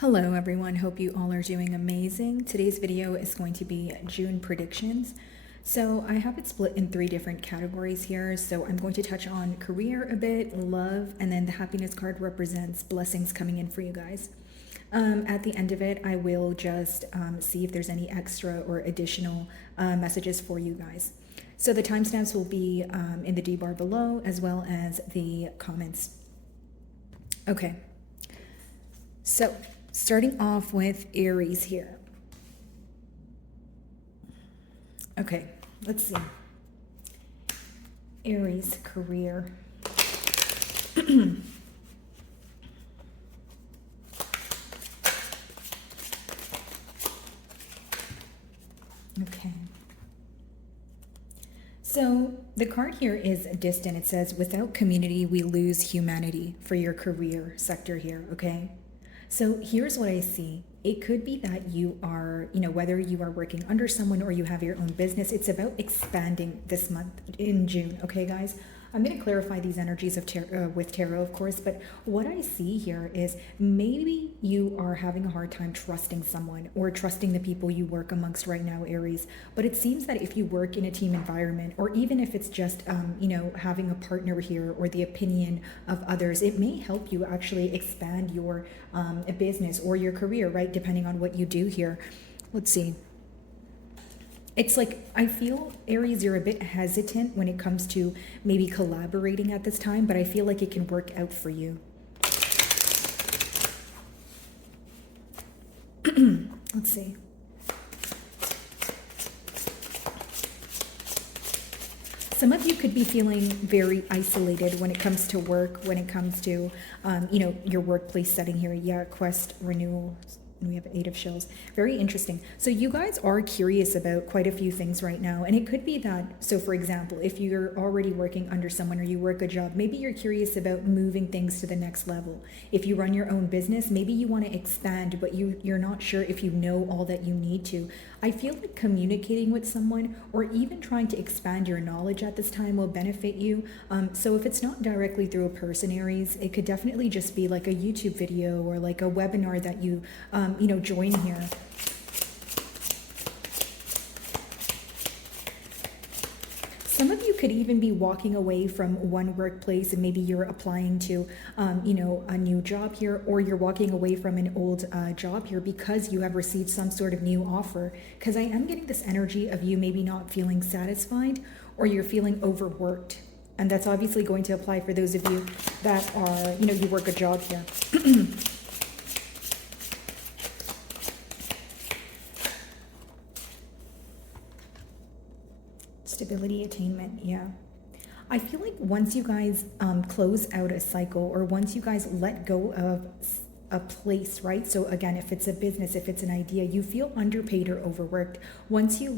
Hello everyone, hope you all are doing amazing. Today's video is going to be June predictions. So I have it split in 3 different categories here. So I'm going to touch on career a bit, love, and then the happiness card represents blessings coming in for you guys. At the end of it, I will just see if there's any extra or additional messages for you guys. So the timestamps will be in the D bar below as well as the comments. Okay, so starting off with Aries here. Okay, let's see. Aries career. Okay. So the card here is distant. It says, without community, we lose humanity for your career sector here, okay? So here's what I see. It could be that you are, whether you are working under someone or you have your own business, it's about expanding this month in June, okay, guys? I'm going to clarify these energies of with tarot, of course, but what I see here is maybe you are having a hard time trusting someone or trusting the people you work amongst right now, Aries. But it seems that if you work in a team environment, or even if it's just, having a partner here or the opinion of others, it may help you actually expand your business or your career, right? Depending on what you do here. Let's see. It's like, I feel, Aries, you're a bit hesitant when it comes to maybe collaborating at this time, but I feel like it can work out for you. Let's see. Some of you could be feeling very isolated when it comes to work, when it comes to, your workplace setting here. Yeah, quest renewal. And we have 8 of shells. Very interesting. So you guys are curious about quite a few things right now. And it could be that, so for example, if you're already working under someone or you work a job, maybe you're curious about moving things to the next level. If you run your own business, maybe you want to expand, but you're not sure if you know all that you need to. I feel like communicating with someone or even trying to expand your knowledge at this time will benefit you. So if it's not directly through a person, Aries, it could definitely just be like a YouTube video or like a webinar that you, join here. Some of you could even be walking away from one workplace and maybe you're applying to, a new job here, or you're walking away from an old job here because you have received some sort of new offer. Because I am getting this energy of you maybe not feeling satisfied or you're feeling overworked. And that's obviously going to apply for those of you that are, you work a job here. Stability, attainment, yeah. I feel like once you guys close out a cycle, or once you guys let go of a place, right? So again, if it's a business, if it's an idea, you feel underpaid or overworked. Once you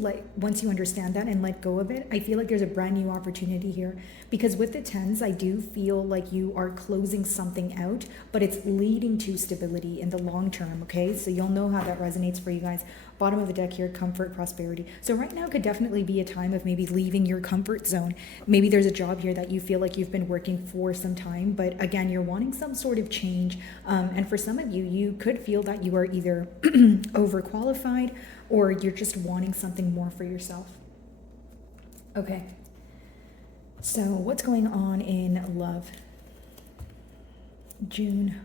understand that and let go of it, I feel like there's a brand new opportunity here. Because with the 10s, I do feel like you are closing something out, but it's leading to stability in the long term, okay? So you'll know how that resonates for you guys. Bottom of the deck here, comfort, prosperity. So right now could definitely be a time of maybe leaving your comfort zone. Maybe there's a job here that you feel like you've been working for some time, but again, you're wanting some sort of change. And for some of you, you could feel that you are either overqualified or you're just wanting something more for yourself. Okay. So what's going on in love? June.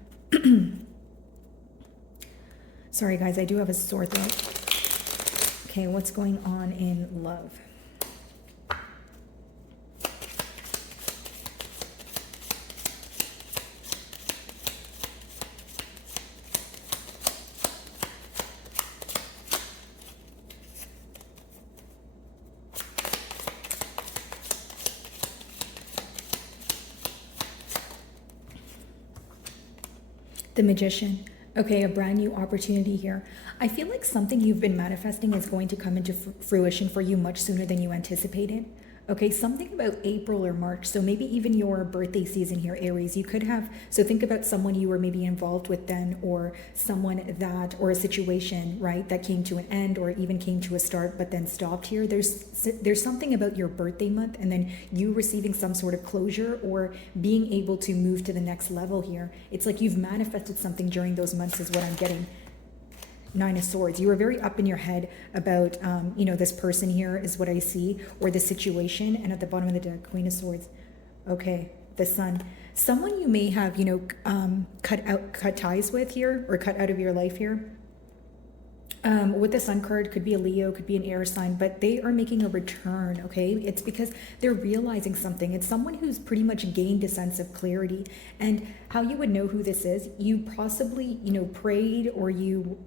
Sorry guys, I do have a sore throat. Okay, what's going on in love? The Magician. Okay, a brand new opportunity here. I feel like something you've been manifesting is going to come into fruition for you much sooner than you anticipated. Okay, something about April or March. So maybe even your birthday season here, Aries. You could have, so think about someone you were maybe involved with then, or someone that, or a situation, right, that came to an end or even came to a start but then stopped here. There's something about your birthday month and then you receiving some sort of closure or being able to move to the next level here. It's like you've manifested something during those months is what I'm getting. Nine of Swords. You were very up in your head about, this person here is what I see, or the situation. And at the bottom of the deck, Queen of Swords. Okay, the Sun. Someone you may have, cut ties with here, or cut out of your life here. With the Sun card, could be a Leo, could be an air sign, but they are making a return, okay? It's because they're realizing something. It's someone who's pretty much gained a sense of clarity. And how you would know who this is, you possibly, prayed or you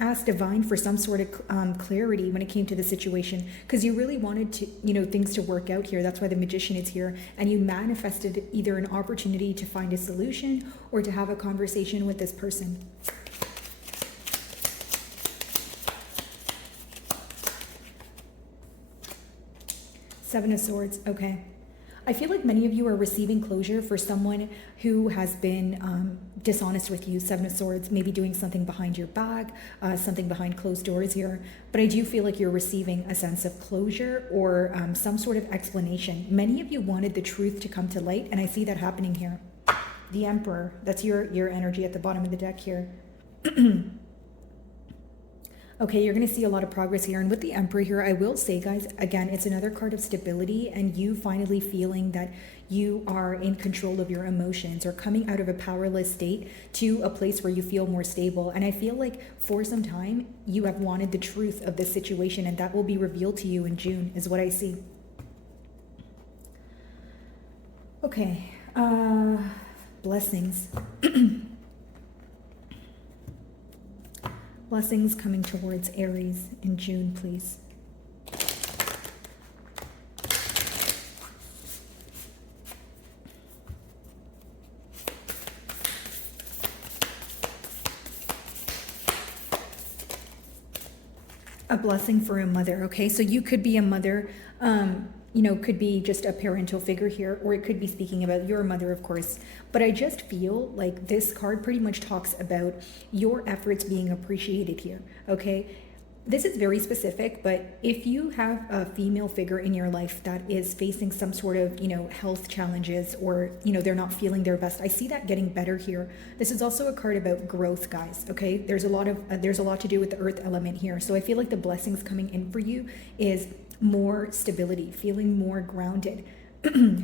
asked divine for some sort of clarity when it came to the situation, because you really wanted to, things to work out here. That's why the Magician is here. And you manifested either an opportunity to find a solution or to have a conversation with this person. Seven of Swords. Okay. I feel like many of you are receiving closure for someone who has been dishonest with you. Seven of Swords, maybe doing something behind your back, something behind closed doors here. But I do feel like you're receiving a sense of closure or some sort of explanation. Many of you wanted the truth to come to light, and I see that happening here. The Emperor, that's your energy at the bottom of the deck here. Okay, you're going to see a lot of progress here. And with the Emperor here, I will say, guys, again, it's another card of stability and you finally feeling that you are in control of your emotions or coming out of a powerless state to a place where you feel more stable. And I feel like for some time, you have wanted the truth of this situation and that will be revealed to you in June is what I see. Okay, blessings. Blessings coming towards Aries in June, please. A blessing for a mother, okay? So you could be a mother, could be just a parental figure here, or it could be speaking about your mother, of course. But I just feel like this card pretty much talks about your efforts being appreciated here, okay? This is very specific, but if you have a female figure in your life that is facing some sort of, health challenges or, they're not feeling their best, I see that getting better here. This is also a card about growth, guys, okay? There's a lot to do with the earth element here. So I feel like the blessings coming in for you is more stability, feeling more grounded.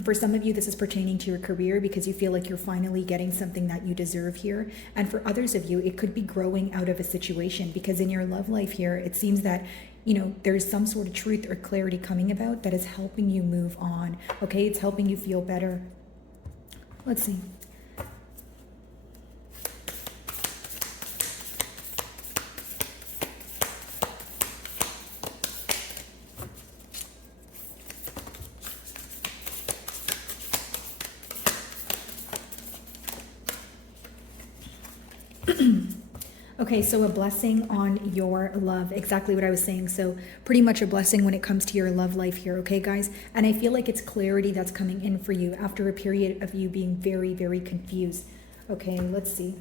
For some of you, this is pertaining to your career because you feel like you're finally getting something that you deserve here. And for others of you, it could be growing out of a situation because in your love life here, it seems that, there's some sort of truth or clarity coming about that is helping you move on. Okay, it's helping you feel better. Let's see. Okay, so a blessing on your love, exactly what I was saying. So pretty much a blessing when it comes to your love life here, okay, guys? And I feel like it's clarity that's coming in for you after a period of you being very, very confused. Okay, let's see.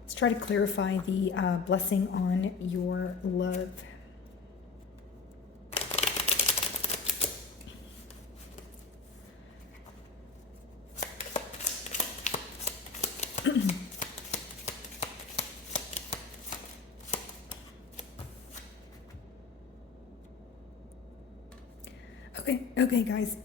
Let's try to clarify the blessing on your love. Okay, guys,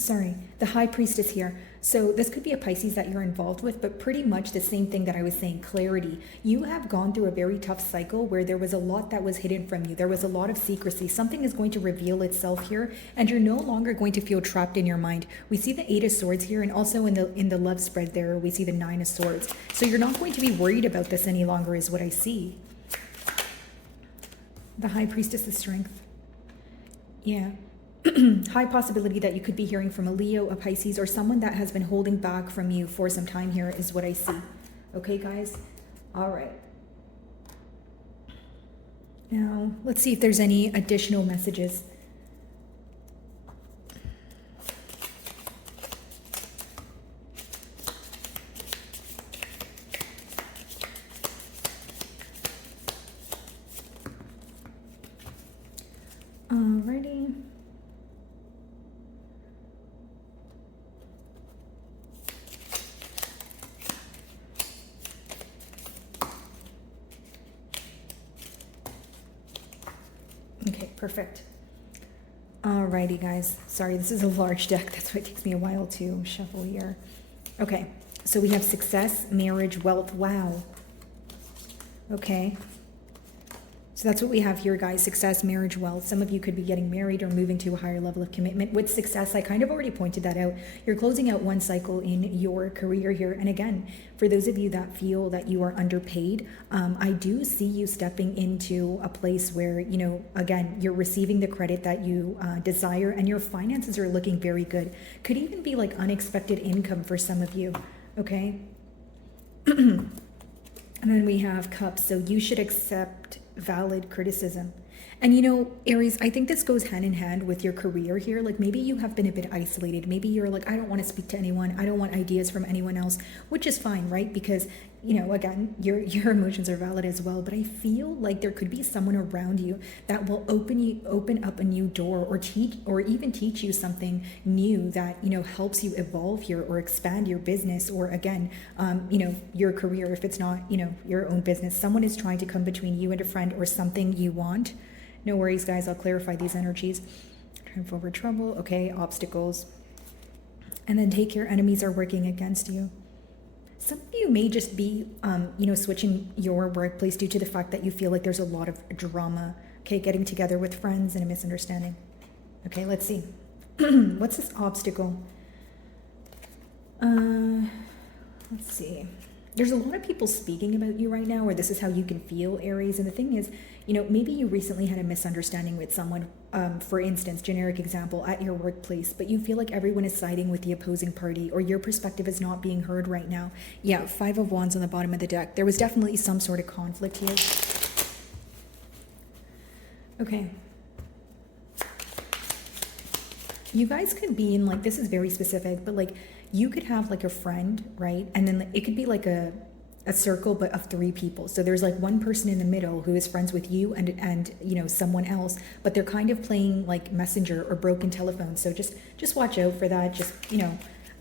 sorry, the High Priestess here. So this could be a Pisces that you're involved with, but pretty much the same thing that I was saying, clarity. You have gone through a very tough cycle where there was a lot that was hidden from you. There was a lot of secrecy. Something is going to reveal itself here, and you're no longer going to feel trapped in your mind. We see the Eight of Swords here, and also in the love spread there, we see the Nine of Swords. So you're not going to be worried about this any longer is what I see. The High Priestess of Strength. Yeah. High possibility that you could be hearing from a Leo, a Pisces, or someone that has been holding back from you for some time here is what I see. Okay, guys? All right. Now, let's see if there's any additional messages. Alrighty. Okay, perfect. Alrighty, guys. Sorry, this is a large deck. That's why it takes me a while to shuffle here. Okay, so we have success, marriage, wealth. Wow. Okay. So that's what we have here, guys. Success, marriage, wealth. Some of you could be getting married or moving to a higher level of commitment. With success, I kind of already pointed that out. You're closing out one cycle in your career here. And again, for those of you that feel that you are underpaid, I do see you stepping into a place where, you know, again, you're receiving the credit that you desire, and your finances are looking very good. Could even be like unexpected income for some of you, okay? And then we have cups. So you should accept valid criticism. And you know, Aries, I think this goes hand in hand with your career here. Like maybe you have been a bit isolated. Maybe you're like, I don't want to speak to anyone. I don't want ideas from anyone else, which is fine, right? Because, you know, again, your emotions are valid as well. But I feel like there could be someone around you that will open up a new door, or even teach you something new that, you know, helps you evolve here or expand your business, or again, you know, your career. If it's not, you know, your own business, someone is trying to come between you and a friend or something you want. No worries, guys. I'll clarify these energies. Turn forward trouble. Okay, obstacles. And then take care. Enemies are working against you. Some of you may just be, you know, switching your workplace due to the fact that you feel like there's a lot of drama. Okay, getting together with friends and a misunderstanding. Okay, let's see. What's this obstacle? Let's see. There's a lot of people speaking about you right now, or this is how you can feel, Aries. And the thing is, you know, maybe you recently had a misunderstanding with someone, for instance, generic example, at your workplace, but you feel like everyone is siding with the opposing party, or your perspective is not being heard right now. Yeah, 5 of Wands on the bottom of the deck. There was definitely some sort of conflict here. Okay. You guys could be in, like, this is very specific, but like you could have like a friend, right? And then it could be like a circle, but of 3 people. So there's like one person in the middle who is friends with you and you know, someone else, but they're kind of playing like messenger or broken telephone. So just watch out for that. Just, you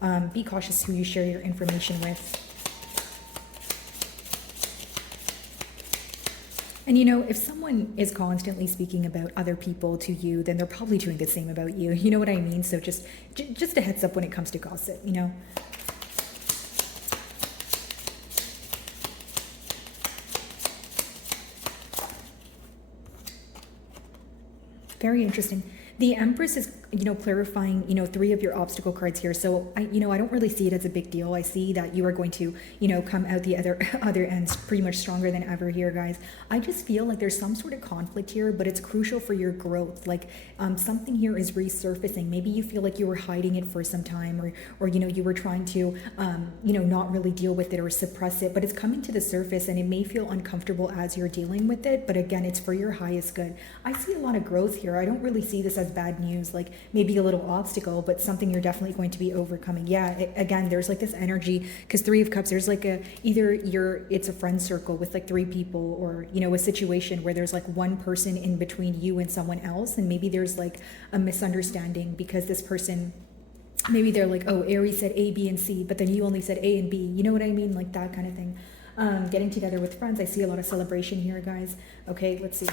know, be cautious who you share your information with. And you know, if someone is constantly speaking about other people to you, then they're probably doing the same about you. You know what I mean? So just a heads up when it comes to gossip, you know? Very interesting. The Empress is, you know, clarifying, you know, 3 of your obstacle cards here. So I don't really see it as a big deal. I see that you are going to, you know, come out the other ends pretty much stronger than ever here, guys. I just feel like there's some sort of conflict here, but it's crucial for your growth. Like something here is resurfacing. Maybe you feel like you were hiding it for some time, or you know, you were trying to, you know, not really deal with it or suppress it, but it's coming to the surface, and it may feel uncomfortable as you're dealing with it. But again, it's for your highest good. I see a lot of growth here. I don't really see this as bad news. Like maybe a little obstacle, but something you're definitely going to be overcoming. Yeah, again, there's like this energy, because 3 of Cups, there's like it's a friend circle with like 3 people, or you know, a situation where there's like one person in between you and someone else, and maybe there's like a misunderstanding because this person, maybe they're like, oh, Aries said A, B, and C, but then you only said A and B. You know what I mean? Like that kind of thing. Getting together with friends. I see a lot of celebration here, guys. Okay, let's see.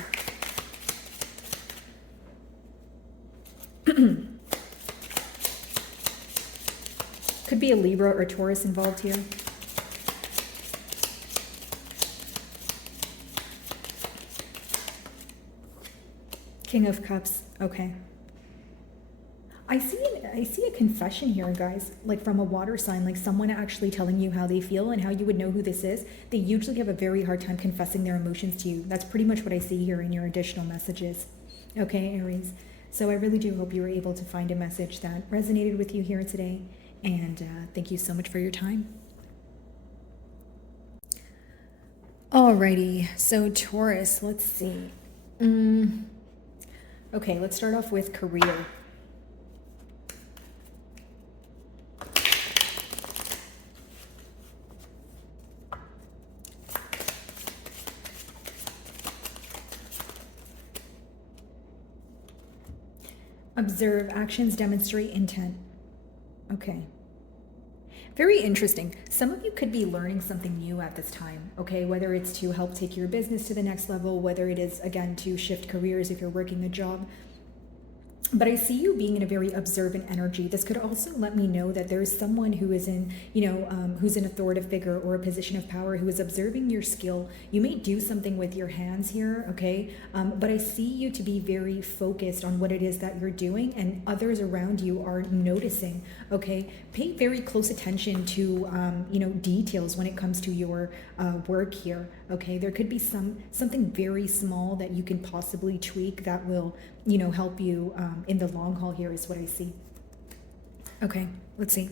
Could be a Libra or Taurus involved here. King of Cups. Okay. I see a confession here, guys, like from a water sign, like someone actually telling you how they feel. And how you would know who this is, they usually have a very hard time confessing their emotions to you. That's pretty much what I see here in your additional messages. Okay, Aries. So I really do hope you were able to find a message that resonated with you here today. And thank you so much for your time. Alrighty, so Taurus, let's see. Okay, let's start off with career. Observe, actions demonstrate intent. Okay. Very interesting. Some of you could be learning something new at this time, okay? Whether it's to help take your business to the next level, whether it is, again, to shift careers if you're working a job. But I see you being in a very observant energy. This could also let me know that there's someone who is in, who's an authoritative figure or a position of power who is observing your skill. You may do something with your hands here, okay? But I see you to be very focused on what it is that you're doing, and others around you are noticing, okay? Pay very close attention to, details when it comes to your work here, okay? There could be something very small that you can possibly tweak that will, help you in the long haul here is what I see. Okay, let's see.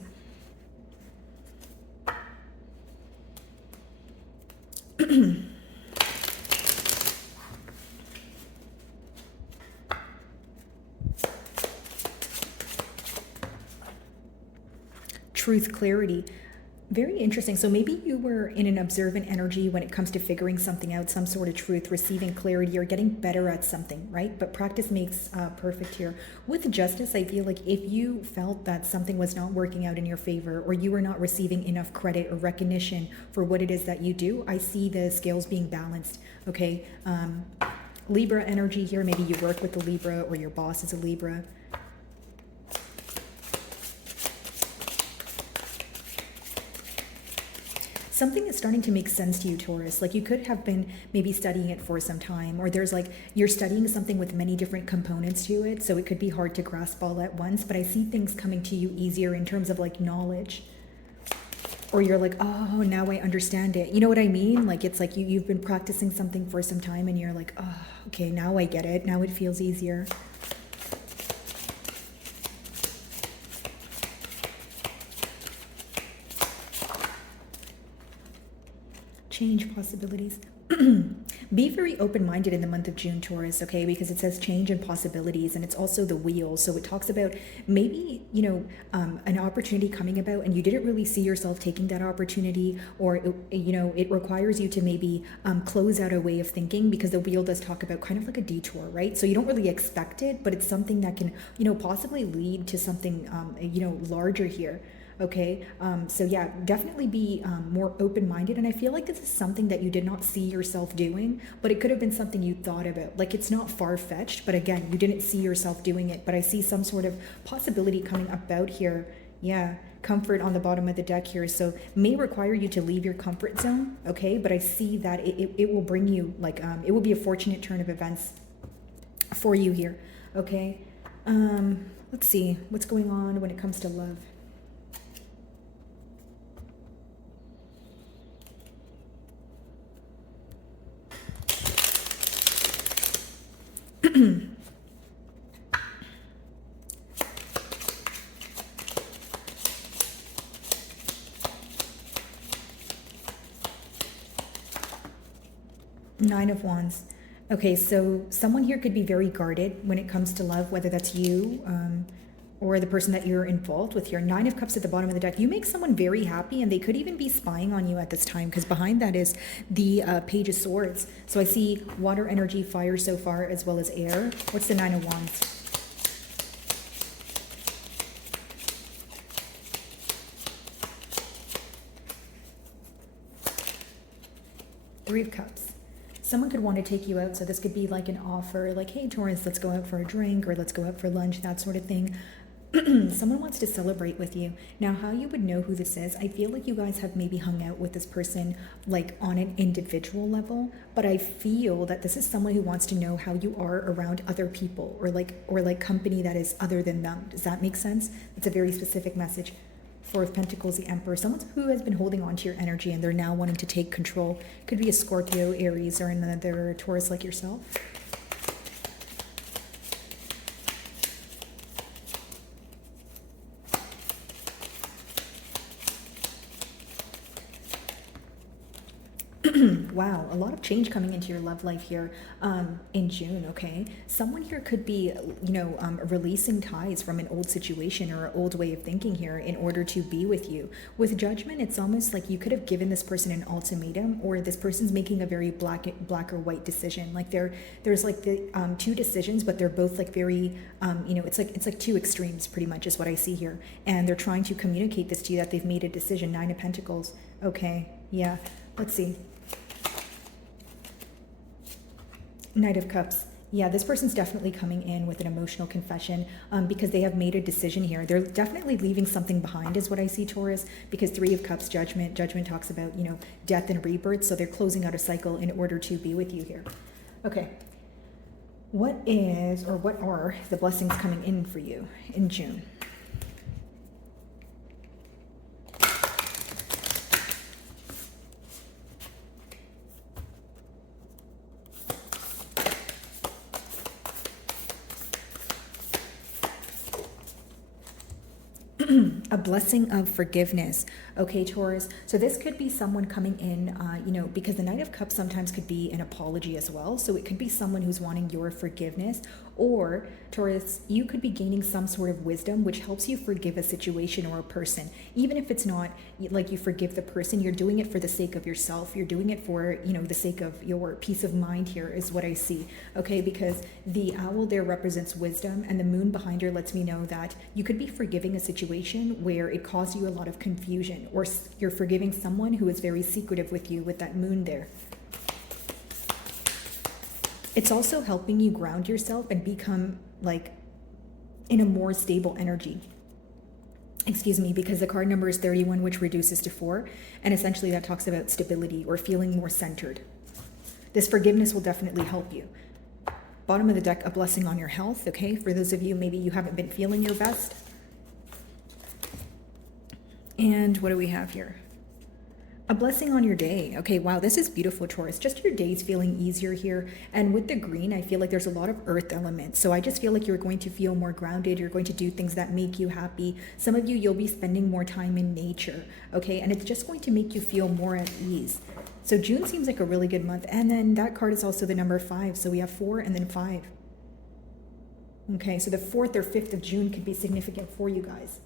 Truth, clarity. Very interesting. So maybe you were in an observant energy when it comes to figuring something out, some sort of truth, receiving clarity, or getting better at something, right? But practice makes perfect here. With justice, I feel like if you felt that something was not working out in your favor, or you were not receiving enough credit or recognition for what it is that you do, I see the scales being balanced, okay? Libra energy here. Maybe you work with a Libra or your boss is a Libra. Something is starting to make sense to you, Taurus. Like you could have been maybe studying it for some time, or there's like you're studying something with many different components to it, so it could be hard to grasp all at once, but I see things coming to you easier in terms of like knowledge. Or you're like, oh, now I understand it. You know what I mean? Like it's like you've been practicing something for some time and you're like, oh, okay, now I get it. Now it feels easier. Change possibilities. Be very open-minded in the month of June, Taurus, okay? Because it says change and possibilities, and it's also the wheel. So it talks about maybe, an opportunity coming about, and you didn't really see yourself taking that opportunity, or, it requires you to maybe close out a way of thinking, because the wheel does talk about kind of like a detour, right? So you don't really expect it, but it's something that can, possibly lead to something, larger here. Okay, so yeah, definitely be more open-minded. And I feel like this is something that you did not see yourself doing, but it could have been something you thought about. Like it's not far-fetched, but again, you didn't see yourself doing it. But I see some sort of possibility coming about here. Yeah, comfort on the bottom of the deck here. So may require you to leave your comfort zone, okay? But I see that it will bring you, like, it will be a fortunate turn of events for you here, okay? Let's see, what's going on when it comes to love? Nine of Wands. Okay, so someone here could be very guarded when it comes to love, whether that's you or the person that you're involved with here. Nine of Cups at the bottom of the deck. You make someone very happy, and they could even be spying on you at this time, because behind that is the Page of Swords. So I see water energy, fire so far, as well as air. What's the Nine of Wands? Three of Cups. Someone could want to take you out, so this could be like an offer, like, hey, Taurus, let's go out for a drink, or let's go out for lunch, that sort of thing. Someone wants to celebrate with you. Now, how you would know who this is, I feel like you guys have maybe hung out with this person like on an individual level, but I feel that this is someone who wants to know how you are around other people, or like company that is other than them. Does that make sense? It's a very specific message. Four of Pentacles, the Emperor. Someone who has been holding on to your energy and they're now wanting to take control. Could be a Scorpio, Aries, or another Taurus like yourself. Wow, a lot of change coming into your love life here in June, okay? Someone here could be, releasing ties from an old situation or an old way of thinking here in order to be with you. With Judgment, it's almost like you could have given this person an ultimatum, or this person's making a very black or white decision. Like there's like the two decisions, but they're both like very, it's like two extremes pretty much is what I see here. And they're trying to communicate this to you that they've made a decision. 9 of Pentacles. Okay, yeah, let's see. Knight of Cups. Yeah, this person's definitely coming in with an emotional confession because they have made a decision here. They're definitely leaving something behind is what I see, Taurus, because 3 of Cups, Judgment. Judgment talks about, death and rebirth. So they're closing out a cycle in order to be with you here. Okay. What are the blessings coming in for you in June? A blessing of forgiveness. Okay, Taurus. So this could be someone coming in, because the Knight of Cups sometimes could be an apology as well. So it could be someone who's wanting your forgiveness, or Taurus, you could be gaining some sort of wisdom which helps you forgive a situation or a person. Even if it's not like you forgive the person, you're doing it for the sake of yourself. You're doing it for, the sake of your peace of mind here is what I see. Okay, because the owl there represents wisdom, and the moon behind her lets me know that you could be forgiving a situation where it caused you a lot of confusion, or you're forgiving someone who is very secretive with you with that moon there. It's also helping you ground yourself and become like in a more stable energy. Excuse me, because the card number is 31, which reduces to 4. And essentially that talks about stability or feeling more centered. This forgiveness will definitely help you. Bottom of the deck, a blessing on your health. Okay, for those of you, maybe you haven't been feeling your best. And what do we have here? A blessing on your day. Okay, wow, this is beautiful, Taurus. Just your day's feeling easier here. And with the green, I feel like there's a lot of earth elements. So I just feel like you're going to feel more grounded. You're going to do things that make you happy. Some of you, you'll be spending more time in nature. Okay, and it's just going to make you feel more at ease. So June seems like a really good month. And then that card is also the number 5. So we have 4 and then 5. Okay, so the 4th or 5th of June could be significant for you guys.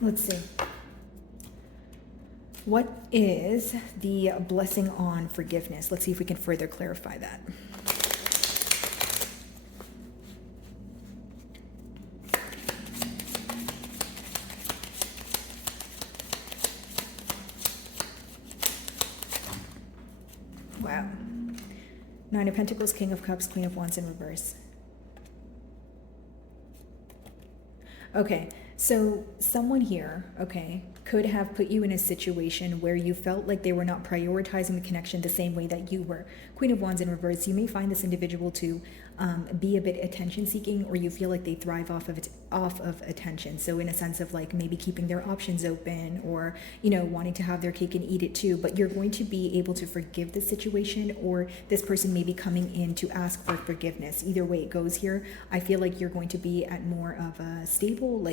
Let's see. What is the blessing on forgiveness? Let's see if we can further clarify that. Wow. 9 of Pentacles, King of Cups, Queen of Wands in reverse. Okay, so someone here, okay, could have put you in a situation where you felt like they were not prioritizing the connection the same way that you were. Queen of Wands in reverse, you may find this individual to be a bit attention seeking, or you feel like they thrive off of attention. So in a sense of like maybe keeping their options open, or wanting to have their cake and eat it too. But you're going to be able to forgive the situation, or this person may be coming in to ask for forgiveness. Either way it goes here, I feel like you're going to be at more of a stable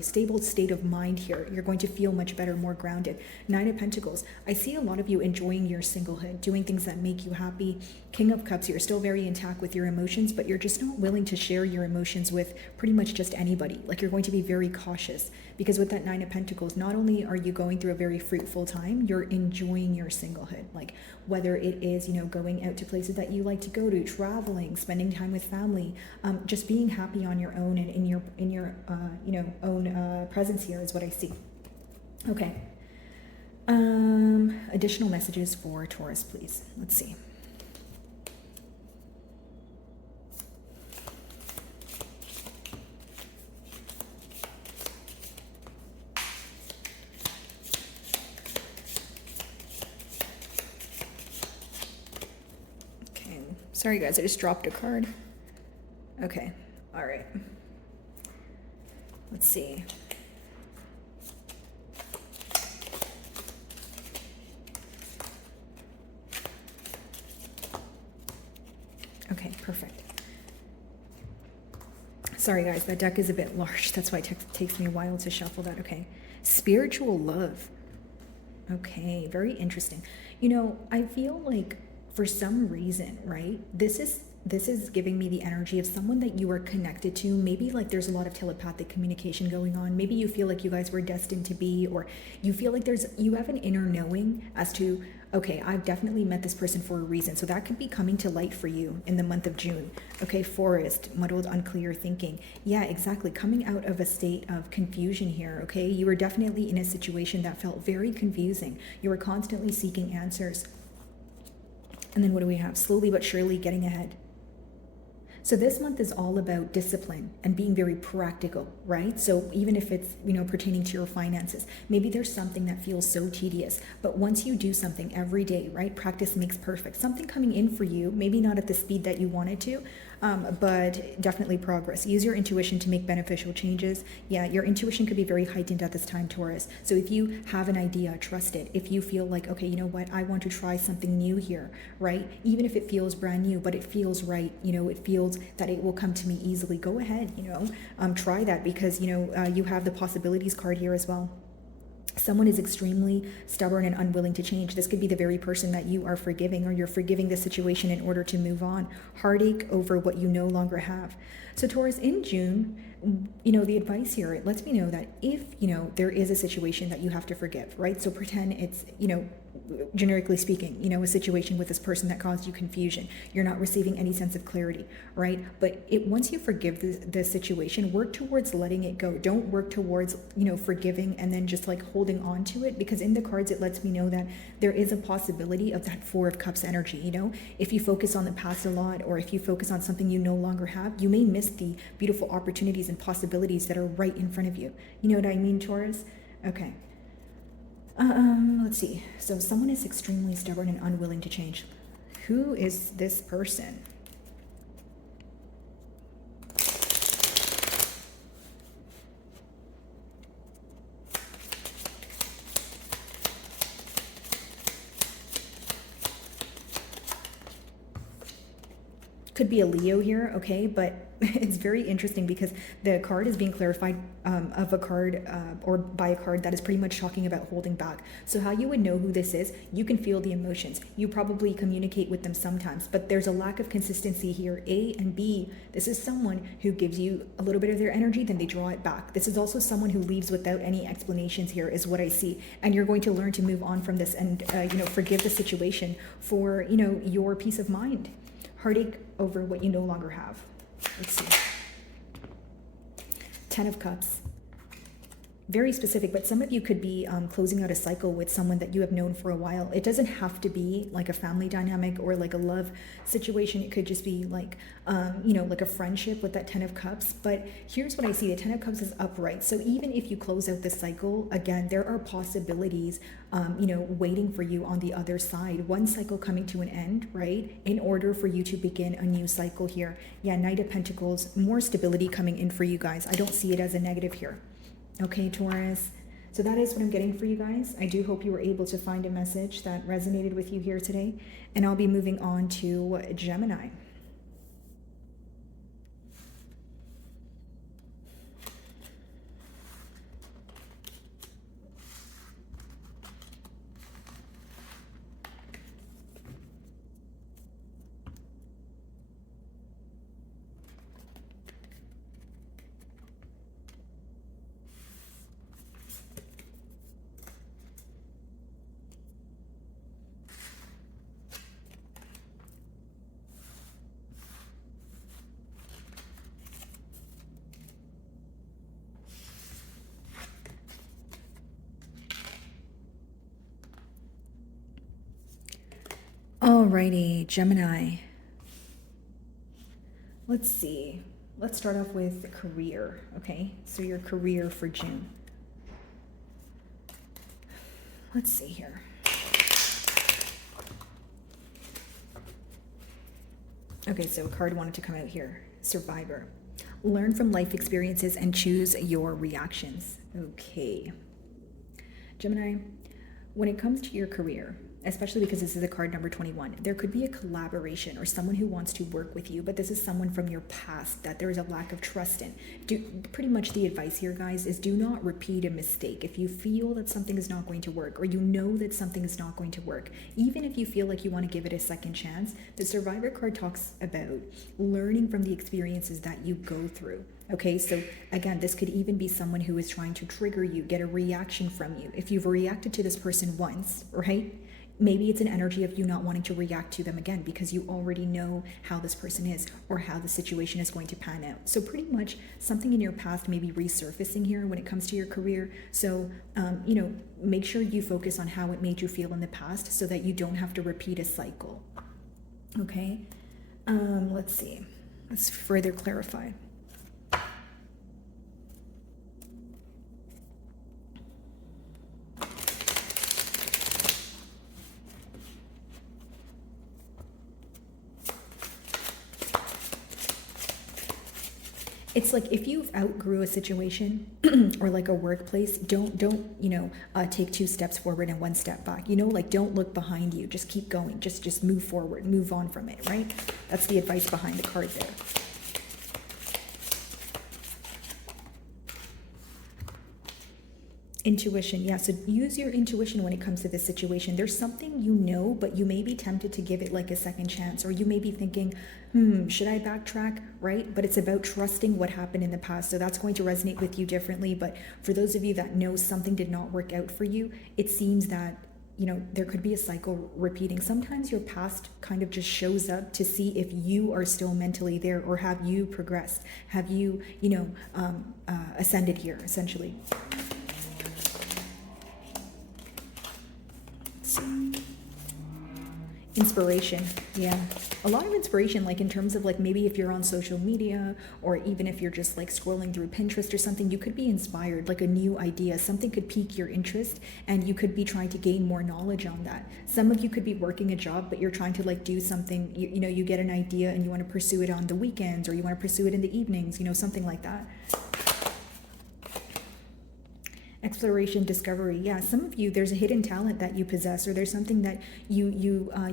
stable state of mind here. You're going to feel much better, more grounded. 9 of Pentacles, I see a lot of you enjoying your singlehood, doing things that make you happy. King of Cups, you're still very intact with your emotions, but you're just not willing to share your emotions with pretty much just anybody. Like you're going to be very cautious, because with that 9 of Pentacles, not only are you going through a very fruitful time, you're enjoying your singlehood. Like whether it is, going out to places that you like to go to, traveling, spending time with family, just being happy on your own and in your own presence here is what I see. Okay. Additional messages for Taurus, please. Let's see. Sorry guys, I just dropped a card. Okay, all right. Let's see. Okay, perfect. Sorry guys, that deck is a bit large. That's why it takes me a while to shuffle that. Okay, spiritual love. Okay, very interesting. You know, I feel like for some reason, right? This is giving me the energy of someone that you are connected to. Maybe like there's a lot of telepathic communication going on. Maybe you feel like you guys were destined to be, or you feel like you have an inner knowing as to, okay, I've definitely met this person for a reason. So that could be coming to light for you in the month of June. Okay, forest, muddled, unclear thinking. Yeah, exactly. Coming out of a state of confusion here. Okay, you were definitely in a situation that felt very confusing. You were constantly seeking answers. And then what do we have? Slowly but surely getting ahead. So this month is all about discipline and being very practical, right? So even if it's, pertaining to your finances, maybe there's something that feels so tedious, but once you do something every day, right? Practice makes perfect. Something coming in for you, maybe not at the speed that you wanted to, but definitely progress. Use your intuition to make beneficial changes. Yeah, your intuition could be very heightened at this time, Taurus. So if you have an idea, trust it. If you feel like, okay, you know what, I want to try something new here, right? Even if it feels brand new, but it feels right, it feels that it will come to me easily, go ahead, try that, because, you have the possibilities card here as well. Someone is extremely stubborn and unwilling to change. This could be the very person that you are forgiving, or you're forgiving the situation in order to move on. Heartache over what you no longer have. So Taurus, in June, the advice here, it lets me know that if, there is a situation that you have to forgive, right? So pretend it's, generically speaking, a situation with this person that caused you confusion. You're not receiving any sense of clarity, right? But once you forgive the situation, work towards letting it go. Don't work towards, forgiving and then just like holding on to it, because in the cards, it lets me know that there is a possibility of that Four of Cups energy. If you focus on the past a lot, or if you focus on something you no longer have, you may miss the beautiful opportunities and possibilities that are right in front of you. You know what I mean, Taurus? Okay. Let's see. So someone is extremely stubborn and unwilling to change. Who is this person? Could be a Leo here, okay, but it's very interesting because the card is being clarified of a card or by a card that is pretty much talking about holding back. So how you would know who this is, you can feel the emotions. You probably communicate with them sometimes, but there's a lack of consistency here. A and B, this is someone who gives you a little bit of their energy, then they draw it back. This is also someone who leaves without any explanations here, is what I see. And you're going to learn to move on from this and, forgive the situation for, your peace of mind. Heartache over what you no longer have. Let's see. 10 of Cups. Very specific, but some of you could be closing out a cycle with someone that you have known for a while. It doesn't have to be like a family dynamic or like a love situation. It could just be like, like a friendship with that 10 of Cups. But here's what I see. The 10 of Cups is upright. So even if you close out this cycle, again, there are possibilities, waiting for you on the other side. One cycle coming to an end, right? In order for you to begin a new cycle here. Yeah, Knight of Pentacles, more stability coming in for you guys. I don't see it as a negative here. Okay, Taurus. So that is what I'm getting for you guys. I do hope you were able to find a message that resonated with you here today. And I'll be moving on to Gemini. Alrighty, Gemini. Let's see. Let's start off with career, okay? So your career for June. Let's see here. Okay, so a card wanted to come out here. Survivor. Learn from life experiences and choose your reactions. Okay. Gemini, when it comes to your career, especially because this is a card number 21. There could be a collaboration or someone who wants to work with you, but this is someone from your past that there is a lack of trust in. Pretty much the advice here, guys, is do not repeat a mistake. If you feel that something is not going to work, or you know that something is not going to work, even if you feel like you want to give it a second chance, the Survivor card talks about learning from the experiences that you go through. Okay, so again, this could even be someone who is trying to trigger you, get a reaction from you. If you've reacted to this person once, right? Maybe it's an energy of you not wanting to react to them again because you already know how this person is or how the situation is going to pan out. So pretty much something in your past may be resurfacing here when it comes to your career. So, make sure you focus on how it made you feel in the past so that you don't have to repeat a cycle. Okay, let's see. Let's further clarify. It's like if you've outgrew a situation or like a workplace, don't take 2 steps forward and 1 step back. Don't look behind you. Just keep going. Just move forward. Move on from it, right? That's the advice behind the card there. Intuition, yeah. So use your intuition when it comes to this situation. There's something you know, but you may be tempted to give it like a second chance, or you may be thinking, should I backtrack, right? But it's about trusting what happened in the past. So that's going to resonate with you differently. But for those of you that know something did not work out for you, it seems that there could be a cycle repeating. Sometimes your past kind of just shows up to see if you are still mentally there, or have you progressed? Have you, ascended here, essentially? Inspiration, yeah. A lot of inspiration, like in terms of like maybe if you're on social media, or even if you're just like scrolling through Pinterest or something, you could be inspired, like a new idea. Something could pique your interest and you could be trying to gain more knowledge on that. Some of you could be working a job, but you're trying to like do something, you get an idea and you want to pursue it on the weekends, or you want to pursue it in the evenings, something like that. Exploration, discovery. Yeah, some of you, there's a hidden talent that you possess, or there's something that you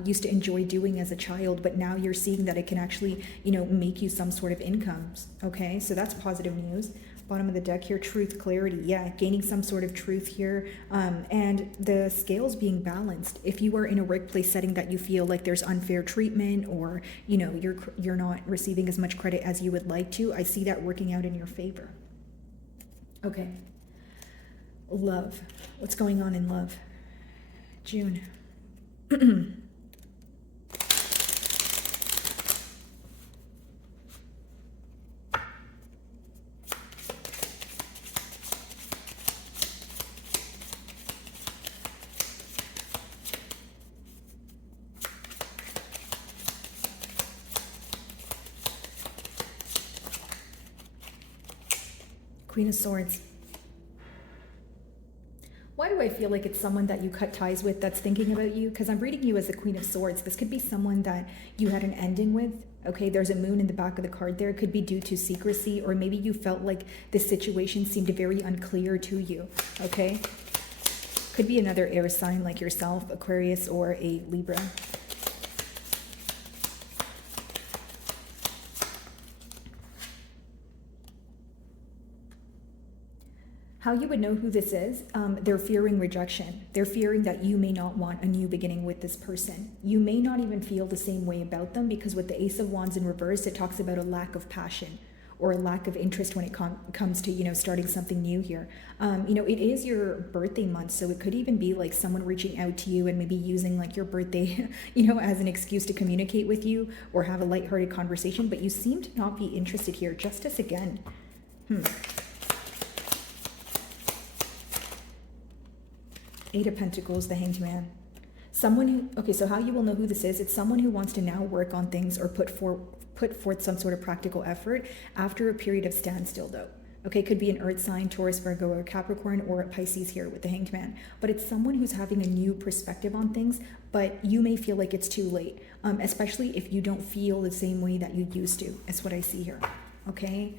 used to enjoy doing as a child, but now you're seeing that it can actually, make you some sort of income. Okay, so that's positive news. Bottom of the deck here, truth, clarity. Yeah, gaining some sort of truth here, and the scales being balanced. If you are in a workplace setting that you feel like there's unfair treatment, or you're not receiving as much credit as you would like to, I see that working out in your favor. Okay. Love. What's going on in love? June. Queen of Swords. Why do I feel like it's someone that you cut ties with that's thinking about you? Because I'm reading you as the Queen of Swords. This could be someone that you had an ending with. Okay, there's a moon in the back of the card there. It could be due to secrecy, or maybe you felt like the situation seemed very unclear to you. Okay, could be another air sign like yourself, Aquarius, or a Libra. How you would know who this is, they're fearing rejection. They're fearing that you may not want a new beginning with this person. You may not even feel the same way about them, because with the Ace of Wands in reverse, it talks about a lack of passion or a lack of interest when it comes to, starting something new here. It is your birthday month, so it could even be like someone reaching out to you and maybe using like your birthday, as an excuse to communicate with you or have a lighthearted conversation, but you seem to not be interested here. Justice again. Eight of Pentacles, the Hanged Man. Okay, so how you will know who this is, it's someone who wants to now work on things or put forth some sort of practical effort after a period of standstill though. Okay, could be an earth sign, Taurus, Virgo, or Capricorn, or Pisces here with the Hanged Man. But it's someone who's having a new perspective on things, but you may feel like it's too late, especially if you don't feel the same way that you used to. That's what I see here. Okay,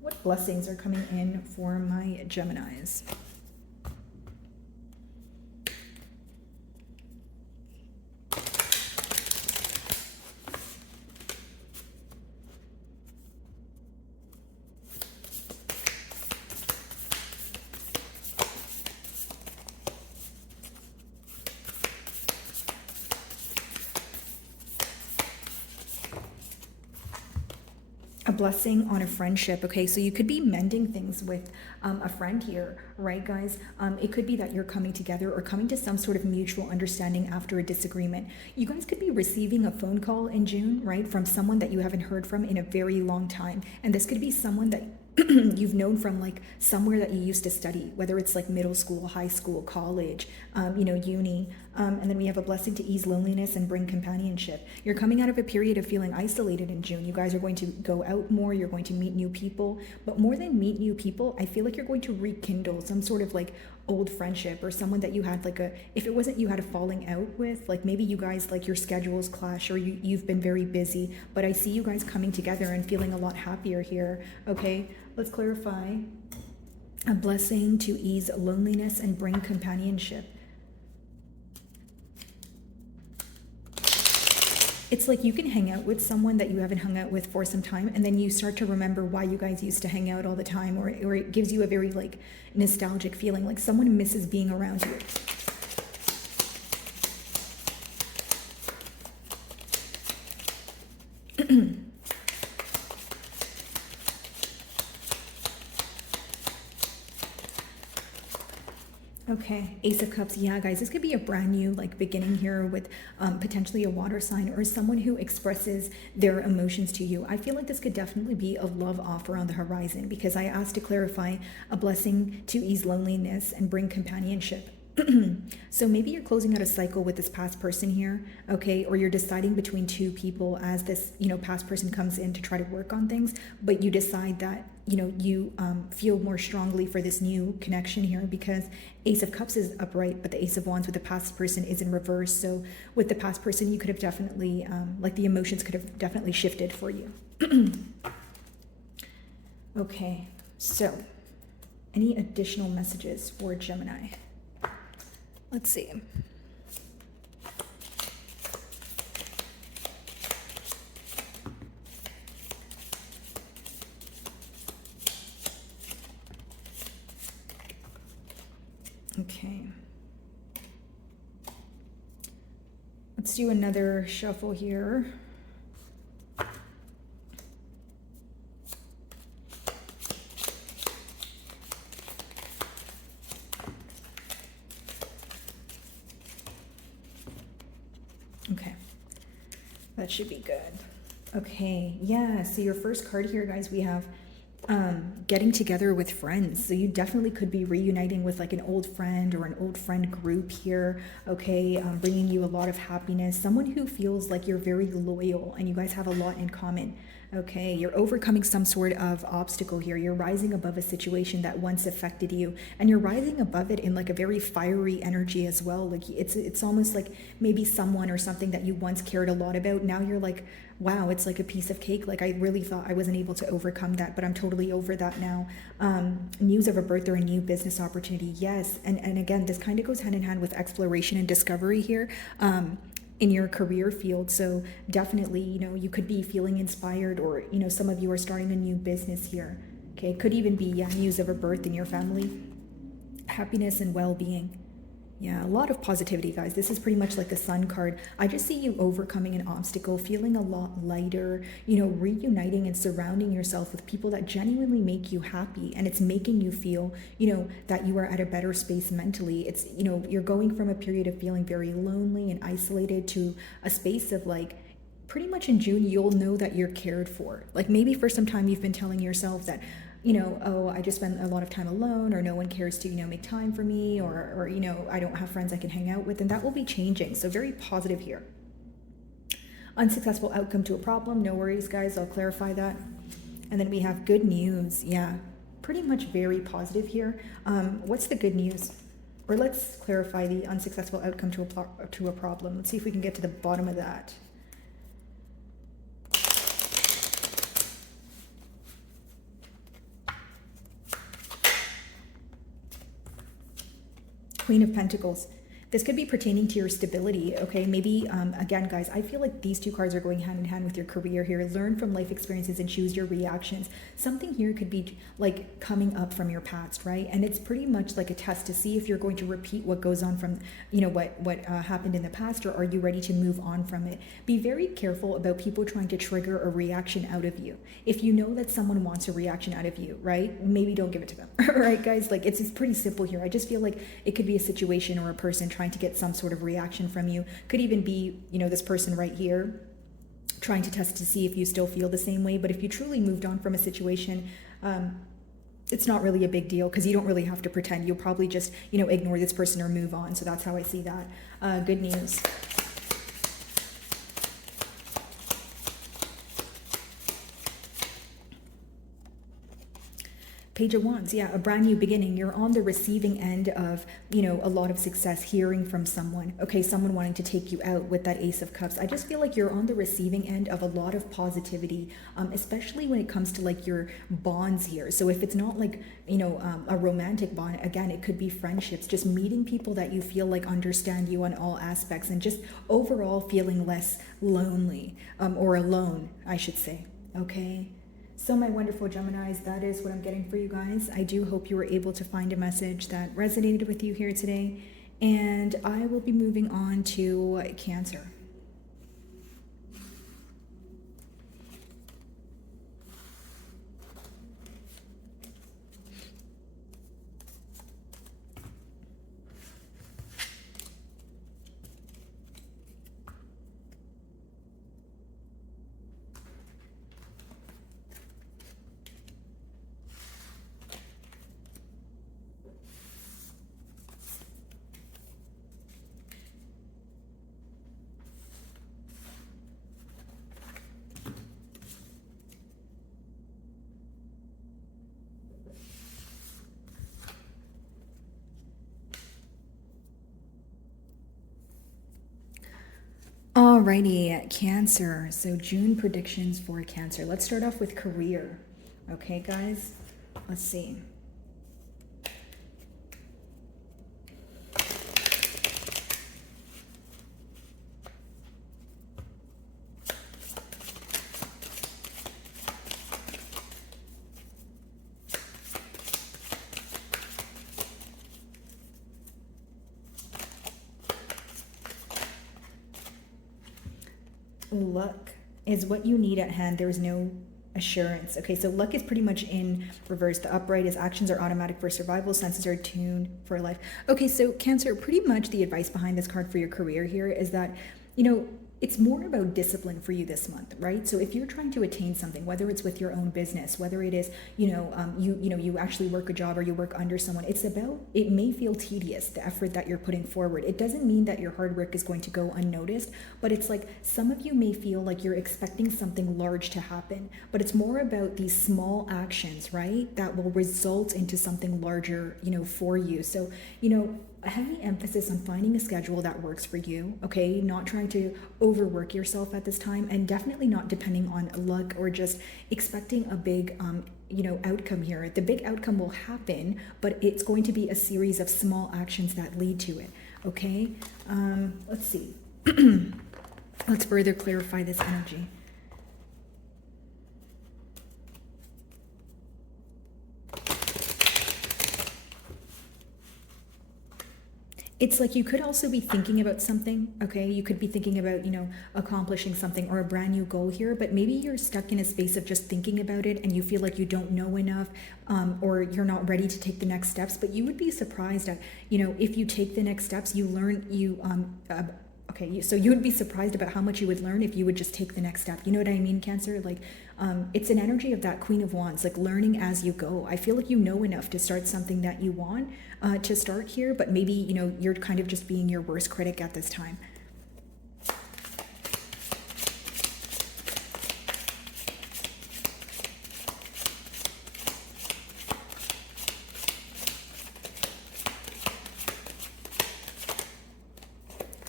what blessings are coming in for my Geminis? blessing on a friendship. Okay, so you could be mending things with a friend here, right, guys? It could be that you're coming together or coming to some sort of mutual understanding after a disagreement. You guys could be receiving a phone call in June, right, from someone that you haven't heard from in a very long time. And this could be someone that you've known from like somewhere that you used to study, whether it's like middle school, high school, college, uni. And then we have a blessing to ease loneliness and bring companionship. You're coming out of a period of feeling isolated in June. You guys are going to go out more. You're going to meet new people. But more than meet new people, I feel like you're going to rekindle some sort of like old friendship or someone that you had like if it wasn't you had a falling out with, like maybe you guys like your schedules clash or you've been very busy, but I see you guys coming together and feeling a lot happier here. Okay, let's clarify. A blessing to ease loneliness and bring companionship. It's like you can hang out with someone that you haven't hung out with for some time, and then you start to remember why you guys used to hang out all the time, or it gives you a very like nostalgic feeling, like someone misses being around you. Okay, Ace of Cups. Yeah, guys, this could be a brand new like beginning here with potentially a water sign or someone who expresses their emotions to you. I feel like this could definitely be a love offer on the horizon, because I asked to clarify a blessing to ease loneliness and bring companionship. So maybe you're closing out a cycle with this past person here, okay? Or you're deciding between two people as this, past person comes in to try to work on things, but you decide that, you feel more strongly for this new connection here, because Ace of Cups is upright, but the Ace of Wands with the past person is in reverse. So with the past person, you could have definitely, the emotions could have definitely shifted for you. Okay, so any additional messages for Gemini? Let's see. Okay. Let's do another shuffle here. Okay, that should be good. Okay, yeah, so your first card here, guys, we have getting together with friends. So you definitely could be reuniting with like an old friend or an old friend group here, okay, bringing you a lot of happiness. Someone who feels like you're very loyal and you guys have a lot in common. Okay, you're overcoming some sort of obstacle here. You're rising above a situation that once affected you, and you're rising above it in like a very fiery energy as well. Like it's almost like maybe someone or something that you once cared a lot about. Now you're like, wow, it's like a piece of cake. Like I really thought I wasn't able to overcome that, but I'm totally over that now. News of a birth or a new business opportunity. Yes, and again, this kind of goes hand in hand with exploration and discovery here. In your career field. So definitely, you could be feeling inspired, or, some of you are starting a new business here. Okay, it could even be news of a birth in your family. Happiness and well-being. Yeah, a lot of positivity, guys. This is pretty much like the Sun card. I just see you overcoming an obstacle, feeling a lot lighter, reuniting and surrounding yourself with people that genuinely make you happy. And it's making you feel, that you are at a better space mentally. It's, you're going from a period of feeling very lonely and isolated to a space of like, pretty much in June, you'll know that you're cared for. Like maybe for some time you've been telling yourself that, oh, I just spend a lot of time alone, or no one cares to, make time for me, or, I don't have friends I can hang out with, and that will be changing. So very positive here. Unsuccessful outcome to a problem. No worries, guys. I'll clarify that. And then we have good news. Yeah, pretty much very positive here. What's the good news? Or let's clarify the unsuccessful outcome to a problem. Let's see if we can get to the bottom of that. Queen of Pentacles. This could be pertaining to your stability, okay? Maybe, again, guys, I feel like these two cards are going hand in hand with your career here. Learn from life experiences and choose your reactions. Something here could be like coming up from your past, right? And it's pretty much like a test to see if you're going to repeat what goes on from, you know, what happened in the past, or are you ready to move on from it? Be very careful about people trying to trigger a reaction out of you. If you know that someone wants a reaction out of you, right? Maybe don't give it to them, right, guys? Like it's pretty simple here. I just feel like it could be a situation or a person trying to get some sort of reaction from you. Could even be, you know, this person right here trying to test to see if you still feel the same way. But if you truly moved on from a situation, it's not really a big deal, because you don't really have to pretend. You'll probably just, you know, ignore this person or move on. So that's how I see that. Good news. Page of Wands, yeah, a brand new beginning. You're on the receiving end of, you know, a lot of success, hearing from someone, okay, someone wanting to take you out with that Ace of Cups. I just feel like you're on the receiving end of a lot of positivity, especially when it comes to like your bonds here. So if it's not like, you know, a romantic bond, again, it could be friendships, just meeting people that you feel like understand you on all aspects, and just overall feeling less lonely, or alone, I should say, okay? So my wonderful Geminis, that is what I'm getting for you guys. I do hope you were able to find a message that resonated with you here today. And I will be moving on to Cancer. Alrighty, Cancer. So June predictions for Cancer. Let's start off with career. Okay, guys, let's see. Luck is what you need at hand. There's no assurance. Okay, so luck is pretty much in reverse. The upright is actions are automatic for survival, senses are tuned for life. Okay, so Cancer, pretty much the advice behind this card for your career here is that, you know, it's more about discipline for you this month, right? So if you're trying to attain something, whether it's with your own business, whether it is, you actually work a job or you work under someone, it's about, it may feel tedious, the effort that you're putting forward. It doesn't mean that your hard work is going to go unnoticed, but it's like some of you may feel like you're expecting something large to happen, but it's more about these small actions, right? That will result into something larger, you know, for you. So, you know, a heavy emphasis on finding a schedule that works for you, okay? Not trying to overwork yourself at this time, and definitely not depending on luck or just expecting a big, outcome here. The big outcome will happen, but it's going to be a series of small actions that lead to it, okay? Let's see. Let's further clarify this energy. It's like you could also be thinking about something, okay? You could be thinking about, you know, accomplishing something or a brand new goal here, but maybe you're stuck in a space of just thinking about it and you feel like you don't know enough, or you're not ready to take the next steps. But you would be surprised at, you know, if you take the next steps, you learn, so you would be surprised about how much you would learn if you would just take the next step. You know what I mean, Cancer? Like, it's an energy of that Queen of Wands, like learning as you go. I feel like you know enough to start something that you want to start here, but maybe, you know, you're kind of just being your worst critic at this time.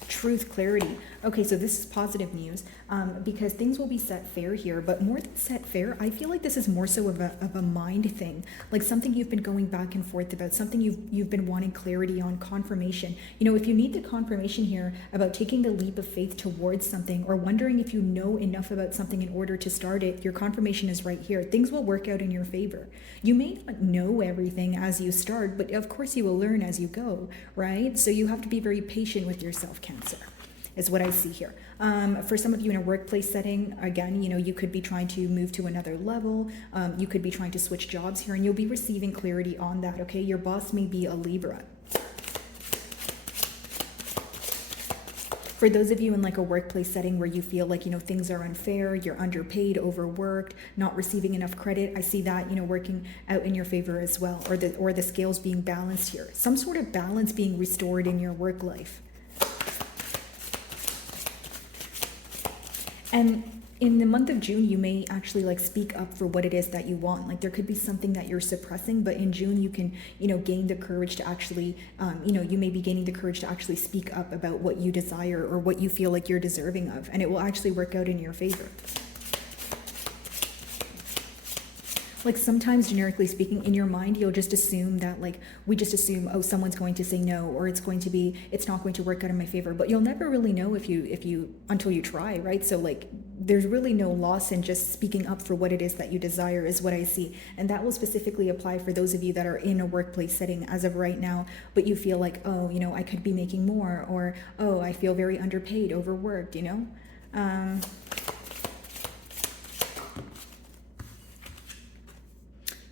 Truth, clarity. Okay, so this is positive news because things will be set fair here, but more than set fair, I feel like this is more so of a mind thing, like something you've been going back and forth about, something you've been wanting clarity on, confirmation. You know, if you need the confirmation here about taking the leap of faith towards something or wondering if you know enough about something in order to start it, your confirmation is right here. Things will work out in your favor. You may not know everything as you start, but of course you will learn as you go, right? So you have to be very patient with yourself, Cancer, is what I see here. For some of you in a workplace setting, again, you know, you could be trying to move to another level. You could be trying to switch jobs here, and you'll be receiving clarity on that, okay? Your boss may be a Libra. For those of you in like a workplace setting where you feel like, you know, things are unfair, you're underpaid, overworked, not receiving enough credit, I see that, you know, working out in your favor as well, or the scales being balanced here. Some sort of balance being restored in your work life. And in the month of June, you may actually like speak up for what it is that you want. Like there could be something that you're suppressing, but in June you can, you know, gain the courage to actually, you know, you may be gaining the courage to actually speak up about what you desire or what you feel like you're deserving of, and it will actually work out in your favor. Like sometimes, generically speaking, in your mind, you'll just assume that, like, we just assume, oh, someone's going to say no, or it's not going to work out in my favor. But you'll never really know until you try, right? So like, there's really no loss in just speaking up for what it is that you desire, is what I see. And that will specifically apply for those of you that are in a workplace setting as of right now, but you feel like, oh, you know, I could be making more, or, oh, I feel very underpaid, overworked, you know?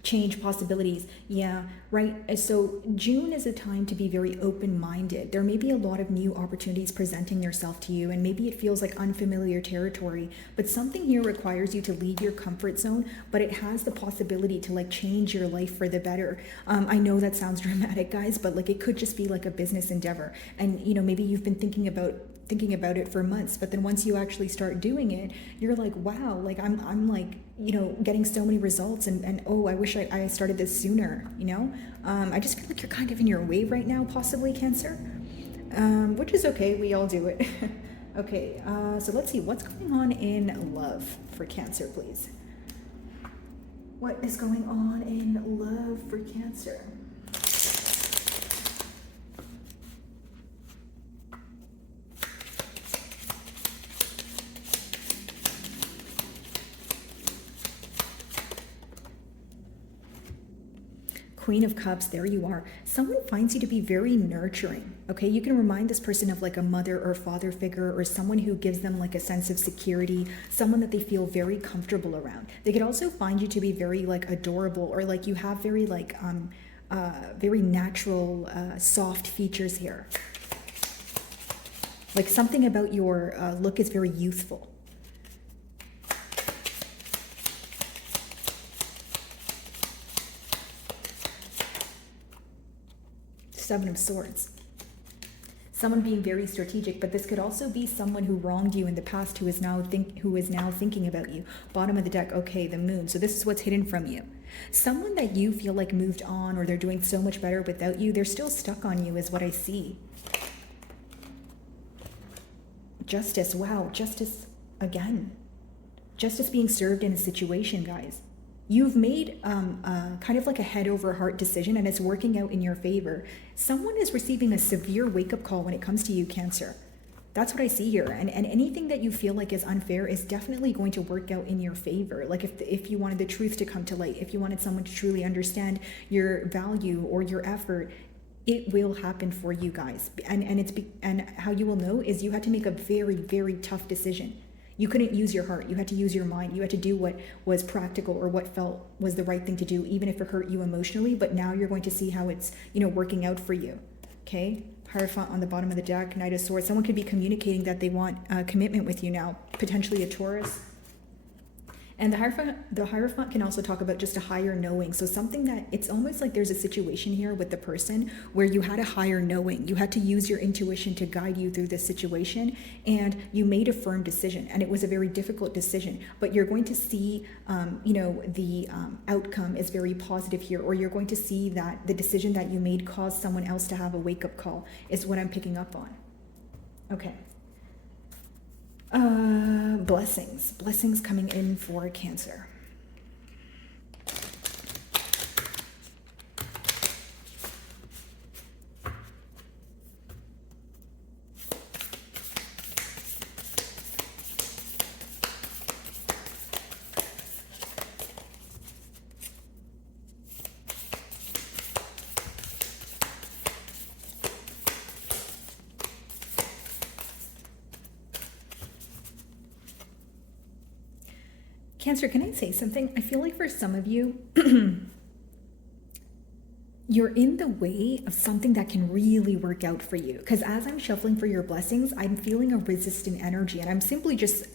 Change possibilities. Yeah, right. So June is a time to be very open-minded. There may be a lot of new opportunities presenting yourself to you, and maybe it feels like unfamiliar territory, but something here requires you to leave your comfort zone, but it has the possibility to like change your life for the better. I know that sounds dramatic, guys, but like it could just be like a business endeavor. And you know, maybe you've been thinking about it for months, but then once you actually start doing it, you're like, wow, like I'm like, you know, getting so many results, and oh, I wish I started this sooner, you know? I just feel like you're kind of in your wave right now, possibly, Cancer, which is okay. We all do it. Okay, so let's see what's going on in love for Cancer, please. What is going on in love for Cancer? Queen of Cups, there you are. Someone finds you to be very nurturing, okay? You can remind this person of like a mother or father figure, or someone who gives them like a sense of security, someone that they feel very comfortable around. They could also find you to be very like adorable, or like you have very like very natural soft features here. Like something about your look is very youthful. Seven of Swords. Someone being very strategic, but this could also be someone who wronged you in the past who is now thinking about you. Bottom of the deck, okay, the Moon. So this is what's hidden from you. Someone that you feel like moved on, or they're doing so much better without you, they're still stuck on you, is what I see. Justice, wow, justice again. Justice being served in a situation, guys. You've made kind of like a head over heart decision, and it's working out in your favor. Someone is receiving a severe wake-up call when it comes to you, Cancer. That's what I see here. And anything that you feel like is unfair is definitely going to work out in your favor. Like if you wanted the truth to come to light, if you wanted someone to truly understand your value or your effort, it will happen for you guys. And how you will know is you had to make a very, very tough decision. You couldn't use your heart. You had to use your mind. You had to do what was practical or what felt was the right thing to do, even if it hurt you emotionally. But now you're going to see how it's, you know, working out for you. Okay? Hierophant on the bottom of the deck, Knight of Swords. Someone could be communicating that they want commitment with you now, potentially a Taurus. And the Hierophant can also talk about just a higher knowing. So something that, it's almost like there's a situation here with the person where you had a higher knowing. You had to use your intuition to guide you through this situation, and you made a firm decision, and it was a very difficult decision. But you're going to see, you know, the outcome is very positive here, or you're going to see that the decision that you made caused someone else to have a wake-up call, is what I'm picking up on. Okay. Blessings coming in for Cancer. Cancer, can I say something? I feel like for some of you, you're in the way of something that can really work out for you. Because as I'm shuffling for your blessings, I'm feeling a resistant energy, and I'm simply just,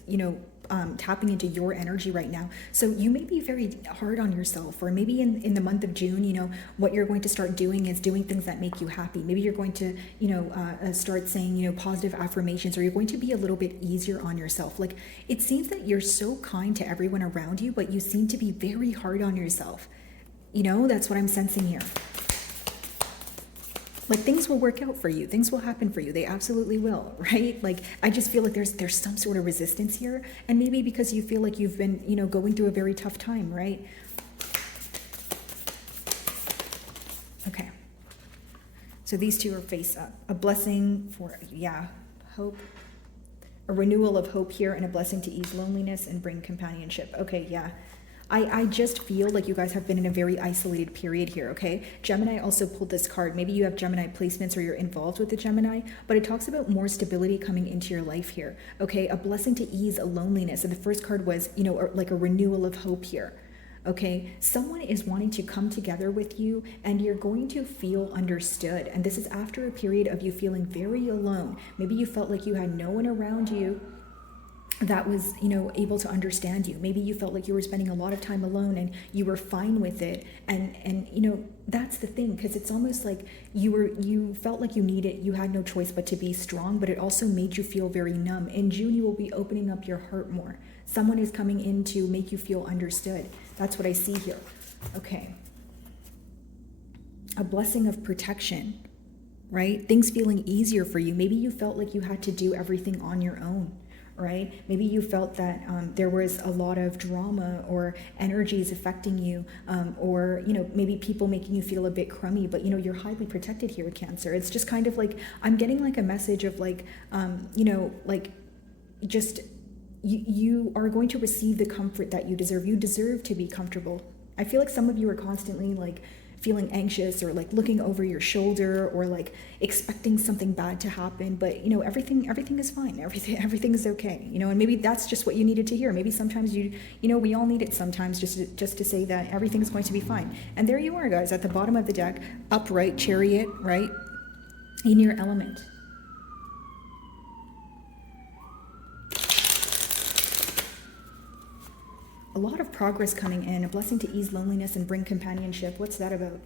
tapping into your energy right now. So you may be very hard on yourself, or maybe in the month of June, what you're going to start doing is doing things that make you happy. Maybe you're going to, start saying, positive affirmations, or you're going to be a little bit easier on yourself. Like, it seems that you're so kind to everyone around you, but you seem to be very hard on yourself. That's what I'm sensing here. Like, things will work out for you. Things will happen for you. They absolutely will, right? Like, I just feel like there's some sort of resistance here. And maybe because you feel like you've been, going through a very tough time, right? Okay. So these two are face up. A blessing for, hope. A renewal of hope here, and a blessing to ease loneliness and bring companionship. Okay, yeah. I just feel like you guys have been in a very isolated period here, okay? Gemini also pulled this card. Maybe you have Gemini placements or you're involved with the Gemini, but it talks about more stability coming into your life here, okay? A blessing to ease a loneliness. And the first card was, like a renewal of hope here, okay? Someone is wanting to come together with you, and you're going to feel understood. And this is after a period of you feeling very alone. Maybe you felt like you had no one around you that was, able to understand you. Maybe you felt like you were spending a lot of time alone and you were fine with it. And that's the thing, because it's almost like you felt like you had no choice but to be strong, but it also made you feel very numb. In June, you will be opening up your heart more. Someone is coming in to make you feel understood. That's what I see here. Okay. A blessing of protection, right? Things feeling easier for you. Maybe you felt like you had to do everything on your own. Right? Maybe you felt that there was a lot of drama or energies affecting you, or, maybe people making you feel a bit crummy, but, you're highly protected here with Cancer. It's just kind of like, I'm getting like a message of like, just you are going to receive the comfort that you deserve. You deserve to be comfortable. I feel like some of you are constantly like feeling anxious, or like looking over your shoulder, or like expecting something bad to happen, but everything is fine. Everything is okay, and maybe that's just what you needed to hear. Maybe sometimes we all need it sometimes, just to say that everything is going to be fine. And there you are, guys, at the bottom of the deck, upright, Chariot, right, in your element. A lot of progress coming in, a blessing to ease loneliness and bring companionship. What's that about?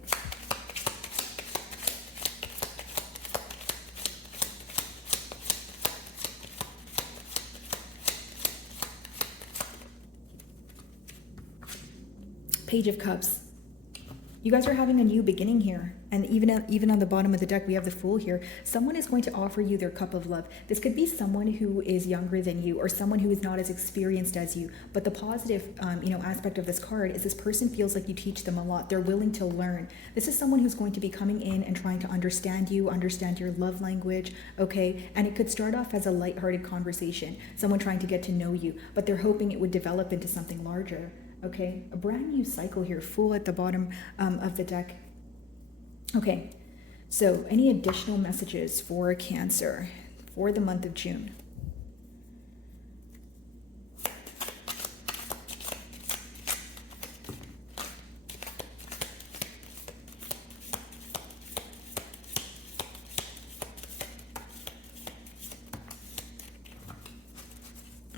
Page of Cups. You guys are having a new beginning here. And even on the bottom of the deck, we have the Fool here. Someone is going to offer you their cup of love. This could be someone who is younger than you, or someone who is not as experienced as you. But the positive, aspect of this card is this person feels like you teach them a lot. They're willing to learn. This is someone who's going to be coming in and trying to understand you, understand your love language, okay? And it could start off as a lighthearted conversation, someone trying to get to know you, but they're hoping it would develop into something larger. Okay, a brand new cycle here, Fool at the bottom of the deck. Okay, so any additional messages for Cancer for the month of June?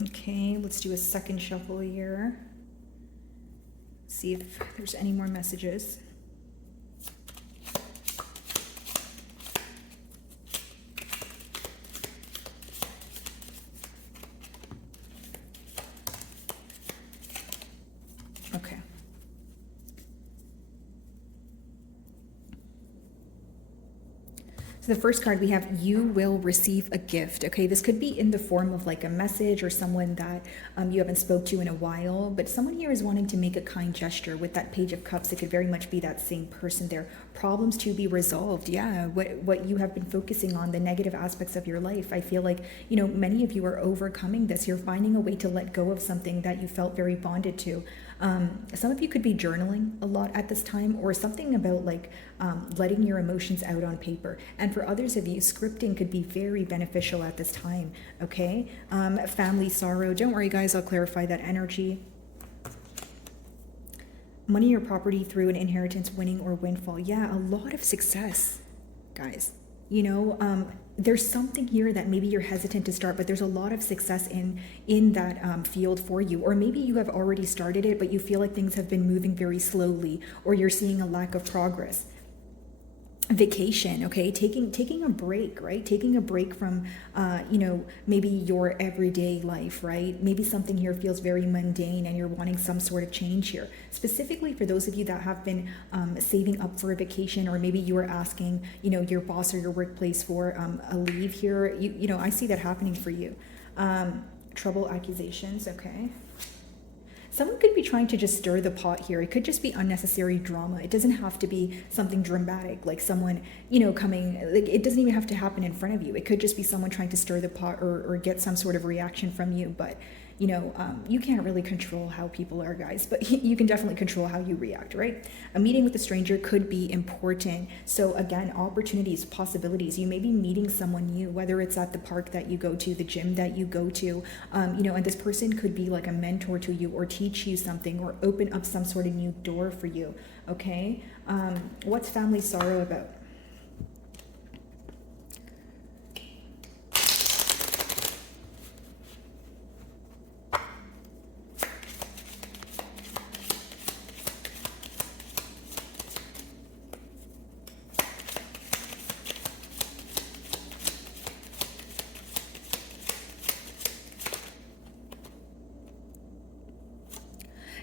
Okay, let's do a second shuffle here. See if there's any more messages. Okay. So the first card we have, you will receive a gift. Okay, this could be in the form of like a message or someone that you haven't spoke to in a while, but someone here is wanting to make a kind gesture. With that Page of Cups, it could very much be that same person there. Problems to be resolved. Yeah, what you have been focusing on, the negative aspects of your life. I feel like, you know, many of you are overcoming this. You're finding a way to let go of something that you felt very bonded to. Some of you could be journaling a lot at this time, or something about like letting your emotions out on paper. And for others of you, scripting could be very beneficial at this time. Okay, family sorrow. Don't worry, guys. I'll clarify that energy. Money or property through an inheritance, winning or windfall. Yeah, a lot of success, guys. You know, there's something here that maybe you're hesitant to start, but there's a lot of success in that field for you. Or maybe you have already started it, but you feel like things have been moving very slowly, or you're seeing a lack of progress. Vacation, okay, taking a break, right? Taking a break from you know, maybe your everyday life, right? Maybe something here feels very mundane and you're wanting some sort of change here. Specifically for those of you that have been saving up for a vacation, or maybe you are asking, you know, your boss or your workplace for a leave here. You know, I see that happening for you. Trouble, accusations, okay. Someone could be trying to just stir the pot here. It could just be unnecessary drama. It doesn't have to be something dramatic, like someone, you know, coming, like it doesn't even have to happen in front of you. It could just be someone trying to stir the pot, or get some sort of reaction from you. But, you know, you can't really control how people are, guys, but you can definitely control how you react, right? A meeting with a stranger could be important. So again, opportunities, possibilities. You may be meeting someone new, whether it's at the park that you go to, the gym that you go to, you know, and this person could be like a mentor to you, or teach you something, or open up some sort of new door for you, okay? What's family sorrow about?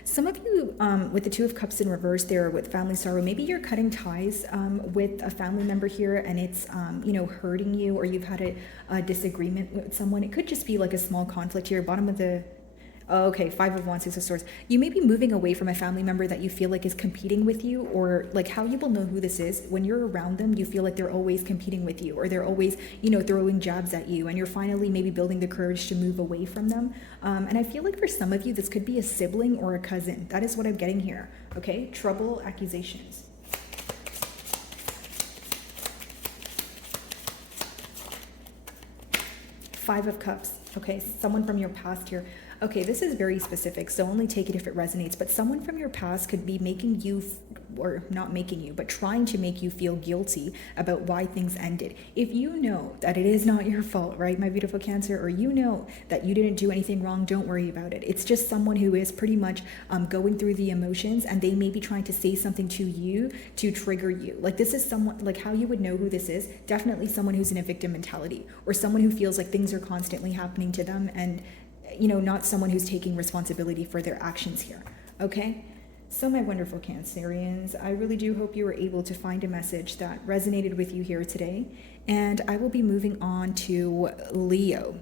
Some of you, with the Two of Cups in reverse there, with family sorrow, maybe you're cutting ties with a family member here, and it's, you know, hurting you, or you've had a disagreement with someone. It could just be like a small conflict here. Bottom of the... Oh, okay, Five of Wands, Six of Swords. You may be moving away from a family member that you feel like is competing with you, or like how you will know who this is. When you're around them, you feel like they're always competing with you, or they're always, you know, throwing jabs at you, and you're finally maybe building the courage to move away from them. And I feel like for some of you, this could be a sibling or a cousin. That is what I'm getting here, okay? Trouble, accusations. Five of Cups, okay? Someone from your past here. Okay, this is very specific, so only take it if it resonates, but someone from your past could be making you, or not making you, but trying to make you feel guilty about why things ended. If you know that it is not your fault, right, my beautiful Cancer, or you know that you didn't do anything wrong, don't worry about it. It's just someone who is pretty much going through the emotions, and they may be trying to say something to you to trigger you. Like, this is someone, like how you would know who this is, definitely someone who's in a victim mentality, or someone who feels like things are constantly happening to them, and you know, not someone who's taking responsibility for their actions here, okay? So my wonderful Cancerians, I really do hope you were able to find a message that resonated with you here today, and I will be moving on to Leo.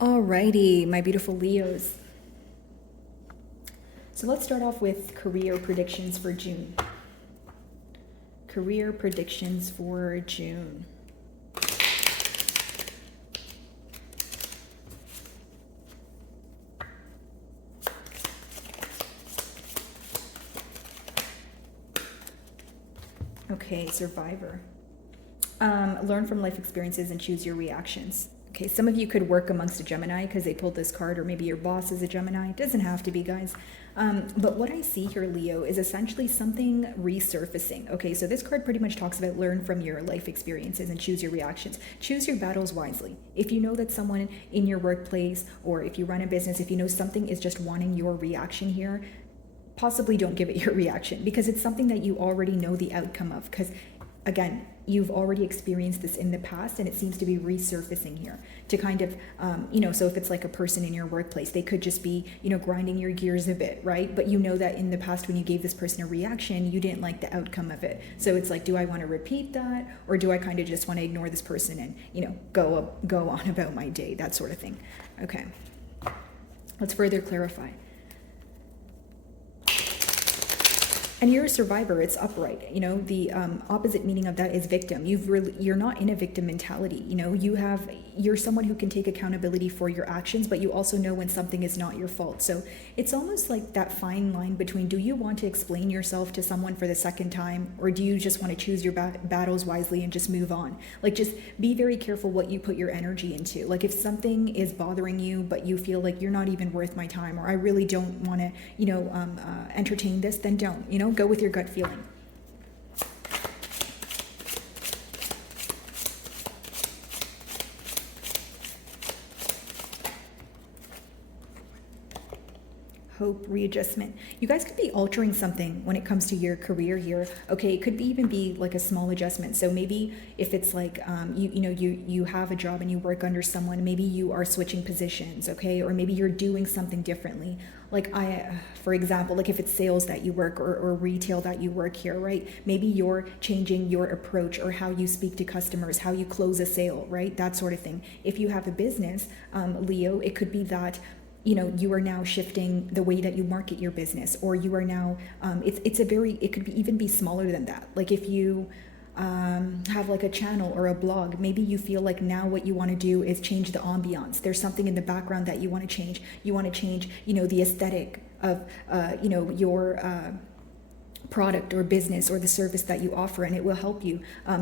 Alrighty, my beautiful Leos. So let's start off with career predictions for June. Career predictions for June. Okay, Survivor. Learn from life experiences and choose your reactions. Okay, some of you could work amongst a Gemini because they pulled this card, or maybe your boss is a Gemini. It doesn't have to be, guys. But what I see here, Leo, is essentially something resurfacing. Okay, so this card pretty much talks about learn from your life experiences and choose your reactions. Choose your battles wisely. If you know that someone in your workplace, or if you run a business, if you know something is just wanting your reaction here, possibly don't give it your reaction, because it's something that you already know the outcome of. Because again, you've already experienced this in the past, and it seems to be resurfacing here to kind of, so if it's like a person in your workplace, they could just be, grinding your gears a bit, right? But you know that in the past, when you gave this person a reaction, you didn't like the outcome of it. So it's like, do I want to repeat that? Or do I kind of just want to ignore this person and, go on about my day, that sort of thing. Okay. Let's further clarify. And you're a survivor. It's upright. The opposite meaning of that is victim. You're not in a victim mentality. You're someone who can take accountability for your actions, but you also know when something is not your fault. So it's almost like that fine line between, do you want to explain yourself to someone for the second time, or do you just want to choose your battles wisely and just move on? Like, just be very careful what you put your energy into. Like, if something is bothering you, but you feel like you're not even worth my time, or I really don't want to, entertain this, then don't. Go with your gut feeling. Hope, readjustment. You guys could be altering something when it comes to your career here. Okay, it could even be like a small adjustment. So maybe if it's like you have a job and you work under someone, maybe you are switching positions, okay? Or maybe you're doing something differently. Like for example, like if it's sales that you work, or retail that you work here, right? Maybe you're changing your approach, or how you speak to customers, how you close a sale, right? That sort of thing. If you have a business, Leo, it could be that you are now shifting the way that you market your business, or you are now, it could even be smaller than that. Like if you have like a channel or a blog, maybe you feel like now what you want to do is change the ambiance. There's something in the background that you want to change. You want to change, the aesthetic of, your product or business or the service that you offer, and it will help you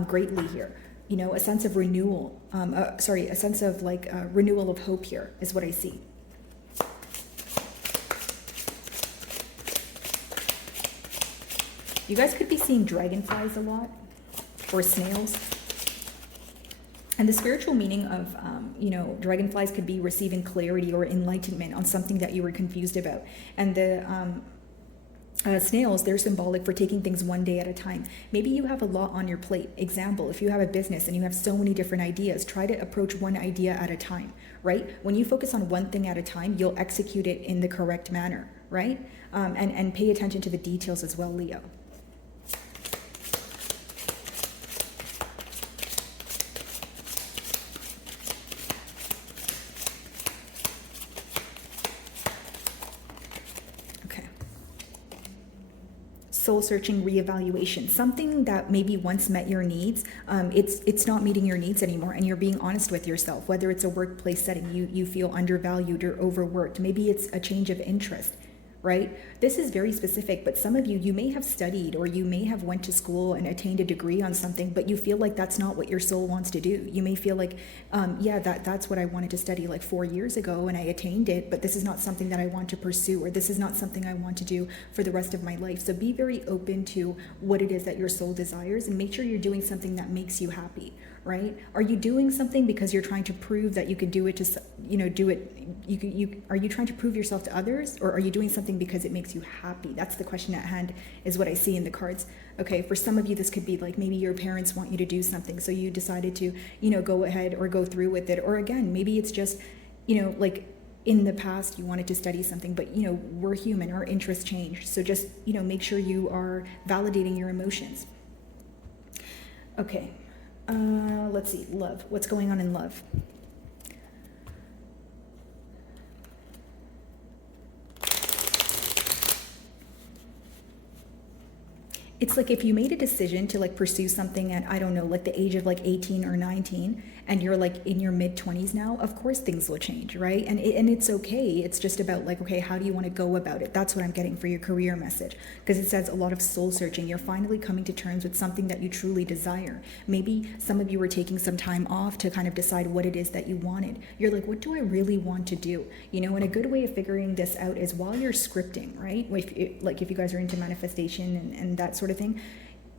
greatly here. A sense of renewal, a sense of renewal of hope here is what I see. You guys could be seeing dragonflies a lot, or snails. And the spiritual meaning of, dragonflies could be receiving clarity or enlightenment on something that you were confused about. And the snails, they're symbolic for taking things one day at a time. Maybe you have a lot on your plate. Example, if you have a business and you have so many different ideas, try to approach one idea at a time, right? When you focus on one thing at a time, you'll execute it in the correct manner, right? And pay attention to the details as well, Leo. Soul-searching reevaluation, something that maybe once met your needs, it's not meeting your needs anymore, and you're being honest with yourself. Whether it's a workplace setting, you feel undervalued or overworked. Maybe it's a change of interest, right? This is very specific, but some of you may have studied, or you may have went to school and attained a degree on something, but you feel like that's not what your soul wants to do. You may feel like, that's what I wanted to study like 4 years ago, and I attained it, but this is not something that I want to pursue, or this is not something I want to do for the rest of my life. So be very open to what it is that your soul desires, and make sure you're doing something that makes you happy, right? Are you doing something because you're trying to prove that you can do it to, are you trying to prove yourself to others, or are you doing something because it makes you happy? That's the question at hand, is what I see in the cards. Okay, for some of you, this could be like maybe your parents want you to do something, so you decided to, go ahead or go through with it. Or again, maybe it's just, like in the past you wanted to study something, but we're human, our interests change. So just, make sure you are validating your emotions. Okay. Let's see, love. What's going on in love? It's like if you made a decision to pursue something at, I don't know, like the age of 18 or 19, and you're like in your mid-20s now, of course things will change, right? And it's okay. It's just about like, okay, how do you want to go about it? That's what I'm getting for your career message, because it says a lot of soul searching. You're finally coming to terms with something that you truly desire. Maybe some of you were taking some time off to kind of decide what it is that you wanted. You're like, what do I really want to do? You know, and a good way of figuring this out is while you're scripting, right? If you guys are into manifestation and that sort of thing,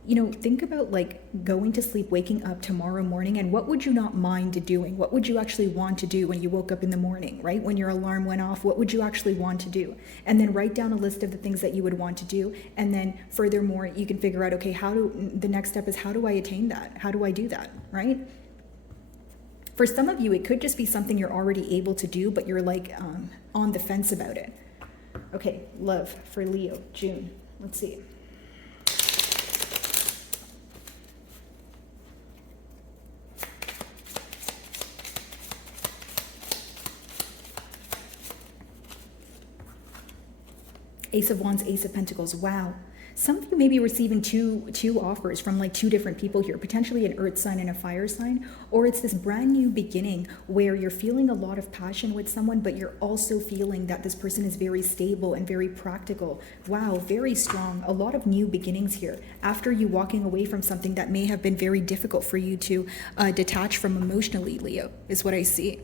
you know, think about like going to sleep, waking up tomorrow morning, and what would you not mind doing? What would you actually want to do when you woke up in the morning, right? When your alarm went off, what would you actually want to do? And then write down a list of the things that you would want to do. And then furthermore, you can figure out, okay, the next step is, how do I attain that? How do I do that, right? For some of you, it could just be something you're already able to do, but you're like on the fence about it. Okay, love for Leo, June. Let's see. Ace of Wands, Ace of Pentacles. Wow. Some of you may be receiving two offers from like two different people here, potentially an earth sign and a fire sign, or it's this brand new beginning where you're feeling a lot of passion with someone, but you're also feeling that this person is very stable and very practical. Wow, very strong. A lot of new beginnings here after you walking away from something that may have been very difficult for you to detach from emotionally, Leo, is what I see.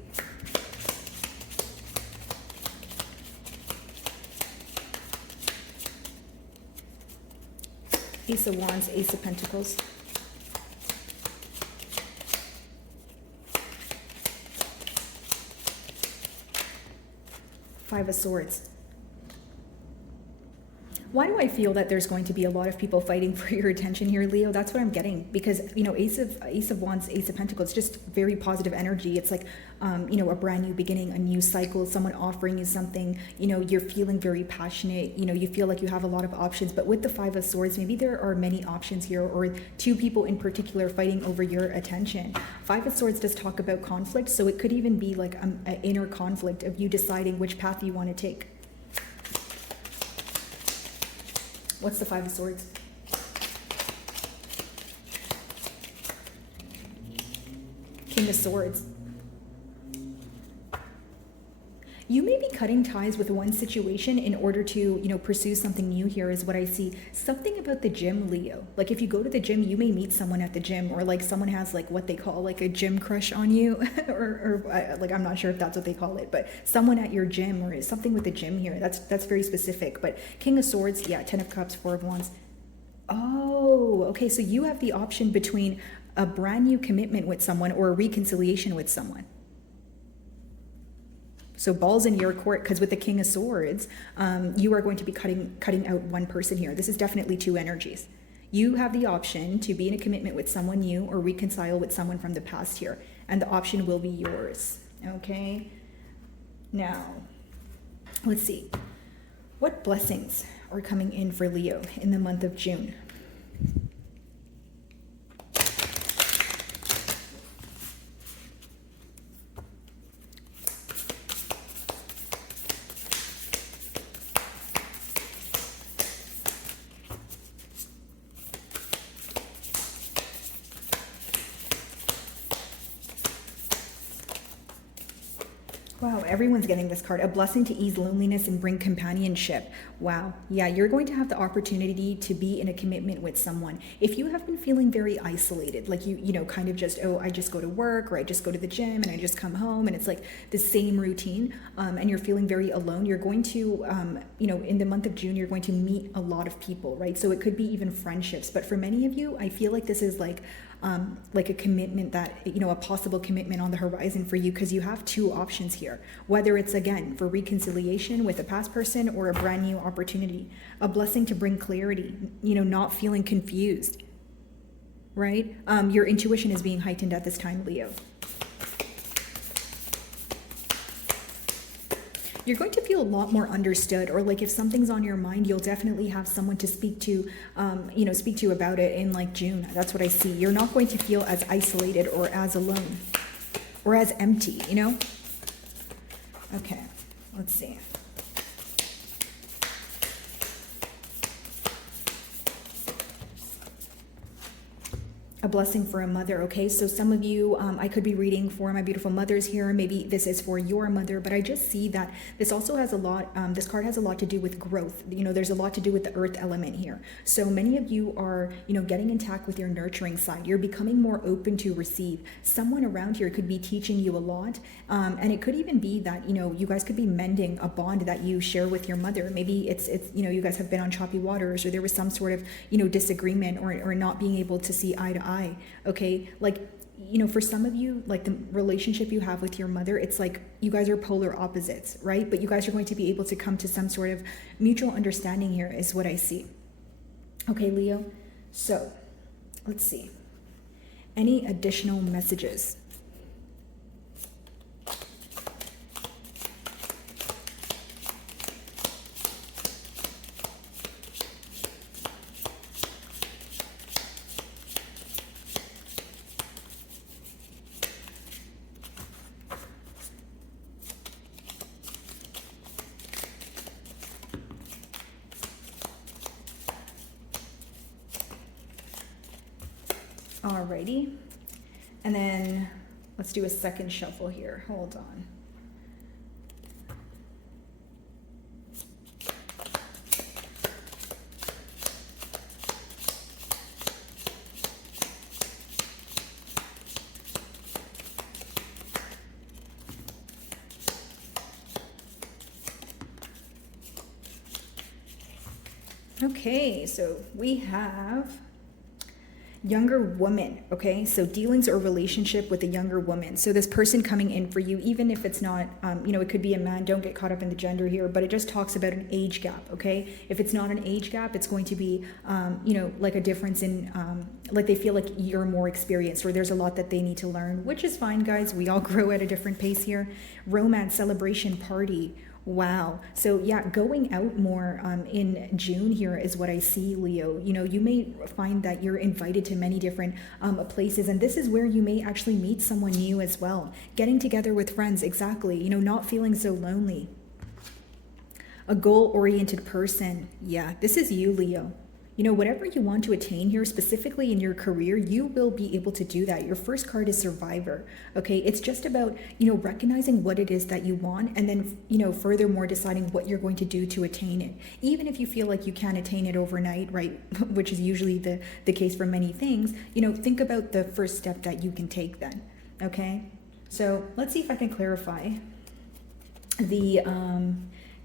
Ace of Wands, Ace of Pentacles. Five of Swords. Why do I feel that there's going to be a lot of people fighting for your attention here, Leo? That's what I'm getting, because, you know, Ace of Wands, Ace of Pentacles, just very positive energy. It's like, you know, a brand new beginning, a new cycle, someone offering you something, you know, you're feeling very passionate, you know, you feel like you have a lot of options. But with the Five of Swords, maybe there are many options here, or two people in particular fighting over your attention. Five of Swords does talk about conflict, so it could even be like an inner conflict of you deciding which path you want to take. What's the Five of Swords? King of Swords. You may be cutting ties with one situation in order to, you know, pursue something new here is what I see. Something about the gym, Leo. Like if you go to the gym, you may meet someone at the gym, or like someone has like what they call like a gym crush on you, or like, I'm not sure if that's what they call it, but someone at your gym, or something with the gym here. That's very specific. But King of Swords, yeah, Ten of Cups, Four of Wands. Oh, okay. So you have the option between a brand new commitment with someone or a reconciliation with someone. So balls in your court, because with the King of Swords, you are going to be cutting out one person here. This is definitely two energies. You have the option to be in a commitment with someone new or reconcile with someone from the past here. And the option will be yours. Okay? Now, let's see. What blessings are coming in for Leo in the month of June? Wow, everyone's getting this card. A blessing to ease loneliness and bring companionship. Wow. Yeah, you're going to have the opportunity to be in a commitment with someone. If you have been feeling very isolated, like you know, kind of just, oh, I just go to work, or I just go to the gym and I just come home and it's like the same routine, and you're feeling very alone, you're going to, you know, in the month of June, you're going to meet a lot of people, right? So it could be even friendships. But for many of you, I feel like this is like a commitment that, you know, a possible commitment on the horizon for you, because you have two options here, whether it's again for reconciliation with a past person or a brand new opportunity, a blessing to bring clarity, you know, not feeling confused, right? Your intuition is being heightened at this time, Leo. You're going to feel a lot more understood, or like if something's on your mind, you'll definitely have someone to speak to, you know, speak to about it in like June. That's what I see. You're not going to feel as isolated or as alone or as empty, you know? Okay, let's see. a blessing for a mother. Okay, so some of you, I could be reading for my beautiful mothers here. Maybe this is for your mother, but I just see that this also has a lot, this card has a lot to do with growth. You know, there's a lot to do with the earth element here. So many of you are, you know, getting intact with your nurturing side. You're becoming more open to receive. Someone around here could be teaching you a lot, and it could even be that, you know, you guys could be mending a bond that you share with your mother. Maybe it's you know, you guys have been on choppy waters, or there was some sort of, you know, disagreement, or not being able to see eye to eye. Okay, like, you know, for some of you, like the relationship you have with your mother, it's like you guys are polar opposites, right? But you guys are going to be able to come to some sort of mutual understanding here, is what I see. Okay, Leo, so let's see, any additional messages? Alrighty, and then let's do a second shuffle here. Hold on. Okay, so we have younger woman. Okay, so dealings or relationship with a younger woman. So this person coming in for you, even if it's not, you know, it could be a man. Don't get caught up in the gender here, but it just talks about an age gap. Okay, if it's not an age gap, it's going to be, you know, like a difference in, like they feel like you're more experienced, or there's a lot that they need to learn, which is fine, guys. We all grow at a different pace here. Romance, celebration, party. Wow. So yeah, going out more in June here is what I see, Leo. You know, you may find that you're invited to many different places, and this is where you may actually meet someone new as well. Getting together with friends, exactly. You know, not feeling so lonely. A goal-oriented person. Yeah, this is you, Leo. You know, whatever you want to attain here, specifically in your career, you will be able to do that. Your first card is survivor. Okay, it's just about, you know, recognizing what it is that you want, and then, you know, furthermore deciding what you're going to do to attain it. Even if you feel like you can't attain it overnight, right, which is usually the case for many things, you know, think about the first step that you can take then. Okay, so let's see if I can clarify the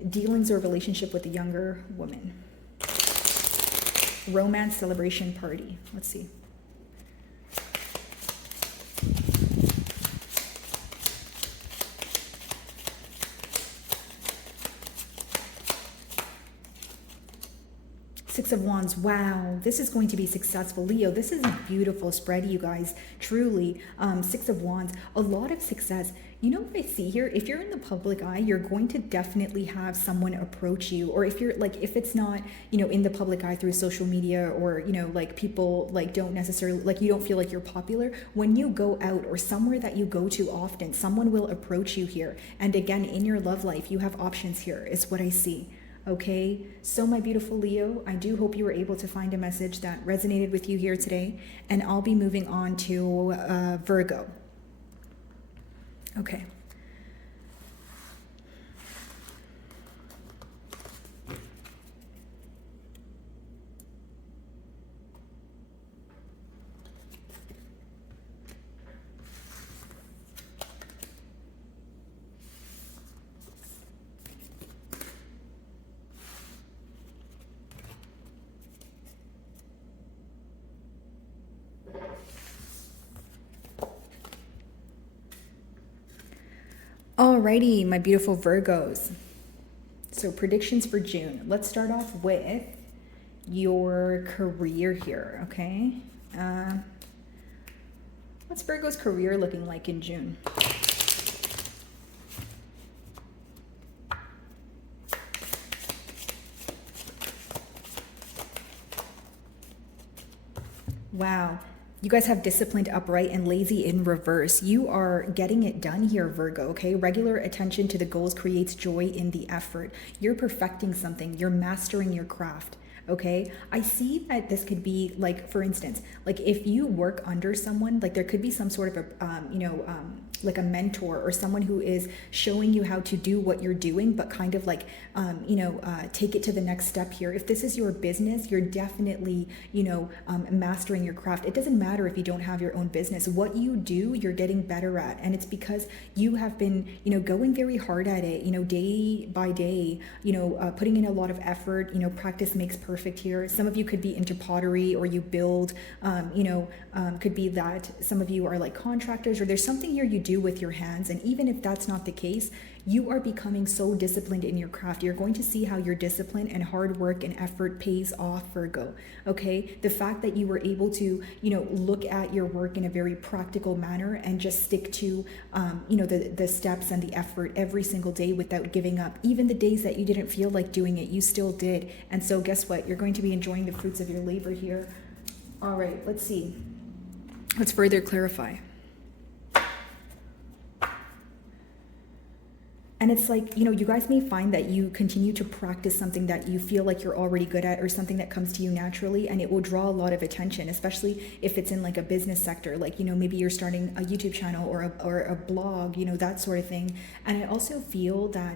dealings or relationship with a younger woman. Romance, celebration, party. Let's see. Six of Wands. Wow, this is going to be successful. Leo, this is a beautiful spread, you guys. Truly. Six of Wands. A lot of success. You know what I see here? If you're in the public eye, you're going to definitely have someone approach you. Or if you're like, if it's not, you know, in the public eye through social media, or, you know, like people like don't necessarily, like you don't feel like you're popular. When you go out or somewhere that you go to often, someone will approach you here. And again, in your love life, you have options here, is what I see. Okay, so my beautiful Leo, I do hope you were able to find a message that resonated with you here today, and I'll be moving on to Virgo. Okay. Alrighty, my beautiful Virgos. So predictions for June. Let's start off with your career here, okay? What's Virgo's career looking like in June? Wow. You guys have disciplined upright and lazy in reverse. You are getting it done here, Virgo, okay? Regular attention to the goals creates joy in the effort. You're perfecting something. You're mastering your craft, okay? I see that this could be like, for instance, like if you work under someone, like there could be some sort of a, like a mentor or someone who is showing you how to do what you're doing, but kind of like, take it to the next step here. If this is your business, you're definitely, mastering your craft. It doesn't matter if you don't have your own business. What you do, you're getting better at. And it's because you have been, going very hard at it, day by day, putting in a lot of effort. Practice makes perfect here. Some of you could be into pottery, or you build, could be that some of you are like contractors, or there's something here you do with your hands. And even if that's not the case, you are becoming so disciplined in your craft. You're going to see how your discipline and hard work and effort pays off, Virgo. Okay, the fact that you were able to, look at your work in a very practical manner and just stick to, the steps and the effort every single day without giving up. Even the days that you didn't feel like doing it, you still did. And so guess what? You're going to be enjoying the fruits of your labor here. All right, let's see. Let's further clarify. And it's like, you guys may find that you continue to practice something that you feel like you're already good at, or something that comes to you naturally, and it will draw a lot of attention, especially if it's in like a business sector, like, maybe you're starting a YouTube channel or a blog, that sort of thing. And I also feel that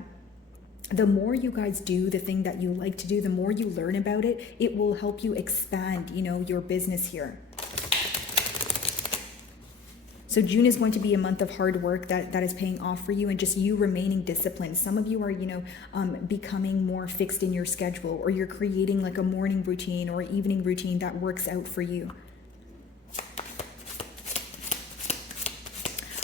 the more you guys do the thing that you like to do, the more you learn about it, it will help you expand, your business here. So June is going to be a month of hard work that is paying off for you, and just you remaining disciplined. Some of you are, becoming more fixed in your schedule, or you're creating like a morning routine or evening routine that works out for you.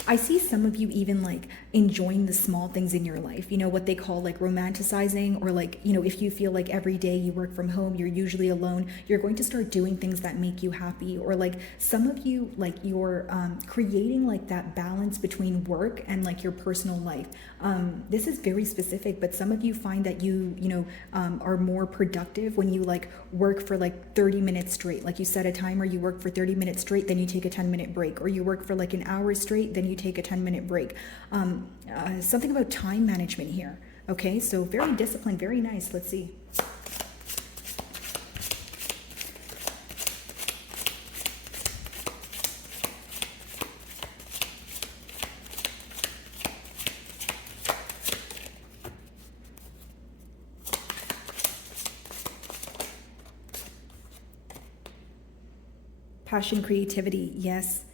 I see some of you even like enjoying the small things in your life, what they call like romanticizing, or like, if you feel like every day you work from home, you're usually alone, you're going to start doing things that make you happy. Or like some of you, like you're creating like that balance between work and like your personal life. This is very specific, but some of you find that you are more productive when you like work for like 30 minutes straight. Like you set a timer, you work for 30 minutes straight, then you take a 10-minute break, or you work for like an hour straight, then you take a 10-minute break. Something about time management here. Okay, so very disciplined, very nice. Let's see. Passion, creativity, yes.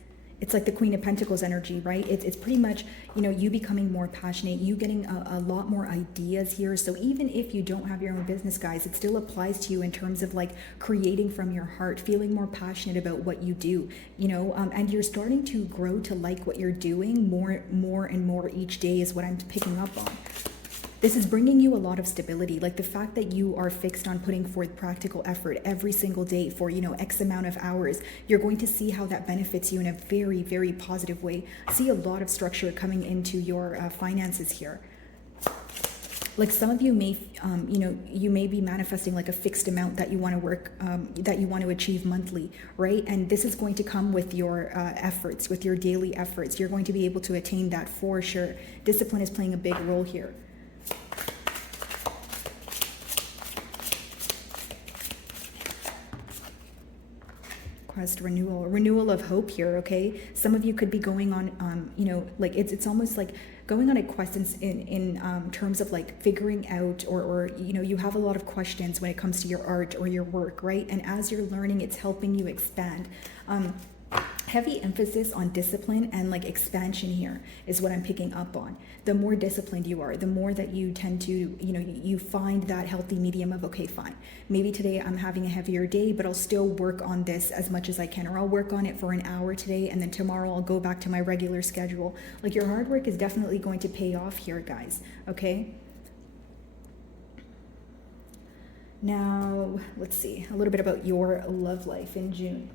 It's like the Queen of Pentacles energy, right? It's pretty much, you becoming more passionate, you getting a lot more ideas here. So even if you don't have your own business, guys, it still applies to you in terms of like creating from your heart, feeling more passionate about what you do, and you're starting to grow to like what you're doing more and more each day is what I'm picking up on. This is bringing you a lot of stability, like the fact that you are fixed on putting forth practical effort every single day for, X amount of hours. You're going to see how that benefits you in a very, very positive way. See a lot of structure coming into your finances here. Like some of you may, you may be manifesting like a fixed amount that you want to work, that you want to achieve monthly, right? And this is going to come with your efforts, with your daily efforts. You're going to be able to attain that for sure. Discipline is playing a big role here. Quest, renewal of hope here. Okay, some of you could be going on like it's almost like going on a quest in terms of like figuring out, or you have a lot of questions when it comes to your art or your work, right? And as you're learning, it's helping you expand. Heavy emphasis on discipline and like expansion here is what I'm picking up on. The more disciplined you are, the more that you tend to, you find that healthy medium of, okay, fine, maybe today I'm having a heavier day, but I'll still work on this as much as I can, or I'll work on it for an hour today, and then tomorrow I'll go back to my regular schedule. Like your hard work is definitely going to pay off here, guys, okay? Now, let's see a little bit about your love life in June.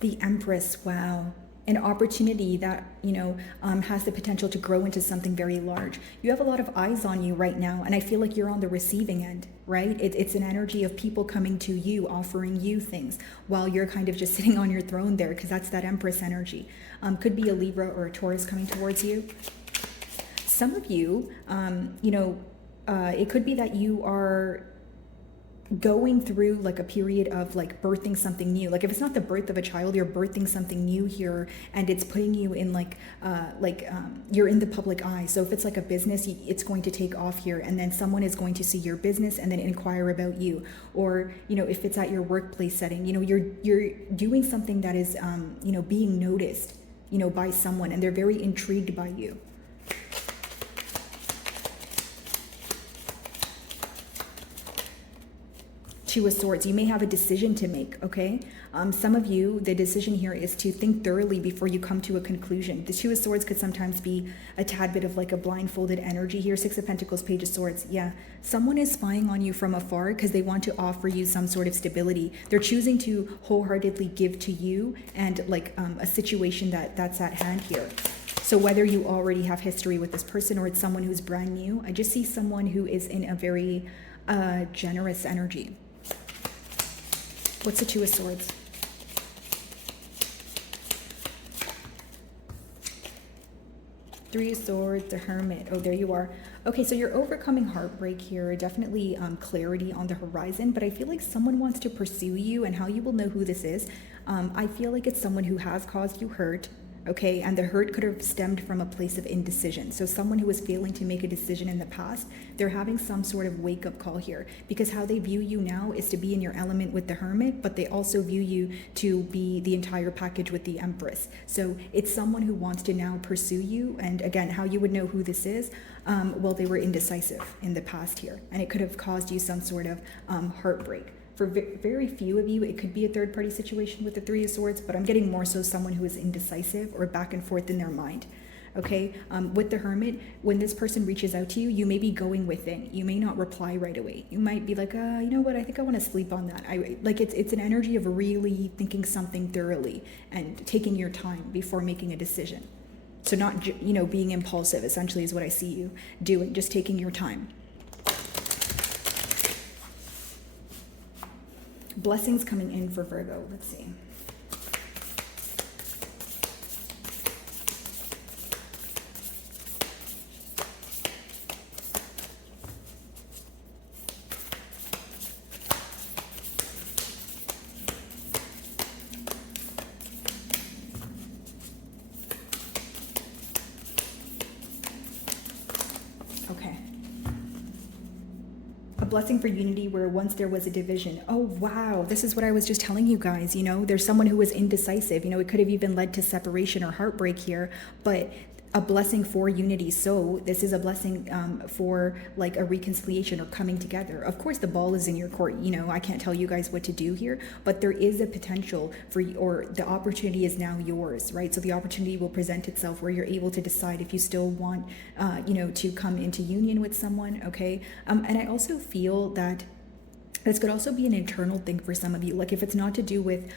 The Empress, wow. an opportunity that, you know, has the potential to grow into something very large. You have a lot of eyes on you right now, and I feel like you're on the receiving end, right? It's an energy of people coming to you, offering you things, while you're kind of just sitting on your throne there, because that's that Empress energy. Could be a Libra or a Taurus coming towards you. Some of you, you know, it could be that you are going through like a period of like birthing something new. Like if it's not the birth of a child, you're birthing something new here, and it's putting you in like you're in the public eye. So if it's like a business, it's going to take off here, and then someone is going to see your business and then inquire about you. Or, you know, if it's at your workplace setting, you know, you're doing something that is you know, being noticed, you know, by someone, and they're very intrigued by you. Two of Swords, you may have a decision to make, okay? Some of you, the decision here is to think thoroughly before you come to a conclusion. The Two of Swords could sometimes be a tad bit of like a blindfolded energy here. Six of Pentacles, Page of Swords. Yeah, someone is spying on you from afar because they want to offer you some sort of stability. They're choosing to wholeheartedly give to you and like a situation that's at hand here. So whether you already have history with this person or it's someone who's brand new, I just see someone who is in a very generous energy. What's the Two of Swords? Three of Swords, the Hermit. Oh, there you are. Okay, so you're overcoming heartbreak here. Definitely clarity on the horizon, but I feel like someone wants to pursue you, and how you will know who this is. I feel like it's someone who has caused you hurt. Okay, and the hurt could have stemmed from a place of indecision. So someone who was failing to make a decision in the past, they're having some sort of wake-up call here, because how they view you now is to be in your element with the Hermit, but they also view you to be the entire package with the Empress. So it's someone who wants to now pursue you, and again, how you would know who this is, well, they were indecisive in the past here, and it could have caused you some sort of heartbreak. For very few of you, it could be a third-party situation with the Three of Swords, but I'm getting more so someone who is indecisive or back and forth in their mind. Okay, with the Hermit, when this person reaches out to you, you may be going within. You may not reply right away. You might be like, you know what, I think I want to sleep on that. It's an energy of really thinking something thoroughly and taking your time before making a decision. So not, you know, being impulsive, essentially, is what I see you doing, just taking your time. Blessings coming in for Virgo. Let's see. Okay. A blessing for unity where once there was a division. Oh, wow. This is what I was just telling you guys. You know, there's someone who was indecisive. You know, it could have even led to separation or heartbreak here, but a blessing for unity. So this is a blessing for like a reconciliation or coming together. Of course, the ball is in your court. You know, I can't tell you guys what to do here, but there is a potential for, or the opportunity is now yours, right? So the opportunity will present itself where you're able to decide if you still want, you know, to come into union with someone. Okay. And I also feel that this could also be an internal thing for some of you. Like if it's not to do with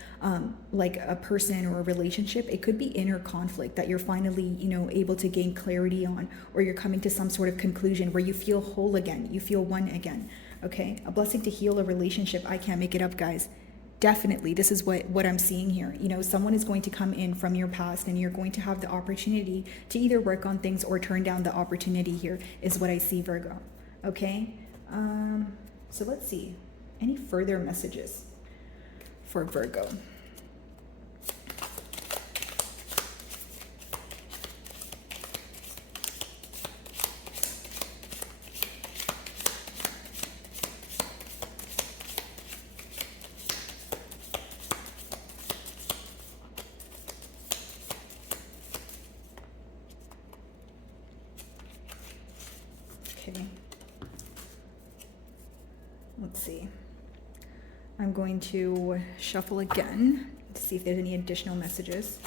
like a person or a relationship, it could be inner conflict that you're finally, you know, able to gain clarity on, or you're coming to some sort of conclusion where you feel whole again, you feel one again. Okay, a blessing to heal a relationship. I can't make it up, guys. Definitely, this is what I'm seeing here. You know, someone is going to come in from your past, and you're going to have the opportunity to either work on things or turn down the opportunity here, is what I see, Virgo. Okay, so let's see. Any further messages for Virgo? Okay. Let's see. I'm going to shuffle again to see if there's any additional messages.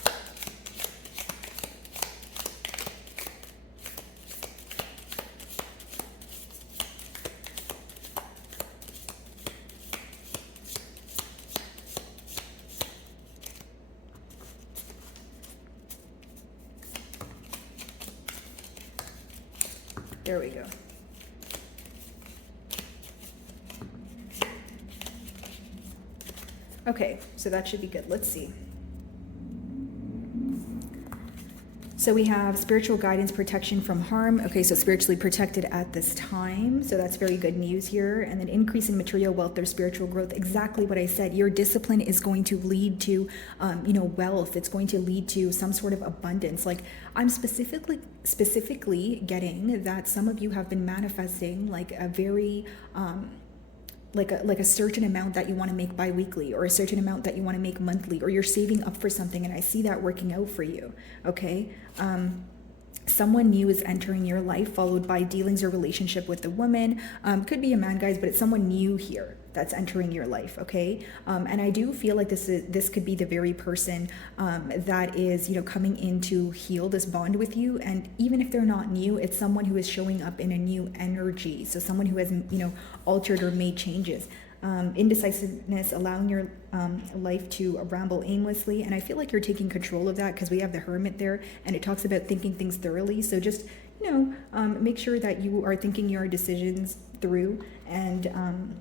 There we go. Okay, so that should be good. Let's see. So we have spiritual guidance, protection from harm. Okay, so spiritually protected at this time. So that's very good news here. And then increase in material wealth or spiritual growth. Exactly what I said. Your discipline is going to lead to, wealth. It's going to lead to some sort of abundance. Like I'm specifically getting that some of you have been manifesting like a very, like a certain amount that you want to make bi-weekly, or a certain amount that you want to make monthly, or you're saving up for something, and I see that working out for you. Okay, someone new is entering your life, followed by dealings or relationship with a woman. Could be a man, guys, but it's someone new here that's entering your life. Okay, and I do feel like this could be the very person that is coming in to heal this bond with you. And even if they're not new, it's someone who is showing up in a new energy. So someone who has altered or made changes. Indecisiveness, allowing your life to ramble aimlessly. And I feel like you're taking control of that because we have the Hermit there, and it talks about thinking things thoroughly. So just, make sure that you are thinking your decisions through, and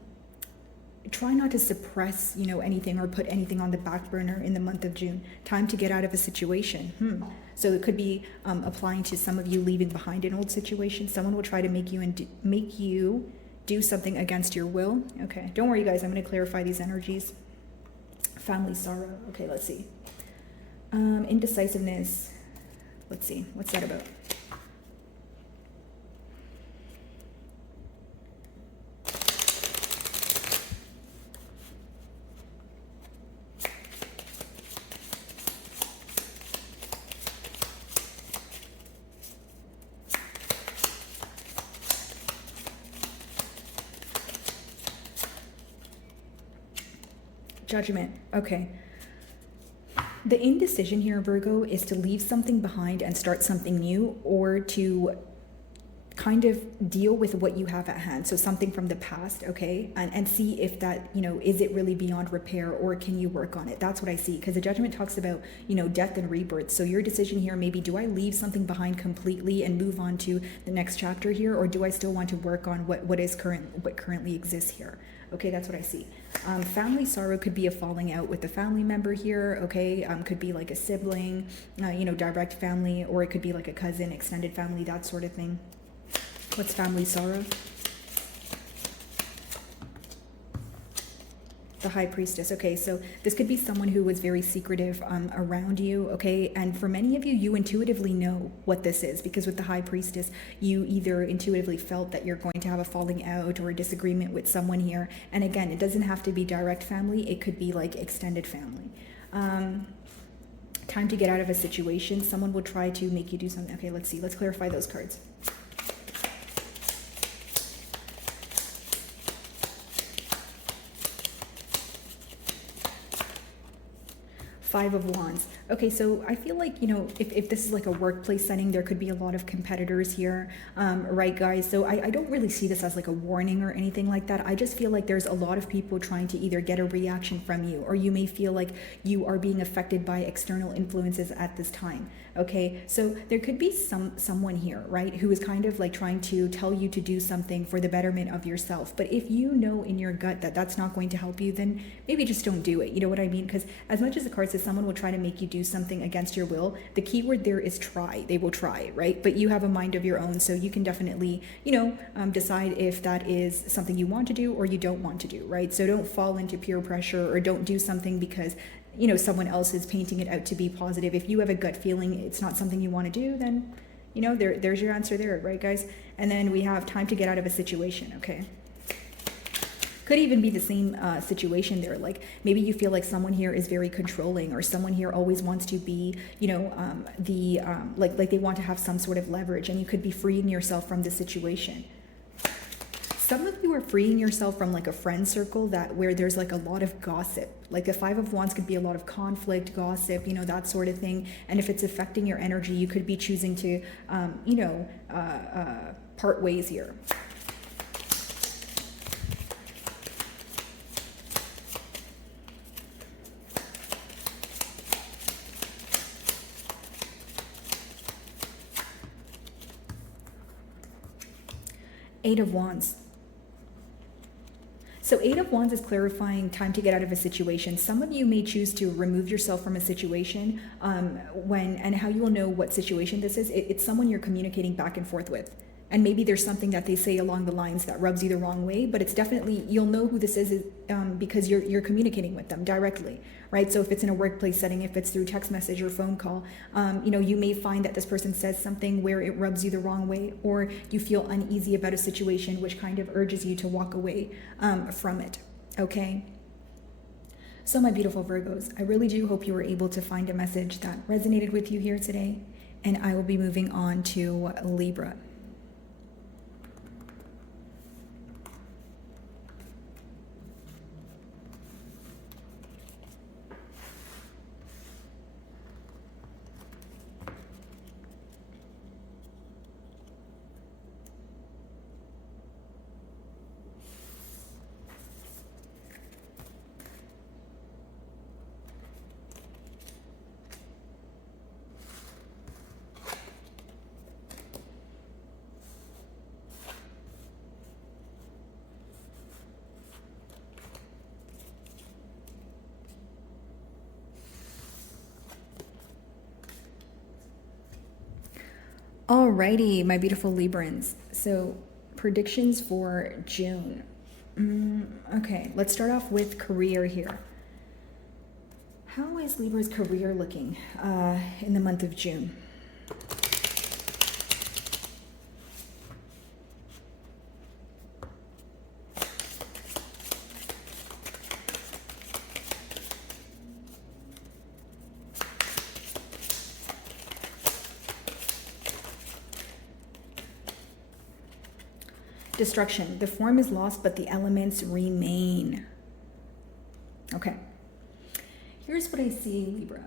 try not to suppress, anything or put anything on the back burner in the month of June. Time to get out of a situation. So it could be applying to some of you leaving behind an old situation. Someone will try to make you do something against your will. Okay, don't worry, guys. I'm going to clarify these energies. Family sorrow. Okay, let's see. Indecisiveness. Let's see. What's that about? Judgment. Okay. The indecision here, Virgo, is to leave something behind and start something new, or to kind of deal with what you have at hand. So something from the past, okay? And see if that, is it really beyond repair, or can you work on it? That's what I see. Because the Judgment talks about, death and rebirth. So your decision here, maybe, do I leave something behind completely and move on to the next chapter here? Or do I still want to work on what currently exists here? Okay, that's what I see. Family sorrow could be a falling out with a family member here, okay? Could be like a sibling, direct family, or it could be like a cousin, extended family, that sort of thing. What's family sorrow? The High Priestess. Okay, so this could be someone who was very secretive around you, okay? And for many of you, you intuitively know what this is, because with the High Priestess, you either intuitively felt that you're going to have a falling out or a disagreement with someone here. And again, it doesn't have to be direct family. It could be like extended family. Time to get out of a situation. Someone will try to make you do something. Okay, let's see. Let's clarify those cards. Five of Wands. Okay, so I feel like, if this is like a workplace setting, there could be a lot of competitors here, right, guys? So I don't really see this as like a warning or anything like that. I just feel like there's a lot of people trying to either get a reaction from you, or you may feel like you are being affected by external influences at this time. Okay, so there could be someone here, right, who is kind of like trying to tell you to do something for the betterment of yourself. But if you know in your gut that that's not going to help you, then maybe just don't do it. You know what I mean? Because as much as the card says someone will try to make you do something against your will, the key word there is try. They will try, right? But you have a mind of your own, so you can definitely, decide if that is something you want to do or you don't want to do, right? So don't fall into peer pressure, or don't do something because someone else is painting it out to be positive. If you have a gut feeling it's not something you want to do, then there's your answer there, right, guys? And then we have time to get out of a situation. Okay, could even be the same situation there. Like maybe you feel like someone here is very controlling, or someone here always wants to be like they want to have some sort of leverage, and you could be freeing yourself from the situation. Some of you are freeing yourself from like a friend circle where there's like a lot of gossip. Like the Five of Wands could be a lot of conflict, gossip, that sort of thing. And if it's affecting your energy, you could be choosing to, part ways here. Eight of Wands. So Eight of Wands is clarifying time to get out of a situation. Some of you may choose to remove yourself from a situation and how you will know what situation this is. It's someone you're communicating back and forth with. And maybe there's something that they say along the lines that rubs you the wrong way, but it's definitely, you'll know who this is because you're communicating with them directly, right? So if it's in a workplace setting, if it's through text message or phone call, you may find that this person says something where it rubs you the wrong way, or you feel uneasy about a situation, which kind of urges you to walk away from it, okay? So my beautiful Virgos, I really do hope you were able to find a message that resonated with you here today, and I will be moving on to Libra. Alrighty, my beautiful Librans. So predictions for June. Okay, let's start off with career here. How is Libra's career looking in the month of June? Destruction. The form is lost, but the elements remain. Okay. Here's what I see, Libra.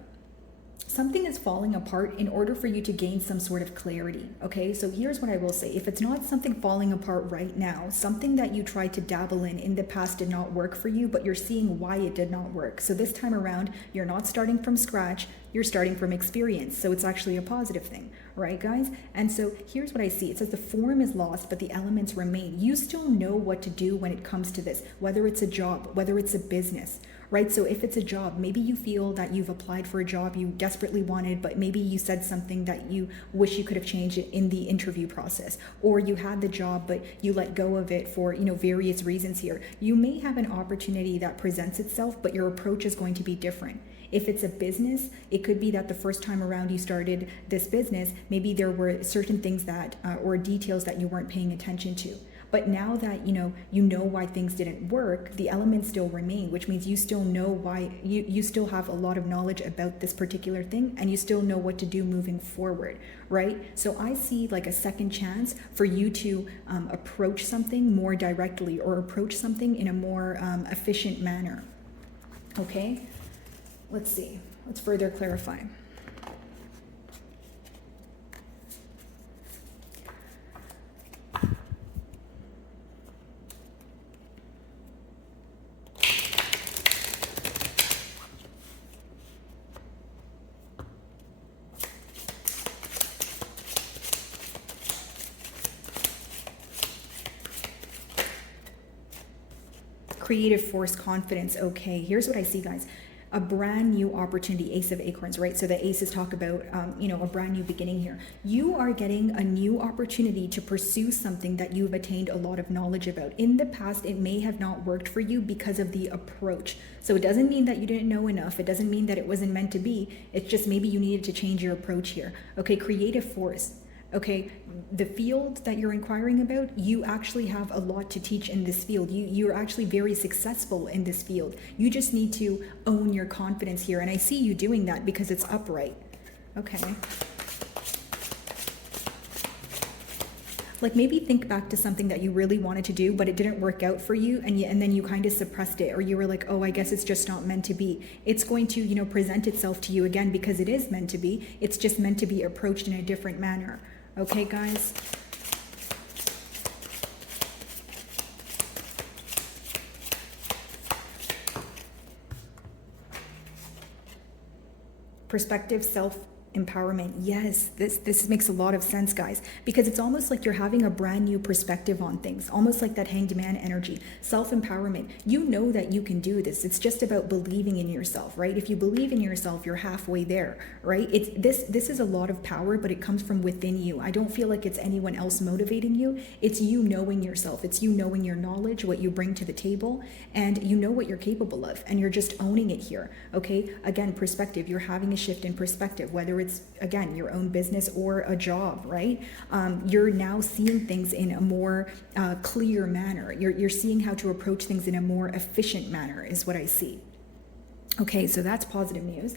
Something is falling apart in order for you to gain some sort of clarity, okay? So here's what I will say. If it's not something falling apart right now, something that you tried to dabble in the past did not work for you, but you're seeing why it did not work. So this time around, you're not starting from scratch, you're starting from experience. So it's actually a positive thing, right, guys? And so here's what I see. It says the form is lost, but the elements remain. You still know what to do when it comes to this, whether it's a job, whether it's a business, right? So if it's a job, maybe you feel that you've applied for a job you desperately wanted, but maybe you said something that you wish you could have changed in the interview process, or you had the job, but you let go of it for, various reasons here. You may have an opportunity that presents itself, but your approach is going to be different. If it's a business, it could be that the first time around you started this business, maybe there were certain things that, or details that you weren't paying attention to. But now that you know why things didn't work, the elements still remain, which means you still know why, you still have a lot of knowledge about this particular thing, and you still know what to do moving forward, right? So I see like a second chance for you to approach something more directly, or approach something in a more efficient manner. Okay, let's see. Let's further clarify. Creative force, confidence. Okay, here's what I see, guys. A brand new opportunity, Ace of Acorns, right? So the aces talk about, a brand new beginning here. You are getting a new opportunity to pursue something that you've attained a lot of knowledge about. In the past, it may have not worked for you because of the approach. So it doesn't mean that you didn't know enough. It doesn't mean that it wasn't meant to be. It's just maybe you needed to change your approach here. Okay, creative force. Okay, the field that you're inquiring about, you actually have a lot to teach in this field. You're actually very successful in this field. You just need to own your confidence here. And I see you doing that because it's upright. Okay. Like maybe think back to something that you really wanted to do, but it didn't work out for you. And then you kind of suppressed it, or you were like, oh, I guess it's just not meant to be. It's going to, present itself to you again because it is meant to be. It's just meant to be approached in a different manner. Okay, guys? Perspective, self empowerment. Yes, this makes a lot of sense, guys, because it's almost like you're having a brand new perspective on things, almost like that hanged man energy, self-empowerment. You know that you can do this. It's just about believing in yourself, right? If you believe in yourself, you're halfway there, right? It's this is a lot of power, but it comes from within you. I don't feel like it's anyone else motivating you. It's you knowing yourself. It's you knowing your knowledge, what you bring to the table, and you know what you're capable of, and you're just owning it here. Okay, again, perspective. You're having a shift in perspective, whether it's, again, your own business or a job, right? You're now seeing things in a more clear manner. You're seeing how to approach things in a more efficient manner is what I see. Okay, so that's positive news.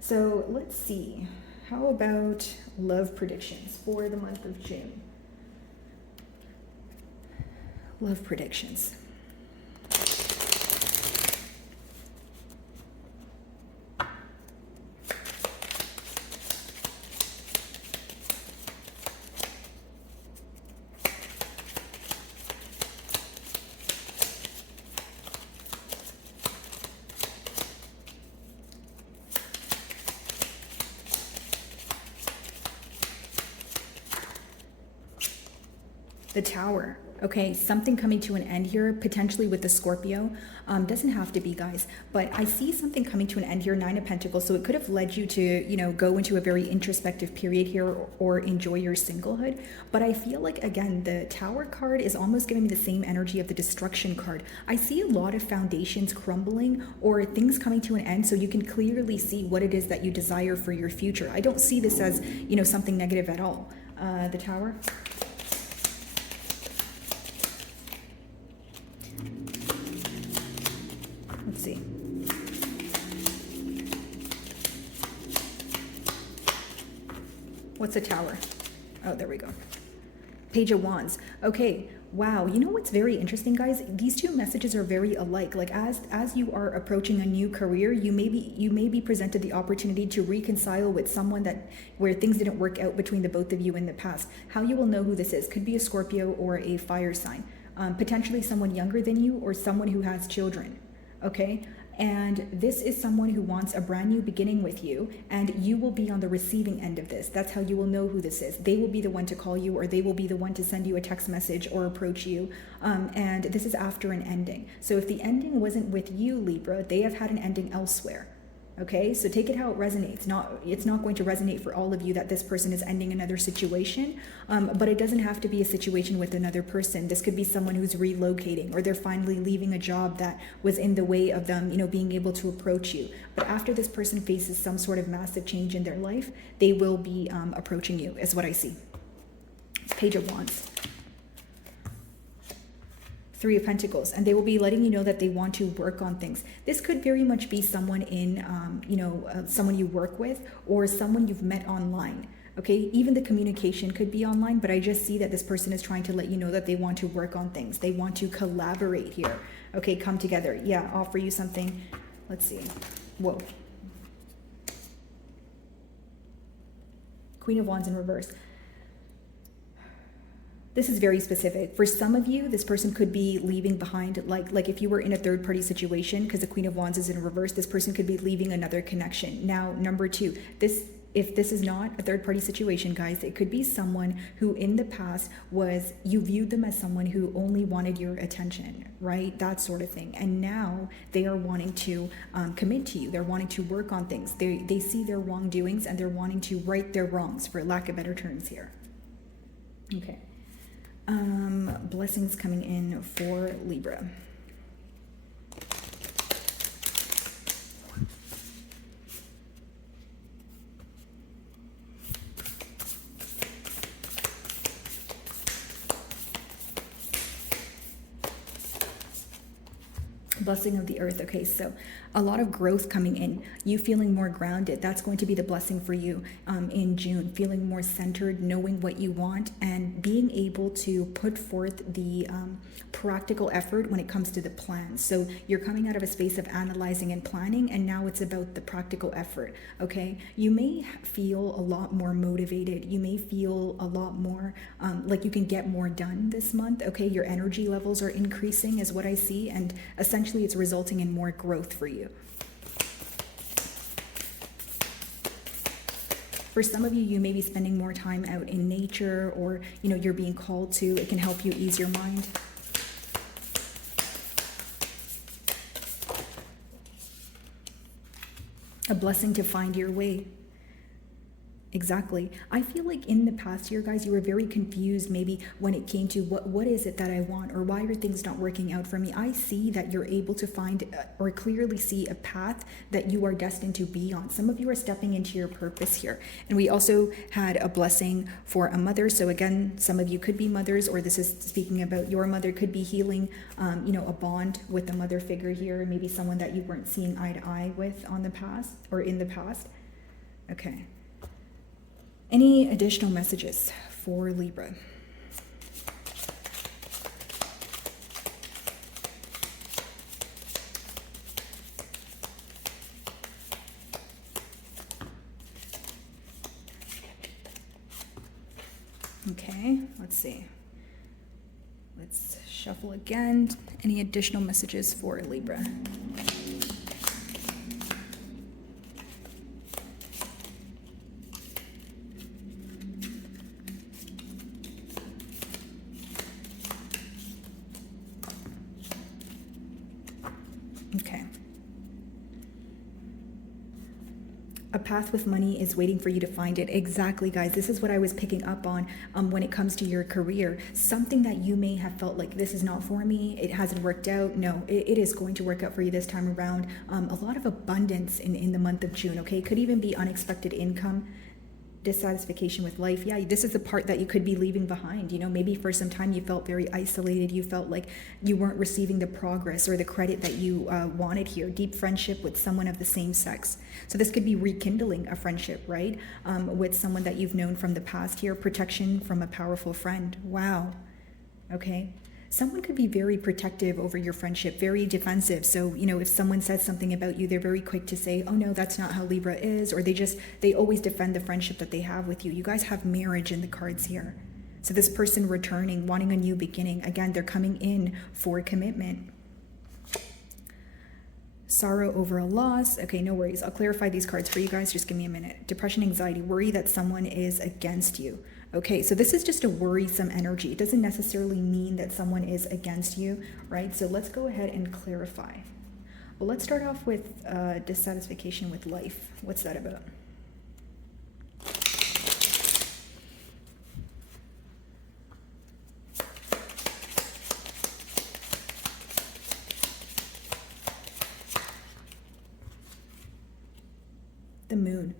So let's see. How about love predictions for the month of June? Love predictions. The Tower. Okay, something coming to an end here, potentially with the Scorpio. Doesn't have to be, guys, but I see something coming to an end here, Nine of Pentacles. So it could have led you to, go into a very introspective period here, or enjoy your singlehood. But I feel like, again, the Tower card is almost giving me the same energy of the Destruction card. I see a lot of foundations crumbling or things coming to an end, so you can clearly see what it is that you desire for your future. I don't see this as, something negative at all. The Tower. Let's see. What's a Tower? Oh, there we go. Page of Wands. Okay. Wow. You know what's very interesting, guys? These two messages are very alike. Like as you are approaching a new career, you may be presented the opportunity to reconcile with someone where things didn't work out between the both of you in the past. How you will know who this is could be a Scorpio or a fire sign. Potentially someone younger than you or someone who has children. Okay, and this is someone who wants a brand new beginning with you, and you will be on the receiving end of this. That's how you will know who this is. They will be the one to call you, or they will be the one to send you a text message or approach you, and this is after an ending. So if the ending wasn't with you, Libra, they have had an ending elsewhere. Okay, so take it how it resonates. It's not going to resonate for all of you that this person is ending another situation, but it doesn't have to be a situation with another person. This could be someone who's relocating, or they're finally leaving a job that was in the way of them, being able to approach you. But after this person faces some sort of massive change in their life, they will be approaching you, is what I see. Page of Wands. Three of Pentacles, and they will be letting you know that they want to work on things. This could very much be someone in, someone you work with, or someone you've met online. Okay, even the communication could be online, but I just see that this person is trying to let you know that they want to work on things. They want to collaborate here. Okay, come together. Yeah, offer you something. Let's see. Whoa. Queen of Wands in reverse. This is very specific. For some of you, this person could be leaving behind, like if you were in a third party situation, because the Queen of Wands is in reverse, this person could be leaving another connection. Now, number two, if this is not a third party situation, guys, it could be someone who in the past you viewed them as someone who only wanted your attention, right? That sort of thing. And now they are wanting to commit to you. They're wanting to work on things. They see their wrongdoings, and they're wanting to right their wrongs, for lack of better terms here. Okay. Blessings coming in for Libra. Blessing of the earth. Okay, so a lot of growth coming in, you feeling more grounded. That's going to be the blessing for you in June, feeling more centered, knowing what you want, and being able to put forth the practical effort when it comes to the plan. So you're coming out of a space of analyzing and planning, and now it's about the practical effort. Okay, you may feel a lot more motivated. You may feel a lot more like you can get more done this month. Okay, your energy levels are increasing is what I see, and essentially it's resulting in more growth for you. For some of you, you may be spending more time out in nature, or, you know, you're being called to. It can help you ease your mind. A blessing to find your way. Exactly. I feel like in the past year, guys, you were very confused maybe when it came to what is it that I want, or why are things not working out for me. I see that you're able to find or clearly see a path that you are destined to be on. Some of you are stepping into your purpose here. And we also had a blessing for a mother. So again, some of you could be mothers, or this is speaking about your mother, could be healing, you know, a bond with a mother figure here, maybe someone that you weren't seeing eye to eye with on the past or in the past. Okay. Any additional messages for Libra? Okay, let's see. Let's shuffle again. Any additional messages for Libra? Okay. A path with money is waiting for you to find it. Exactly, guys. This is what I was picking up on when it comes to your career. Something that you may have felt like, this is not for me, it hasn't worked out. No, it is going to work out for you this time around. A lot of abundance in the month of June, okay? Could even be unexpected income. Dissatisfaction with life. Yeah, this is the part that you could be leaving behind. You know, maybe for some time you felt very isolated. You felt like you weren't receiving the progress or the credit that you wanted here. Deep friendship with someone of the same sex. So this could be rekindling a friendship, right? With someone that you've known from the past here. Protection from a powerful friend. Wow. Okay. Someone could be very protective over your friendship, very defensive. So, you know, if someone says something about you, they're very quick to say, oh no, that's not how Libra is. Or they always defend the friendship that they have with you. You guys have marriage in the cards here. So this person returning, wanting a new beginning. Again, they're coming in for commitment. Sorrow over a loss. Okay, no worries. I'll clarify these cards for you guys. Just give me a minute. Depression, anxiety, worry that someone is against you. Okay, so this is just a worrisome energy. It doesn't necessarily mean that someone is against you, right? So let's go ahead and clarify. Well, let's start off with dissatisfaction with life. What's that about? The moon.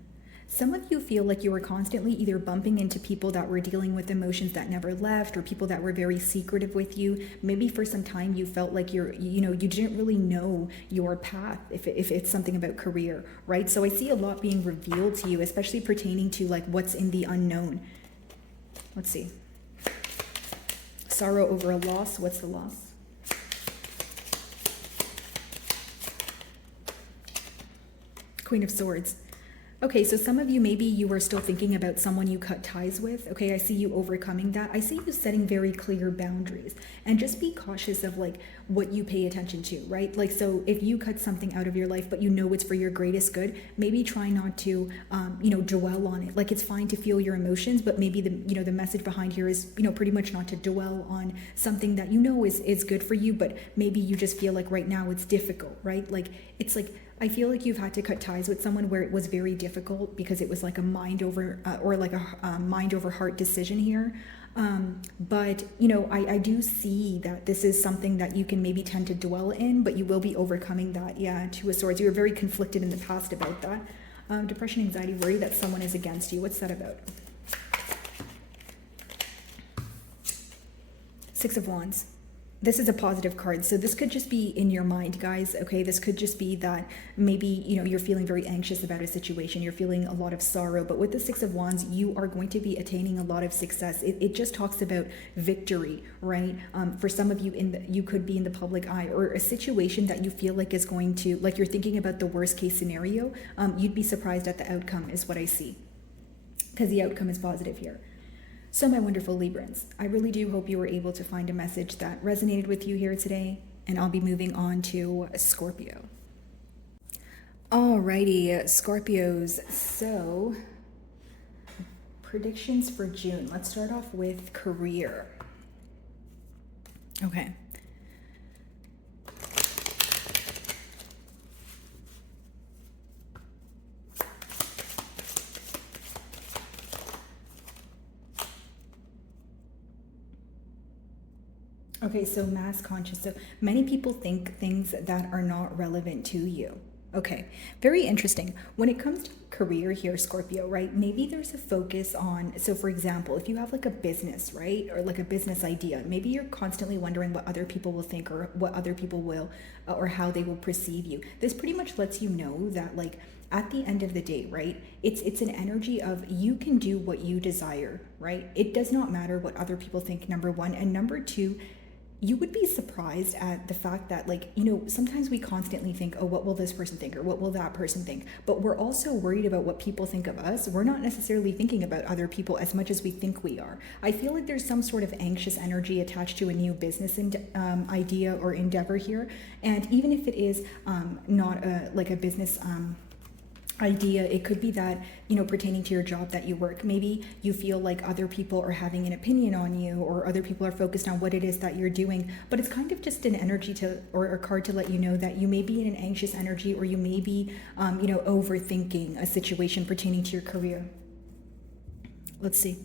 Some of you feel like you were constantly either bumping into people that were dealing with emotions that never left, or people that were very secretive with you. Maybe for some time you felt like you didn't really know your path if it's something about career, right? So I see a lot being revealed to you, especially pertaining to like what's in the unknown. Let's see. Sorrow over a loss. What's the loss? Queen of Swords. Okay, so some of you, maybe you were still thinking about someone you cut ties with. Okay, I see you overcoming that. I see you setting very clear boundaries, and just be cautious of like what you pay attention to, right? Like, so if you cut something out of your life, but you know it's for your greatest good, maybe try not to, dwell on it. Like, it's fine to feel your emotions, but maybe the message behind here is, pretty much not to dwell on something that is good for you, but maybe you just feel like right now it's difficult, right? Like, it's like, I feel like you've had to cut ties with someone where it was very difficult because it was like a mind over heart decision here. But I do see that this is something that you can maybe tend to dwell in, but you will be overcoming that. Yeah, Two of Swords. You were very conflicted in the past about that. Depression, anxiety, worry that someone is against you. What's that about? Six of Wands. This is a positive card. So this could just be in your mind, guys. Okay, this could just be that maybe, you're feeling very anxious about a situation. You're feeling a lot of sorrow. But with the Six of Wands, you are going to be attaining a lot of success. It just talks about victory, right? For some of you, you could be in the public eye, or a situation that you feel like is going to, like you're thinking about the worst case scenario. You'd be surprised at the outcome is what I see, because the outcome is positive here. So my wonderful Librans, I really do hope you were able to find a message that resonated with you here today, and I'll be moving on to Scorpio. Alrighty, Scorpios. So predictions for June. Let's start off with career. Okay. Okay, so mass conscious. So many people think things that are not relevant to you. Okay, very interesting. When it comes to career here, Scorpio, right? Maybe there's a focus on, so for example, if you have like a business, right? Or like a business idea, maybe you're constantly wondering what other people will think or what other people will, or how they will perceive you. This pretty much lets you know that like, at the end of the day, right? It's an energy of you can do what you desire, right? It does not matter what other people think, number one. And number two, you would be surprised at the fact that, like, you know, sometimes we constantly think, oh, what will this person think or what will that person think? But we're also worried about what people think of us. We're not necessarily thinking about other people as much as we think we are. I feel like there's some sort of anxious energy attached to a new business idea or endeavor here. And even if it is not like a business idea, it could be that, you know, pertaining to your job that you work, maybe you feel like other people are having an opinion on you or other people are focused on what it is that you're doing, but it's kind of just an energy to, or a card to let you know that you may be in an anxious energy, or you may be you know, overthinking a situation pertaining to your career. Let's see.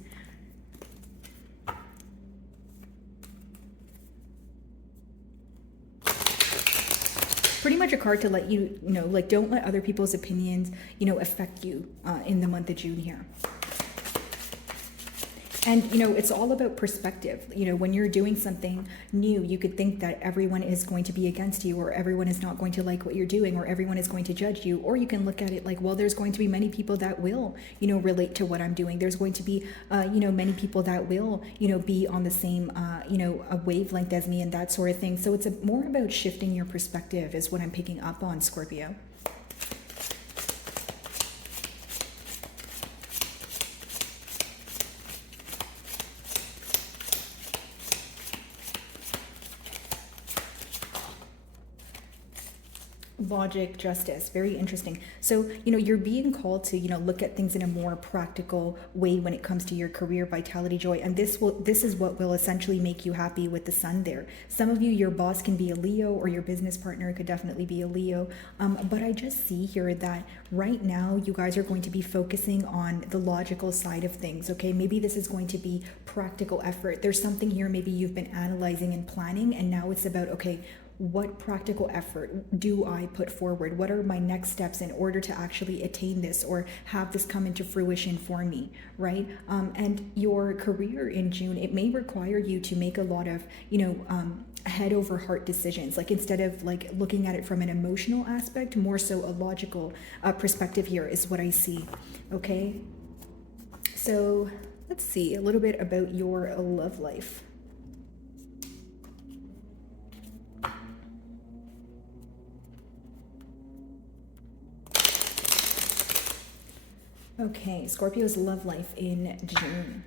Pretty much a card to let you know, like, don't let other people's opinions, you know, affect you in the month of June here. And, you know, it's all about perspective. You know, when you're doing something new, you could think that everyone is going to be against you, or everyone is not going to like what you're doing, or everyone is going to judge you. Or you can look at it like, well, there's going to be many people that will, you know, relate to what I'm doing. There's going to be, you know, many people that will, you know, be on the same, you know, a wavelength as me and that sort of thing. So it's more about shifting your perspective is what I'm picking up on, Scorpio. Logic, justice, very interesting. So, you know, you're being called to, you know, look at things in a more practical way when it comes to your career, vitality, joy, and this is what will essentially make you happy with the sun there. Some of you, your boss can be a Leo, or your business partner could definitely be a Leo. But I just see here that right now you guys are going to be focusing on the logical side of things. Okay, maybe this is going to be practical effort. There's something here maybe you've been analyzing and planning, and now it's about, okay, what practical effort do I put forward? What are my next steps in order to actually attain this or have this come into fruition for me, right? And your career in June, it may require you to make a lot of, you know, head over heart decisions. Like, instead of like looking at it from an emotional aspect, more so a logical perspective here is what I see, okay? So let's see a little bit about your love life. Okay, Scorpio's love life in June.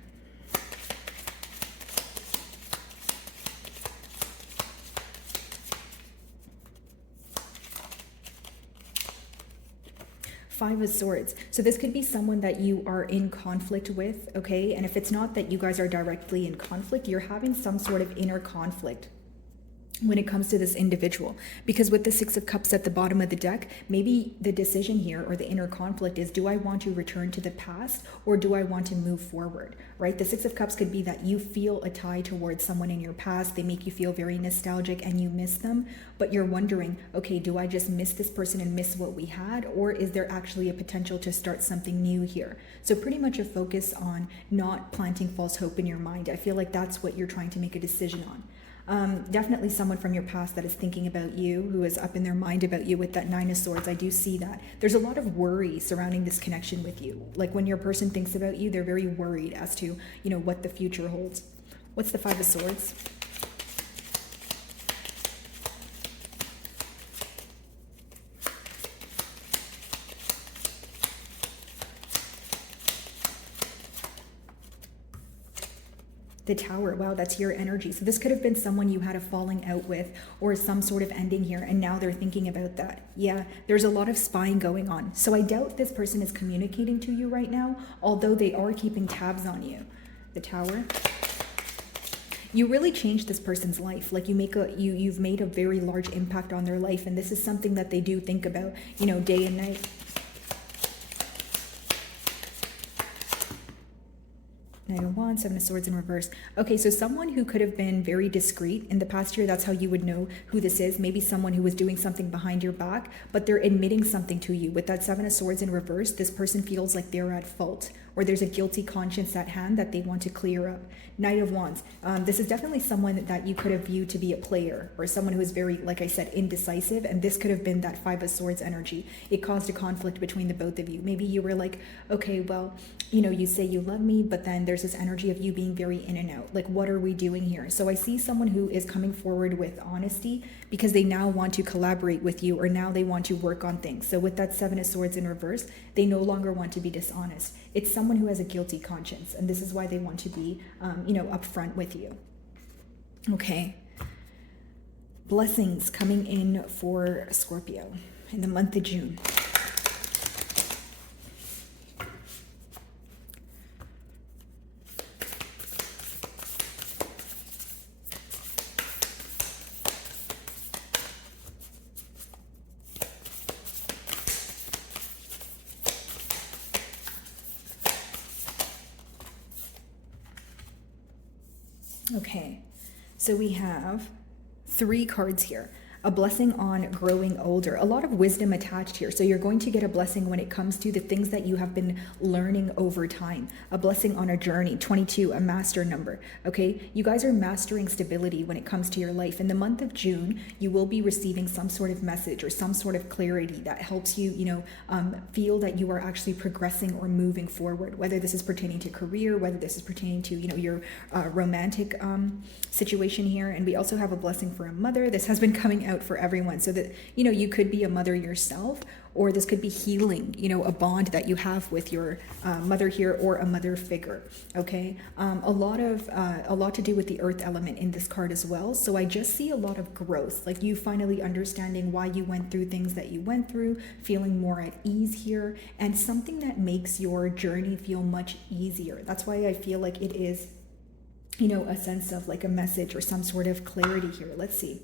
Five of Swords. So this could be someone that you are in conflict with, okay? And if it's not that you guys are directly in conflict, you're having some sort of inner conflict when it comes to this individual, because with the Six of Cups at the bottom of the deck, maybe the decision here or the inner conflict is, do I want to return to the past or do I want to move forward, right? The Six of Cups could be that you feel a tie towards someone in your past. They make you feel very nostalgic and you miss them, but you're wondering, okay, do I just miss this person and miss what we had, or is there actually a potential to start something new here? So pretty much a focus on not planting false hope in your mind. I feel like that's what you're trying to make a decision on. Definitely someone from your past that is thinking about you, who is up in their mind about you with that Nine of Swords. I do see that. There's a lot of worry surrounding this connection with you. Like, when your person thinks about you, they're very worried as to, you know, what the future holds. What's the Five of Swords? The Tower. Wow, that's your energy. So this could have been someone you had a falling out with or some sort of ending here, and now they're thinking about that. Yeah, there's a lot of spying going on. So I doubt this person is communicating to you right now, although they are keeping tabs on you. The Tower. You really changed this person's life. Like you've made a very large impact on their life, and this is something that they do think about, you know, day and night. Knight of Wands, Seven of Swords in reverse. Okay, so someone who could have been very discreet in the past year, that's how you would know who this is. Maybe someone who was doing something behind your back, but they're admitting something to you. With that Seven of Swords in reverse, this person feels like they're at fault, or there's a guilty conscience at hand that they want to clear up. Knight of Wands. This is definitely someone that you could have viewed to be a player, or someone who is very, like I said, indecisive, and this could have been that Five of Swords energy. It caused a conflict between the both of you. Maybe you were like, okay, well, you know, you say you love me, but then there's this energy of you being very in and out. Like, what are we doing here? So I see someone who is coming forward with honesty because they now want to collaborate with you, or now they want to work on things. So with that Seven of Swords in reverse, they no longer want to be dishonest. It's someone who has a guilty conscience, and this is why they want to be, you know, upfront with you. Okay. Blessings coming in for Scorpio in the month of June. Okay, so we have 3 cards here. A blessing on growing older. A lot of wisdom attached here. So you're going to get a blessing when it comes to the things that you have been learning over time. A blessing on a journey. 22, a master number. Okay, you guys are mastering stability when it comes to your life. In the month of June, you will be receiving some sort of message or some sort of clarity that helps you, you know, feel that you are actually progressing or moving forward. Whether this is pertaining to career, whether this is pertaining to, you know, your romantic situation here. And we also have a blessing for a mother. This has been coming out for everyone, so that, you know, you could be a mother yourself, or this could be healing, you know, a bond that you have with your mother here, or a mother figure. Okay, a lot to do with the earth element in this card as well. So I just see a lot of growth, like you finally understanding why you went through things that you went through, feeling more at ease here, and something that makes your journey feel much easier. That's why I feel like it is, you know, a sense of like a message or some sort of clarity here. Let's see.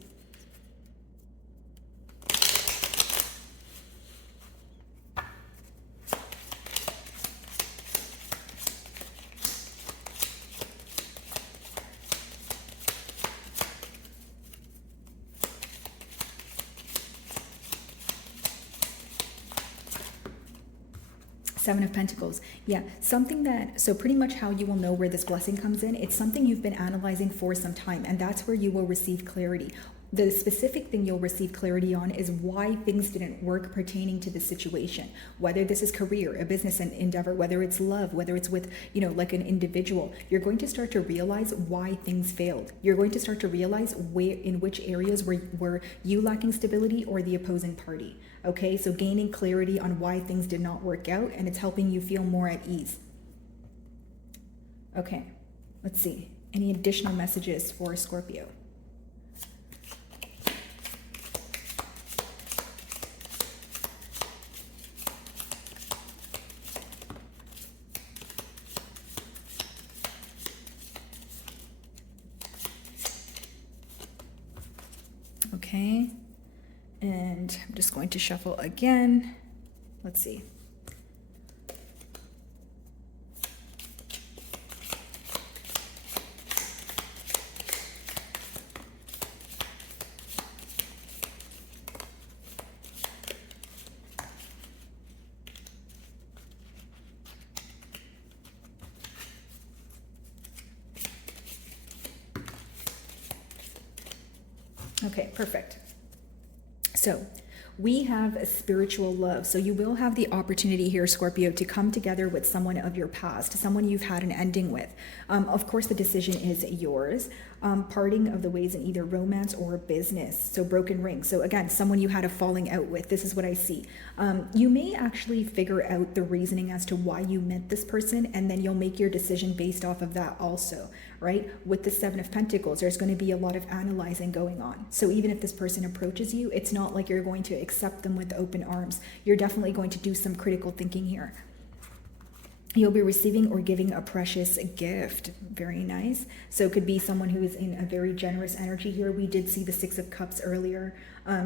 Seven of Pentacles. Yeah, something that, so pretty much how you will know where this blessing comes in, it's something you've been analyzing for some time, and that's where you will receive clarity. The specific thing you'll receive clarity on is why things didn't work pertaining to the situation. Whether this is career, a business endeavor, whether it's love, whether it's with, you know, like an individual, you're going to start to realize why things failed. You're going to start to realize where, in which areas were you lacking stability or the opposing party. Okay, so gaining clarity on why things did not work out, and it's helping you feel more at ease. Okay, let's see. Any additional messages for Scorpio? Okay, and I'm just going to shuffle again. Let's see. Okay, perfect. So we have a spiritual love. So you will have the opportunity here, Scorpio, to come together with someone of your past, someone you've had an ending with. Of course, the decision is yours. Parting of the ways in either romance or business. So broken ring. So again, someone you had a falling out with. This is what I see. You may actually figure out the reasoning as to why you met this person, and then you'll make your decision based off of that also. right? With the Seven of Pentacles, there's going to be a lot of analyzing going on. So even if this person approaches you, it's not like you're going to accept them with open arms. You're definitely going to do some critical thinking here. You'll be receiving or giving a precious gift. Very nice. So it could be someone who is in a very generous energy here. We did see the Six of Cups earlier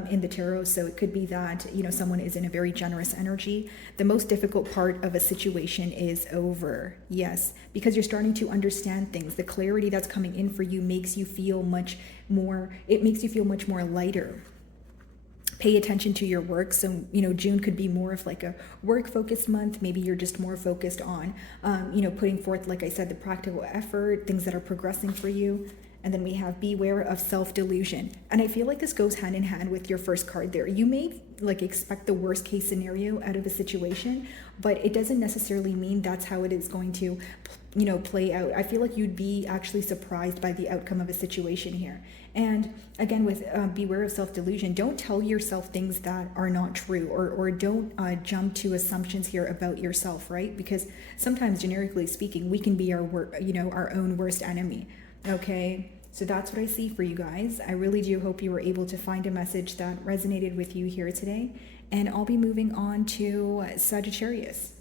in the tarot. So it could be that, you know, someone is in a very generous energy. The most difficult part of a situation is over. Yes, because you're starting to understand things. The clarity that's coming in for you makes you feel much more, it makes you feel much more lighter. Pay attention to your work. So, you know, June could be more of like a work focused month. Maybe you're just more focused on, you know, putting forth, like I said, the practical effort, things that are progressing for you. And then we have beware of self-delusion. And I feel like this goes hand in hand with your first card there. You may like expect the worst case scenario out of a situation, but it doesn't necessarily mean that's how it is going to, you know, play out. I feel like you'd be actually surprised by the outcome of a situation here. And again, with beware of self-delusion, don't tell yourself things that are not true, or don't jump to assumptions here about yourself, right? Because sometimes, generically speaking, we can be our own worst enemy. Okay, so that's what I see for you guys. I really do hope you were able to find a message that resonated with you here today. And I'll be moving on to Sagittarius.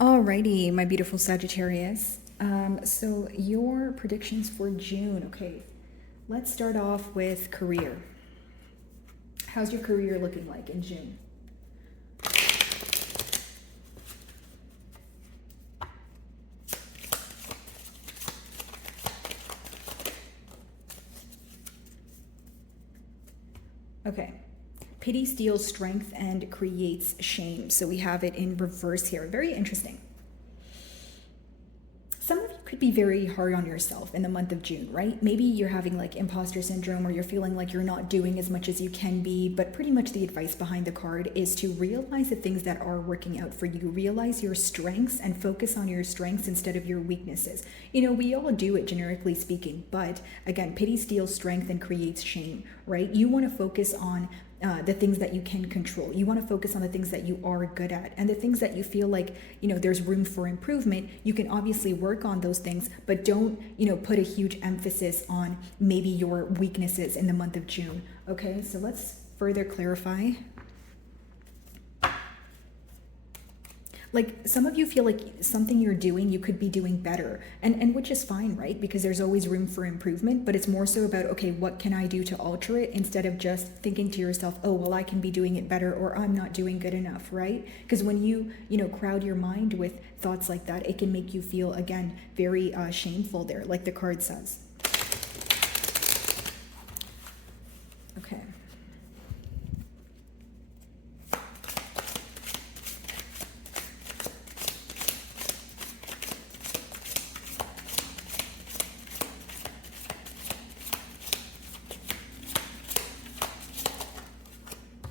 Alrighty, my beautiful Sagittarius. So your predictions for June. Okay, let's start off with career. How's your career looking like in June? Okay. Pity steals strength and creates shame. So we have it in reverse here. Very interesting. Some of you could be very hard on yourself in the month of June, right? Maybe you're having like imposter syndrome, or you're feeling like you're not doing as much as you can be, but pretty much the advice behind the card is to realize the things that are working out for you. Realize your strengths and focus on your strengths instead of your weaknesses. You know, we all do it, generically speaking, but again, pity steals strength and creates shame, right? You want to focus on the things that you can control. You want to focus on the things that you are good at, and the things that you feel like, you know, there's room for improvement. You can obviously work on those things, but don't, you know, put a huge emphasis on maybe your weaknesses in the month of June. Okay, so let's further clarify. Like, some of you feel like something you're doing, you could be doing better, and which is fine, right? Because there's always room for improvement, but it's more so about, okay, what can I do to alter it, instead of just thinking to yourself, oh, well, I can be doing it better, or I'm not doing good enough, right? Because when you know, crowd your mind with thoughts like that, it can make you feel, again, very shameful there, like the card says. Okay.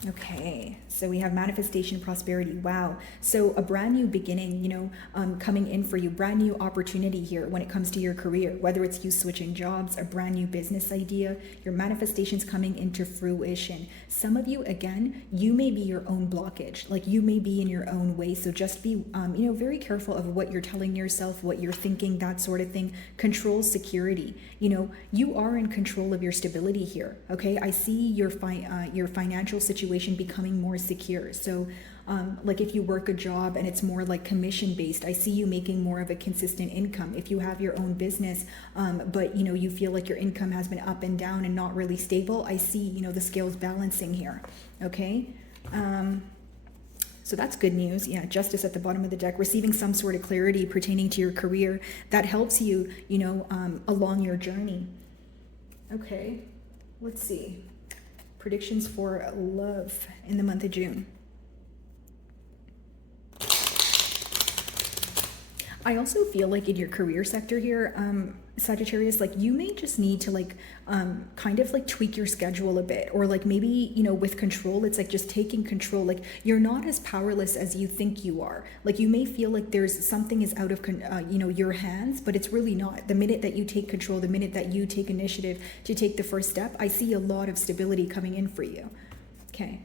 Okay, so we have manifestation, prosperity. Wow. So a brand new beginning, you know, coming in for you, brand new opportunity here when it comes to your career, whether it's you switching jobs, a brand new business idea, your manifestations coming into fruition. Some of you, again, you may be your own blockage, like you may be in your own way. So just be, you know, very careful of what you're telling yourself, what you're thinking, that sort of thing. Control security. You know, you are in control of your stability here. Okay, I see your financial situation becoming more secure. So like if you work a job and it's more like commission based, I see you making more of a consistent income. If you have your own business, but you know, you feel like your income has been up and down and not really stable, I see, you know, the scales balancing here. Okay. So that's good news. Yeah, justice at the bottom of the deck, receiving some sort of clarity pertaining to your career that helps you, you know, along your journey. Okay, let's see. Predictions for love in the month of June. I also feel like in your career sector here, Sagittarius, like you may just need to like kind of like tweak your schedule a bit, or like maybe, you know, with control, it's like just taking control. Like you're not as powerless as you think you are. Like you may feel like there's something is out of you know, your hands, but it's really not. The minute that you take control, the minute that you take initiative to take the first step, I see a lot of stability coming in for you. Okay.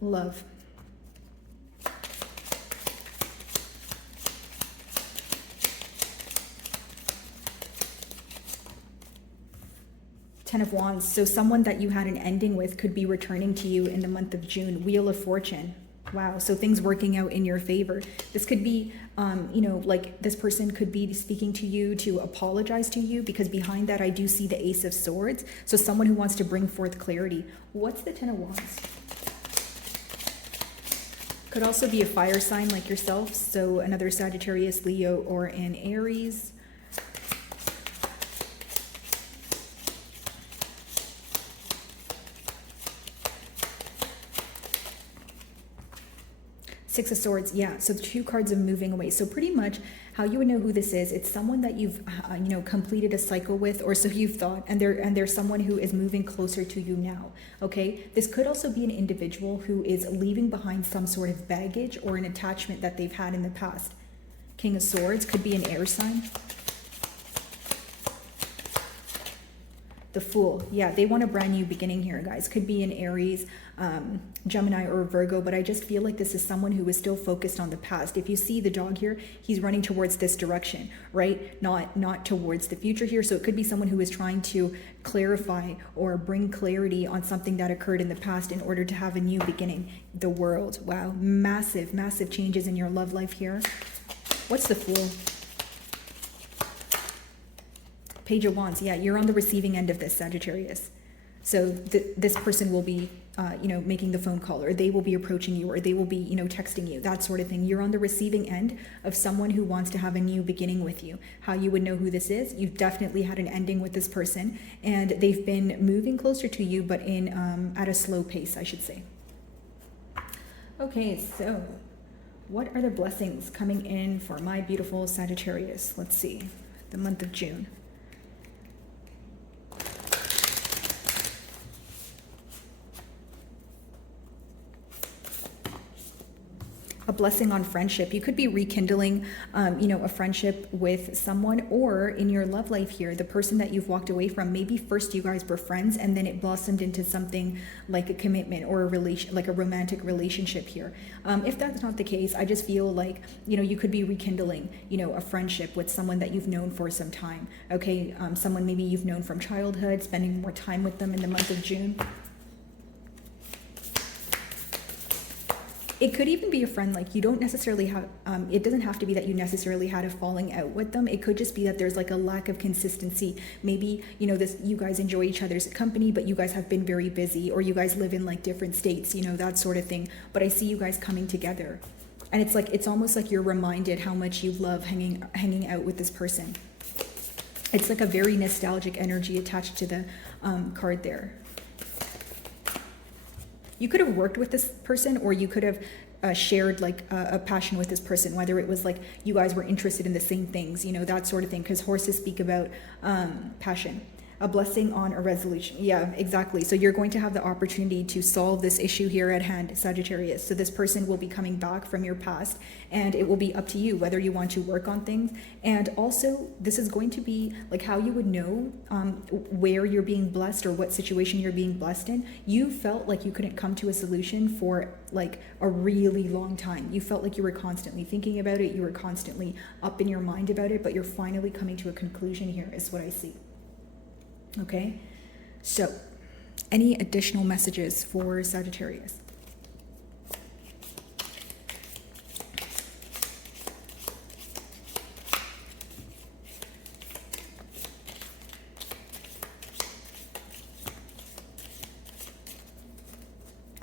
Love. Ten of Wands. So someone that you had an ending with could be returning to you in the month of June. Wheel of Fortune. Wow. So things working out in your favor. This could be, you know, like this person could be speaking to you to apologize to you, because behind that I do see the Ace of Swords. So someone who wants to bring forth clarity. What's the Ten of Wands? Could also be a fire sign like yourself. So another Sagittarius, Leo, or an Aries. Six of Swords, yeah. So 2 cards of moving away. So pretty much how you would know who this is, it's someone that you've, you know, completed a cycle with, or so you've thought, and they're someone who is moving closer to you now, okay? This could also be an individual who is leaving behind some sort of baggage or an attachment that they've had in the past. King of Swords could be an air sign. The Fool, yeah, they want a brand new beginning here, guys. Could be an Aries, Gemini, or Virgo, but I just feel like this is someone who is still focused on the past. If you see the dog here, he's running towards this direction, right? Not towards the future here. So it could be someone who is trying to clarify or bring clarity on something that occurred in the past in order to have a new beginning. The World, wow, massive, massive changes in your love life here. What's the Fool? Page of Wands, yeah, you're on the receiving end of this, Sagittarius. So this person will be, you know, making the phone call, or they will be approaching you, or they will be, you know, texting you, that sort of thing. You're on the receiving end of someone who wants to have a new beginning with you. How you would know who this is, you've definitely had an ending with this person, and they've been moving closer to you, but in at a slow pace, I should say. Okay, so what are the blessings coming in for my beautiful Sagittarius? Let's see, the month of June. A blessing on friendship. You could be rekindling, you know, a friendship with someone, or in your love life here, the person that you've walked away from, maybe first you guys were friends and then it blossomed into something like a commitment or a relation, like a romantic relationship here. If that's not the case, I just feel like, you know, you could be rekindling, you know, a friendship with someone that you've known for some time. Okay, someone maybe you've known from childhood, spending more time with them in the month of June. It could even be a friend, like you don't necessarily have, it doesn't have to be that you necessarily had a falling out with them. It could just be that there's like a lack of consistency. Maybe, you know, you guys enjoy each other's company, but you guys have been very busy, or you guys live in like different states, you know, that sort of thing. But I see you guys coming together. And it's like, it's almost like you're reminded how much you love hanging out with this person. It's like a very nostalgic energy attached to the card there. You could have worked with this person, or you could have shared like a passion with this person, whether it was like you guys were interested in the same things, you know, that sort of thing, because horses speak about passion. A blessing on a resolution. Yeah, exactly. So you're going to have the opportunity to solve this issue here at hand, Sagittarius. So this person will be coming back from your past, and it will be up to you whether you want to work on things. And also, this is going to be like how you would know where you're being blessed or what situation you're being blessed in. You felt like you couldn't come to a solution for like a really long time. You felt like you were constantly thinking about it. You were constantly up in your mind about it, but you're finally coming to a conclusion here is what I see. Okay, so any additional messages for Sagittarius?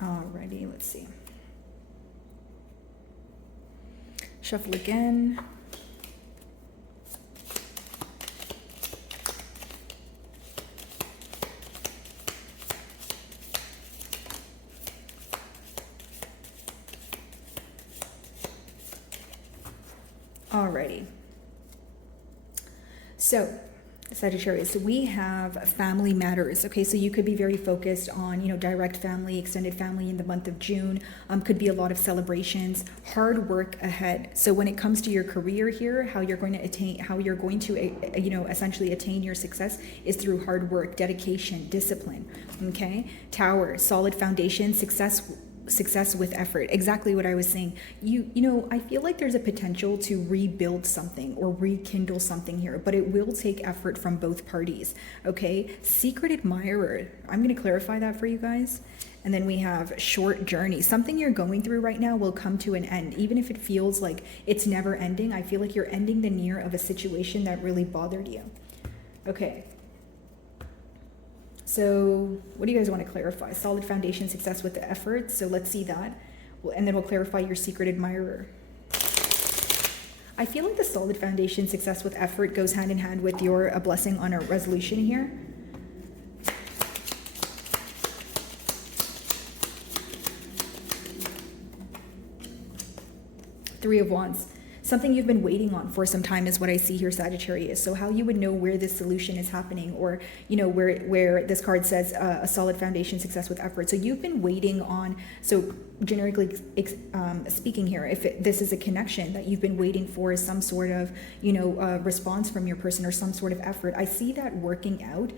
Alrighty, let's see. Shuffle again. Alrighty. So, Sagittarius, we have family matters. Okay, so you could be very focused on, direct family, extended family in the month of June. Could be a lot of celebrations, hard work ahead. So when it comes to your career here, how you're going to essentially attain your success is through hard work, dedication, discipline. Okay, Tower, solid foundation, success with effort. Exactly what I was saying. I feel like there's a potential to rebuild something or rekindle something here, but it will take effort from both parties. Okay, secret admirer, I'm going to clarify that for you guys. And then we have short journey. Something you're going through right now will come to an end, even if it feels like it's never ending. I feel like you're ending the near of a situation that really bothered you. Okay, so what do you guys want to clarify? Solid foundation, success with the effort. So let's see that. And then we'll clarify your secret admirer. I feel like the solid foundation, success with effort goes hand in hand with your a blessing on a resolution here. Three of Wands. Something you've been waiting on for some time is what I see here, Sagittarius. So how you would know where this solution is happening, or where this card says a solid foundation, success with effort. So you've been waiting on, so generically speaking here, if this is a connection that you've been waiting for, some sort of response from your person or some sort of effort. I see that working out,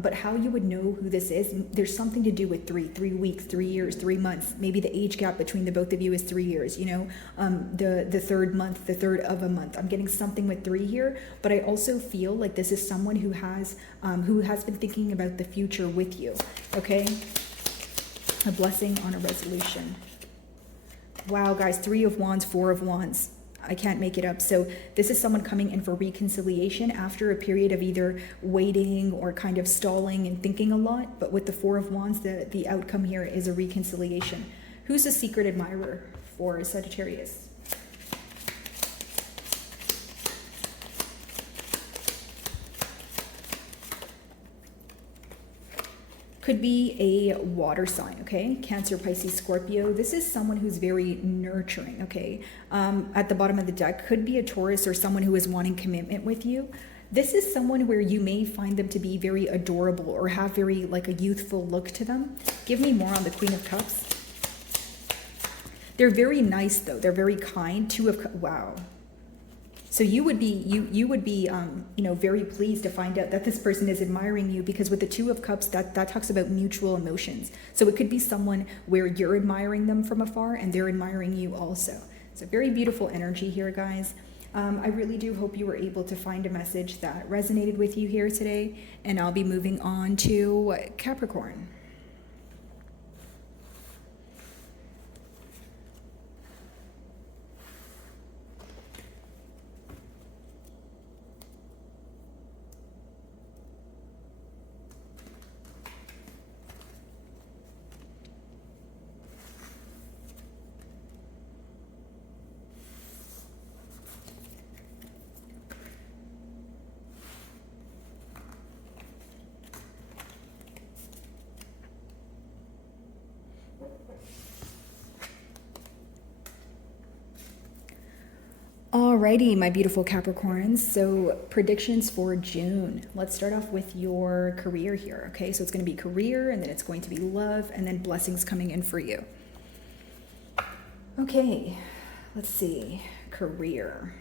but how you would know who this is, there's something to do with 3 weeks, 3 years, 3 months. Maybe the age gap between the both of you is 3 years. The third month, the third of a month. I'm getting something with 3 here, but I also feel like this is someone who has been thinking about the future with you. Okay, a blessing on a resolution. Wow, guys, 3 of Wands, 4 of Wands. I can't make it up. So this is someone coming in for reconciliation after a period of either waiting or kind of stalling and thinking a lot. But with the 4 of Wands, the outcome here is a reconciliation. Who's a secret admirer for Sagittarius? Could be a water sign, okay? Cancer, Pisces, Scorpio. This is someone who's very nurturing, okay? At the bottom of the deck, could be a Taurus or someone who is wanting commitment with you. This is someone where you may find them to be very adorable or have very like a youthful look to them. Give me more on the Queen of Cups. They're very nice though. They're very kind. Wow. So you would be very pleased to find out that this person is admiring you, because with the 2 of Cups, that talks about mutual emotions. So it could be someone where you're admiring them from afar and they're admiring you also. It's a very beautiful energy here, guys. I really do hope you were able to find a message that resonated with you here today, and I'll be moving on to Capricorn. Alrighty, my beautiful Capricorns. So predictions for June. Let's start off with your career here. Okay, so it's going to be career, and then it's going to be love, and then blessings coming in for you. Okay, let's see. Career.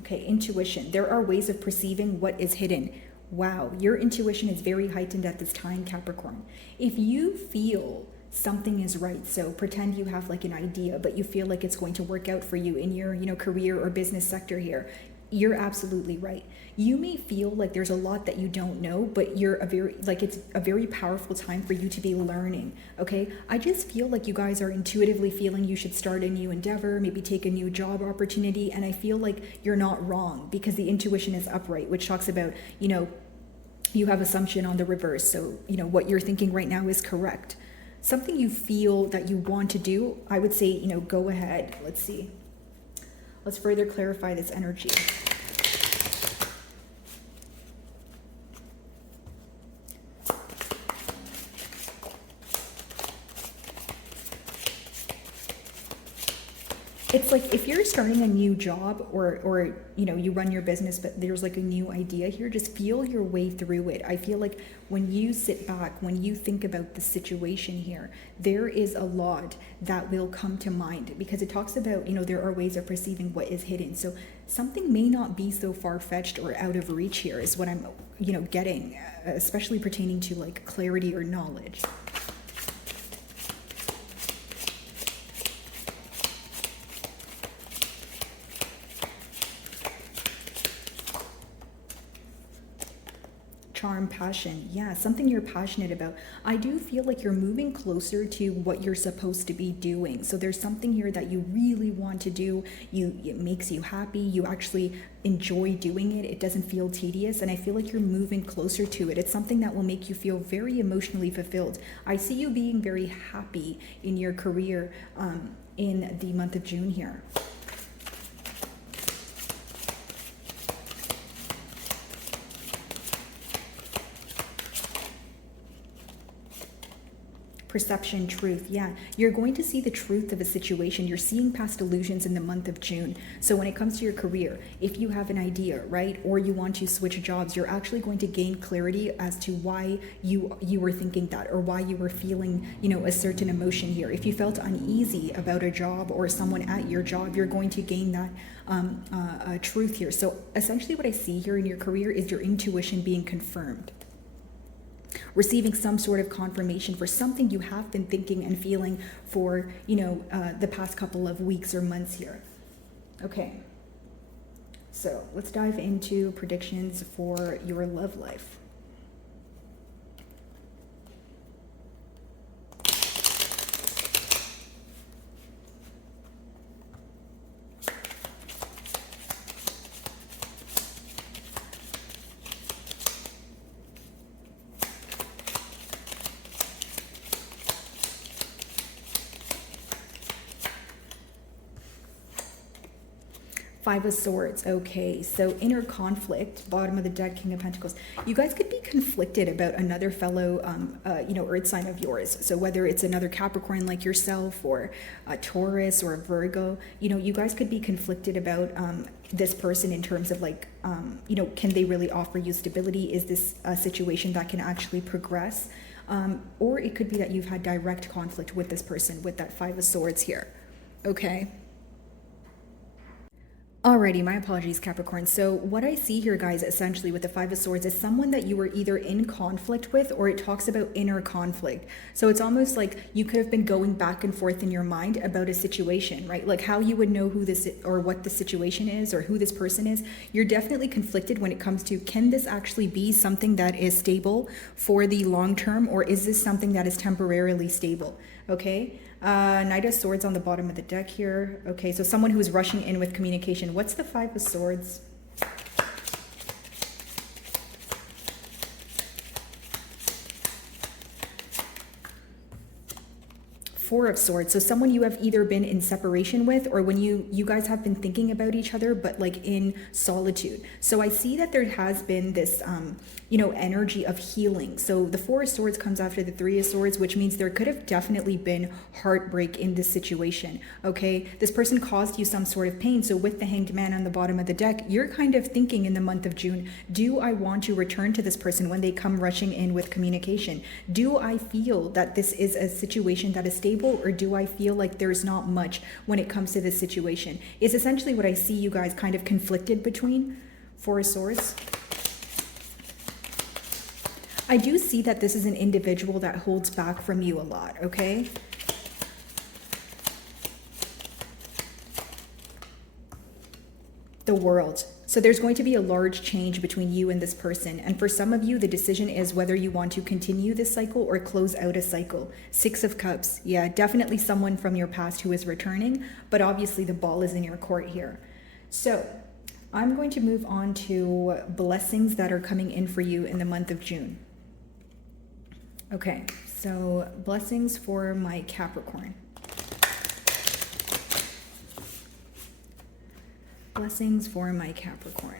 Okay, intuition. There are ways of perceiving what is hidden. Wow, your intuition is very heightened at this time, Capricorn. If you feel something is right, so pretend you have like an idea, but you feel like it's going to work out for you in your, career or business sector here, you're absolutely right. You may feel like there's a lot that you don't know, but it's a very powerful time for you to be learning, okay? I just feel like you guys are intuitively feeling you should start a new endeavor, maybe take a new job opportunity, and I feel like you're not wrong because the intuition is upright, which talks about, you have assumption on the reverse, so, what you're thinking right now is correct. Something you feel that you want to do, I would say, go ahead. Let's see. Let's further clarify this energy. It's like if you're starting a new job or you know, you run your business, but there's like a new idea here, just feel your way through it. I feel like when you sit back, when you think about the situation here, there is a lot that will come to mind, because it talks about, you know, there are ways of perceiving what is hidden. So something may not be so far-fetched or out of reach here is what I'm, you know, getting, especially pertaining to like clarity or knowledge. Charm, passion, yeah, something you're passionate about. I do feel like you're moving closer to what you're supposed to be doing. So there's something here that you really want to do. It makes you happy. You actually enjoy doing it. It doesn't feel tedious, and I feel like you're moving closer to it. It's something that will make you feel very emotionally fulfilled. I see you being very happy in your career in the month of June here. Perception, truth, yeah. You're going to see the truth of a situation. You're seeing past illusions in the month of June. So when it comes to your career, if you have an idea, right, or you want to switch jobs, you're actually going to gain clarity as to why you were thinking that, or why you were feeling, you know, a certain emotion here. If you felt uneasy about a job or someone at your job, you're going to gain that truth here. So essentially what I see here in your career is your intuition being confirmed. Receiving some sort of confirmation for something you have been thinking and feeling for, you know, the past couple of weeks or months here. Okay, so let's dive into predictions for your love life. Five of Swords. Okay, so inner conflict, bottom of the deck, King of Pentacles. You guys could be conflicted about another fellow, you know, earth sign of yours. So whether it's another Capricorn like yourself, or a Taurus or a Virgo, you know, you guys could be conflicted about this person in terms of like, you know, can they really offer you stability? Is this a situation that can actually progress? Or it could be that you've had direct conflict with this person with that Five of Swords here. Okay. Alrighty, my apologies, Capricorn. So what I see here, guys, essentially with the Five of Swords is someone that you were either in conflict with, or it talks about inner conflict. So it's almost like you could have been going back and forth in your mind about a situation, right? Like how you would know who this or what the situation is or who this person is. You're definitely conflicted when it comes to, can this actually be something that is stable for the long term, or is this something that is temporarily stable? Okay. Knight of Swords on the bottom of the deck here. Okay, so someone who's rushing in with communication. What's the Five of Swords? Four of Swords. So someone you have either been in separation with, or when you guys have been thinking about each other, but like in solitude. So I see that there has been this, you know, energy of healing. So the Four of Swords comes after the Three of Swords, which means there could have definitely been heartbreak in this situation. Okay, this person caused you some sort of pain. So with the Hanged Man on the bottom of the deck, you're kind of thinking in the month of June, do I want to return to this person when they come rushing in with communication? Do I feel that this is a situation that is stable, or do I feel like there's not much when it comes to this situation? Is essentially what I see you guys kind of conflicted between. Four of Swords. I do see that this is an individual that holds back from you a lot, okay? The World. So there's going to be a large change between you and this person. And for some of you, the decision is whether you want to continue this cycle or close out a cycle. Six of Cups. Yeah, definitely someone from your past who is returning, but obviously the ball is in your court here. So I'm going to move on to blessings that are coming in for you in the month of June. Okay, so blessings for my Capricorn. Blessings for my Capricorn.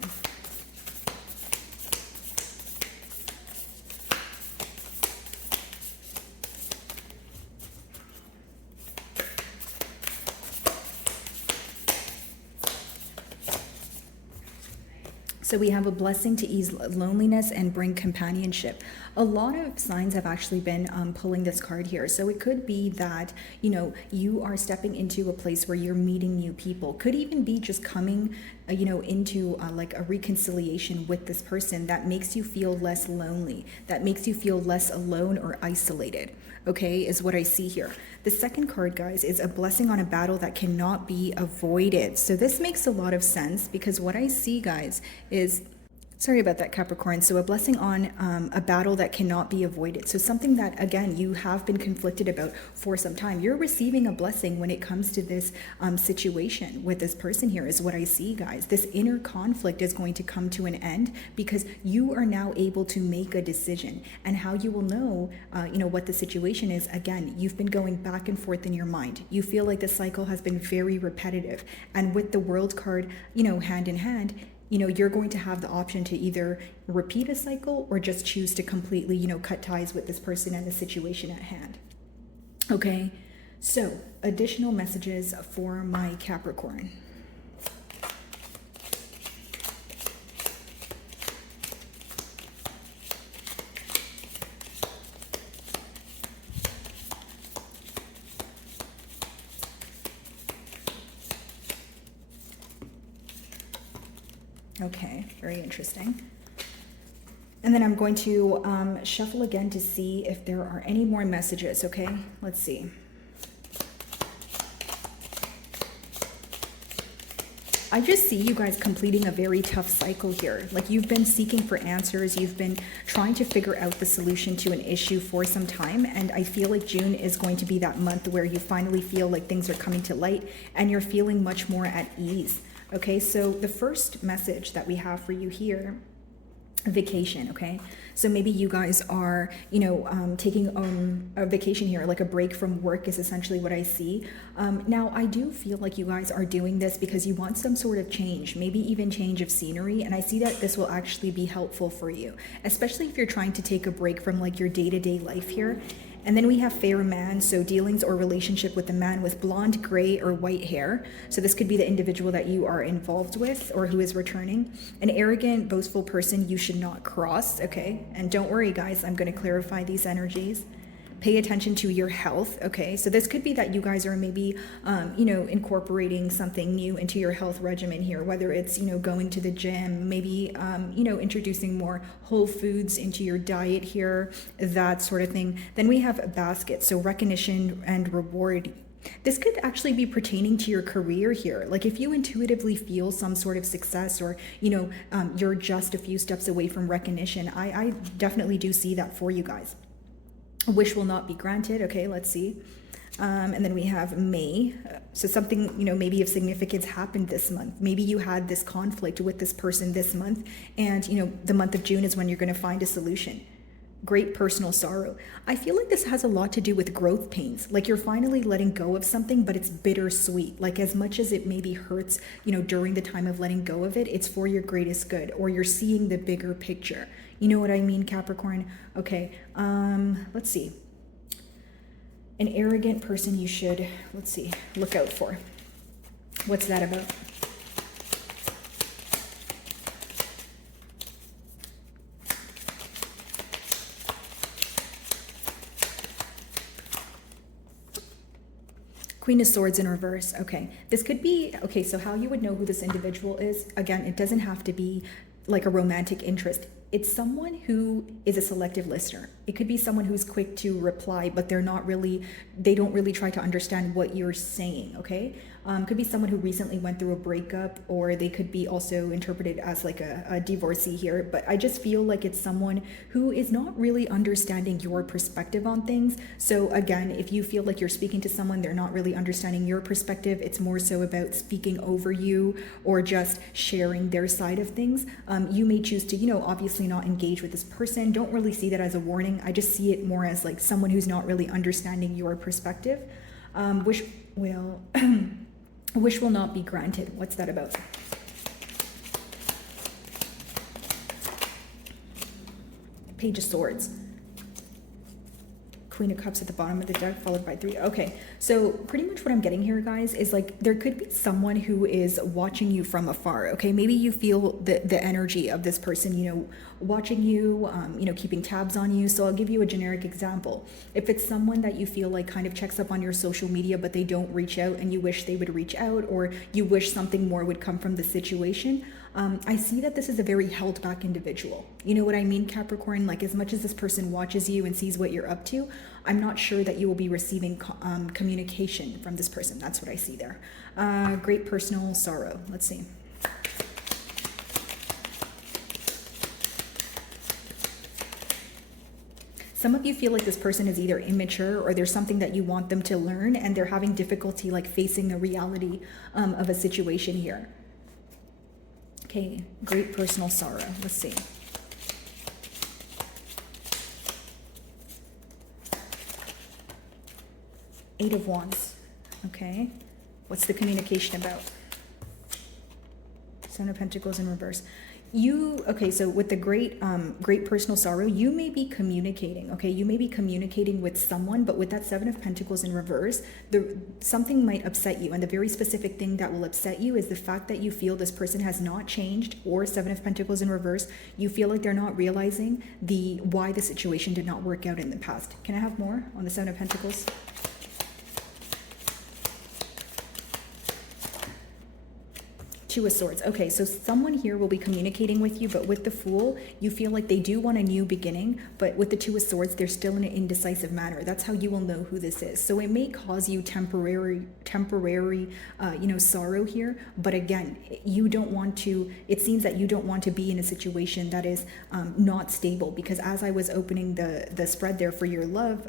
So we have a blessing to ease loneliness and bring companionship. A lot of signs have actually been pulling this card here. So it could be that, you know, you are stepping into a place where you're meeting new people. Could even be just coming, you know, into like a reconciliation with this person that makes you feel less lonely, that makes you feel less alone or isolated. Okay, is what I see here. The second card, guys, is a blessing on a battle that cannot be avoided. So this makes a lot of sense because what I see, guys, is, sorry about that, Capricorn. So a blessing on a battle that cannot be avoided. So something that, again, you have been conflicted about for some time. You're receiving a blessing when it comes to this situation with this person here is what I see, guys. This inner conflict is going to come to an end because you are now able to make a decision. And how you will know, you know, what the situation is, again, you've been going back and forth in your mind. You feel like the cycle has been very repetitive. And with the World card, you know, hand in hand, you know, you're going to have the option to either repeat a cycle or just choose to completely, you know, cut ties with this person and the situation at hand. Okay, so additional messages for my Capricorn. Okay, very interesting. And then I'm going to shuffle again to see if there are any more messages, okay? Let's see. I just see you guys completing a very tough cycle here. Like you've been seeking for answers. You've been trying to figure out the solution to an issue for some time. And I feel like June is going to be that month where you finally feel like things are coming to light and you're feeling much more at ease. Okay, so the first message that we have for you here, vacation, okay? So maybe you guys are, you know, taking a vacation here, like a break from work is essentially what I see. Now, I do feel like you guys are doing this because you want some sort of change, maybe even change of scenery. And I see that this will actually be helpful for you, especially if you're trying to take a break from like your day-to-day life here. And then we have fair man, so dealings or relationship with a man with blonde, gray, or white hair. So this could be the individual that you are involved with or who is returning. An arrogant, boastful person you should not cross, okay? And don't worry, guys, I'm going to clarify these energies. Pay attention to your health, okay? So this could be that you guys are maybe, you know, incorporating something new into your health regimen here, whether it's, you know, going to the gym, maybe, you know, introducing more whole foods into your diet here, that sort of thing. Then we have a basket, so recognition and reward. This could actually be pertaining to your career here. Like if you intuitively feel some sort of success or, you know, you're just a few steps away from recognition, I definitely do see that for you guys. A wish will not be granted. Okay, let's see. And then we have May. So something, you know, maybe of significance happened this month. Maybe you had this conflict with this person this month. And, you know, the month of June is when you're going to find a solution. Great personal sorrow. I feel like this has a lot to do with growth pains. Like you're finally letting go of something, but it's bittersweet. Like as much as it maybe hurts, you know, during the time of letting go of it, it's for your greatest good, or you're seeing the bigger picture. You know what I mean, Capricorn? Okay, let's see. An arrogant person you should, let's see, look out for. What's that about? Queen of Swords in reverse. Okay, this could be, okay, so how you would know who this individual is, again, it doesn't have to be like a romantic interest. It's someone who is a selective listener. It could be someone who's quick to reply, but they don't really try to understand what you're saying, okay? Could be someone who recently went through a breakup, or they could be also interpreted as like a divorcee here. But I just feel like it's someone who is not really understanding your perspective on things. So again, if you feel like you're speaking to someone, they're not really understanding your perspective, it's more so about speaking over you or just sharing their side of things. You may choose to, you know, obviously not engage with this person. Don't really see that as a warning. I just see it more as like someone who's not really understanding your perspective. Wish will not be granted. What's that about? Page of Swords. Queen of Cups at the bottom of the deck, followed by 3. Okay, so pretty much what I'm getting here, guys, is like there could be someone who is watching you from afar. Okay, maybe you feel the energy of this person, you know, watching you, you know, keeping tabs on you. So I'll give you a generic example. If it's someone that you feel like kind of checks up on your social media, but they don't reach out, and you wish they would reach out, or you wish something more would come from the situation, I see that this is a very held back individual. You know what I mean, Capricorn? Like, as much as this person watches you and sees what you're up to, I'm not sure that you will be receiving communication from this person. That's what I see there. Great personal sorrow. Let's see. Some of you feel like this person is either immature, or there's something that you want them to learn, and they're having difficulty like facing the reality of a situation here. Okay, great personal sorrow. Let's see. Eight of Wands. Okay, what's the communication about? Seven of Pentacles in reverse. Okay, so with the great personal sorrow, you may be communicating, okay? You may be communicating with someone, but with that Seven of Pentacles in reverse, something might upset you. And the very specific thing that will upset you is the fact that you feel this person has not changed, or Seven of Pentacles in reverse, you feel like they're not realizing why the situation did not work out in the past. Can I have more on the Seven of Pentacles? Two of Swords. Okay, so someone here will be communicating with you, but with the Fool, you feel like they do want a new beginning, but with the Two of Swords, they're still in an indecisive manner. That's how you will know who this is. So it may cause you temporary, you know, sorrow here. But again, you don't want to, it seems that you don't want to be in a situation that is not stable, because as I was opening the spread there for your love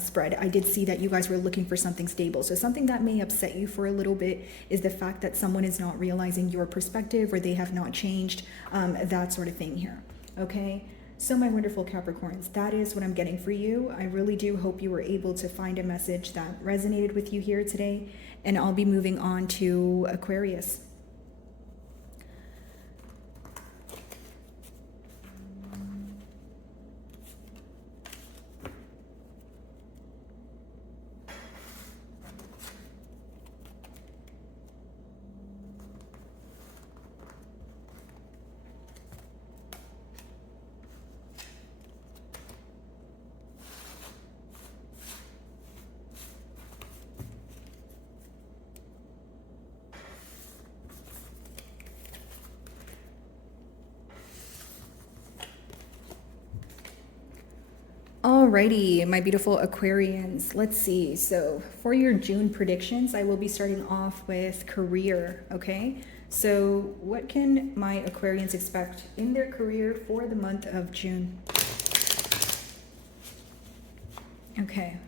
spread, I did see that you guys were looking for something stable. So something that may upset you for a little bit is the fact that someone is not realizing your perspective, or they have not changed, that sort of thing here. Okay, so my wonderful Capricorns, that is what I'm getting for you. I really do hope you were able to find a message that resonated with you here today, and I'll be moving on to Aquarius. Alrighty, my beautiful Aquarians. Let's see. So for your June predictions, I will be starting off with career. Okay, so what can my Aquarians expect in their career for the month of June? Okay.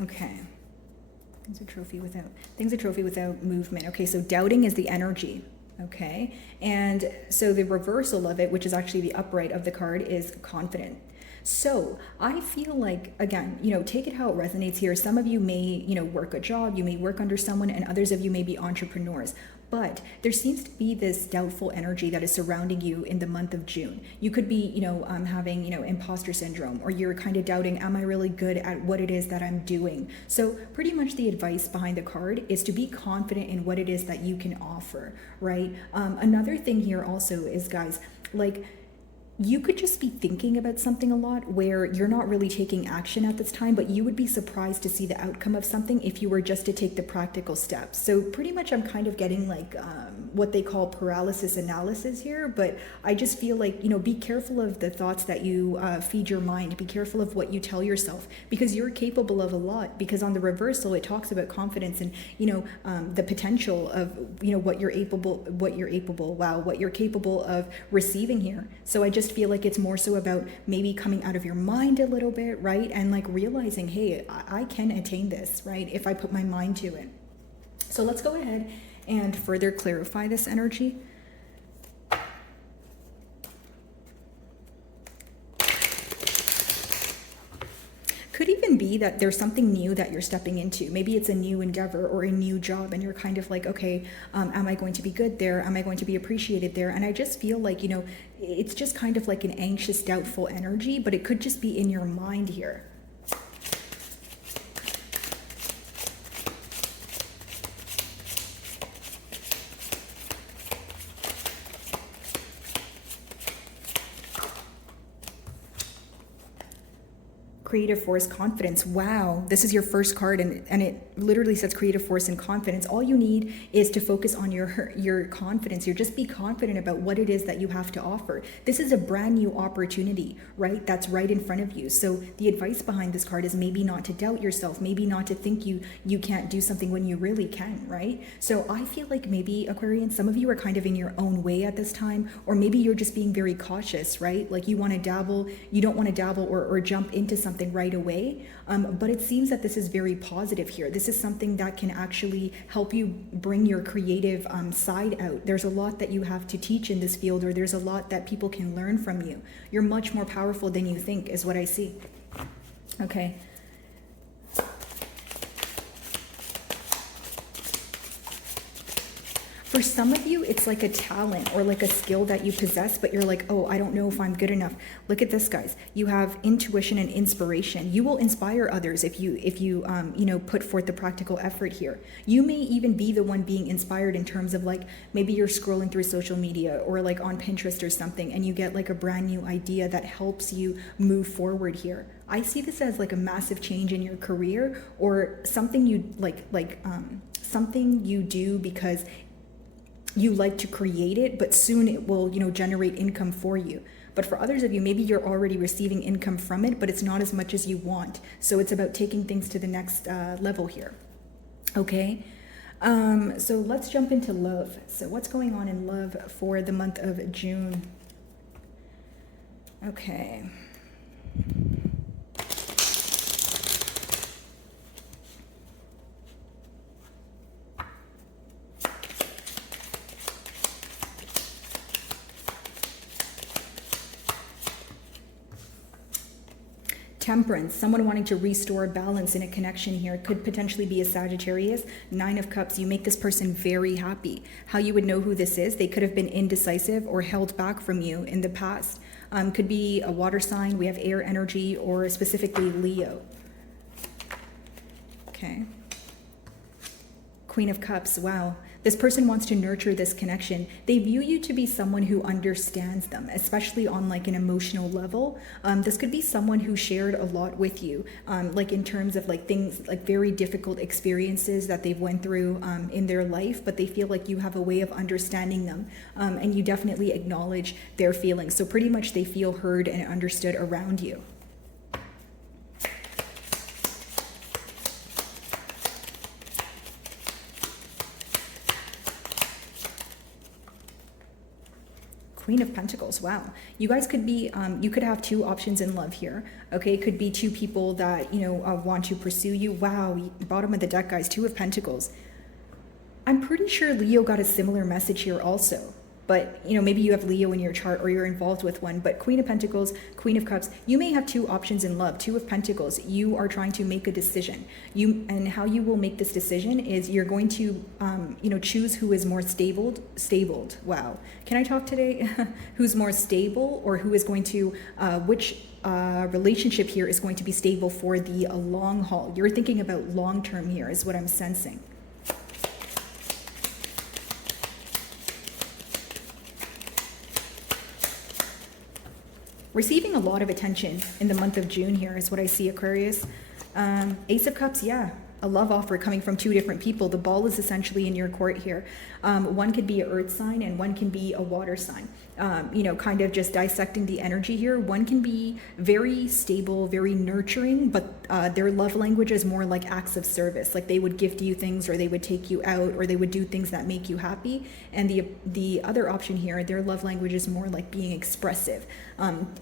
Okay. Things a trophy without movement. Okay, so doubting is the energy. Okay, and so the reversal of it, which is actually the upright of the card, is confident. So I feel like, again, you know, take it how it resonates here. Some of you may, you know, work a job, you may work under someone, and others of you may be entrepreneurs. But there seems to be this doubtful energy that is surrounding you in the month of June. You could be, you know, having, you know, imposter syndrome, or you're kind of doubting, am I really good at what it is that I'm doing? So pretty much the advice behind the card is to be confident in what it is that you can offer, right? Another thing here also is, guys, like, you could just be thinking about something a lot where you're not really taking action at this time, but you would be surprised to see the outcome of something if you were just to take the practical steps. So pretty much I'm kind of getting like what they call paralysis analysis here, but I just feel like, you know, be careful of the thoughts that you feed your mind. Be careful of what you tell yourself, because you're capable of a lot. Because on the reversal, it talks about confidence and, you know, the potential of, you know, what you're capable of receiving here. So I just feel like it's more so about maybe coming out of your mind a little bit, right? And like realizing, hey, I can attain this, right? If I put my mind to it. So let's go ahead and further clarify this energy. could even be that there's something new that you're stepping into. Maybe it's a new endeavor or a new job, and you're kind of like, okay, am I going to be good there? Am I going to be appreciated there? And I just feel like, you know, it's just kind of like an anxious, doubtful energy, but it could just be in your mind here. Creative force, confidence. Wow, this is your first card, and it literally says creative force and confidence. All you need is to focus on your confidence. You just be confident about what it is that you have to offer. This is a brand new opportunity, right? That's right in front of you. So the advice behind this card is maybe not to doubt yourself, maybe not to think you can't do something when you really can, right? So I feel like maybe, Aquarian, some of you are kind of in your own way at this time, or maybe you're just being very cautious, right? Like you want to dabble, you don't want to dabble or jump into something right away, but it seems that this is very positive here. This is something that can actually help you bring your creative side out. There's a lot that you have to teach in this field, or there's a lot that people can learn from you. You're much more powerful than you think, is what I see. Okay. For some of you, it's like a talent or like a skill that you possess, but you're like, oh, I don't know if I'm good enough. Look at this, guys. You have intuition and inspiration. You will inspire others if you put forth the practical effort here. You may even be the one being inspired in terms of like, maybe you're scrolling through social media or like on Pinterest or something, and you get like a brand new idea that helps you move forward here. I see this as like a massive change in your career, or something you something you do because you like to create it, but soon it will, generate income for you. But for others of you, maybe you're already receiving income from it, but it's not as much as you want. So it's about taking things to the next level here. Okay. So let's jump into love. So what's going on in love for the month of June? Okay. Temperance, someone wanting to restore balance in a connection here. It could potentially be a Sagittarius. 9 of Cups, you make this person very happy. How you would know who this is, they could have been indecisive or held back from you in the past. Could be a water sign, we have air energy, or specifically Leo. Okay. Queen of Cups, wow. This person wants to nurture this connection. They view you to be someone who understands them, especially on like an emotional level. This could be someone who shared a lot with you, like in terms of like things, like very difficult experiences that they've went through in their life, but they feel like you have a way of understanding them, and you definitely acknowledge their feelings. So pretty much they feel heard and understood around you. Queen of Pentacles, wow. You guys could be, you could have 2 options in love here, okay? It could be 2 people that, want to pursue you. Wow, bottom of the deck, guys, 2 of Pentacles. I'm pretty sure Leo got a similar message here also. But, maybe you have Leo in your chart or you're involved with one. But Queen of Pentacles, Queen of Cups, you may have 2 options in love. 2 of Pentacles, you are trying to make a decision. And how you will make this decision is you're going to, choose who is more stabled. Wow. Can I talk today? Who's more stable, or who is going to, which relationship here is going to be stable for the long haul. You're thinking about long term here is what I'm sensing. Receiving a lot of attention in the month of June here is what I see, Aquarius. Ace of Cups, yeah. A love offer coming from 2 different people. The ball is essentially in your court here. One could be an earth sign and one can be a water sign. Kind of just dissecting the energy here. One can be very stable, very nurturing, but their love language is more like acts of service. Like they would gift you things, or they would take you out, or they would do things that make you happy. And the other option here, their love language is more like being expressive,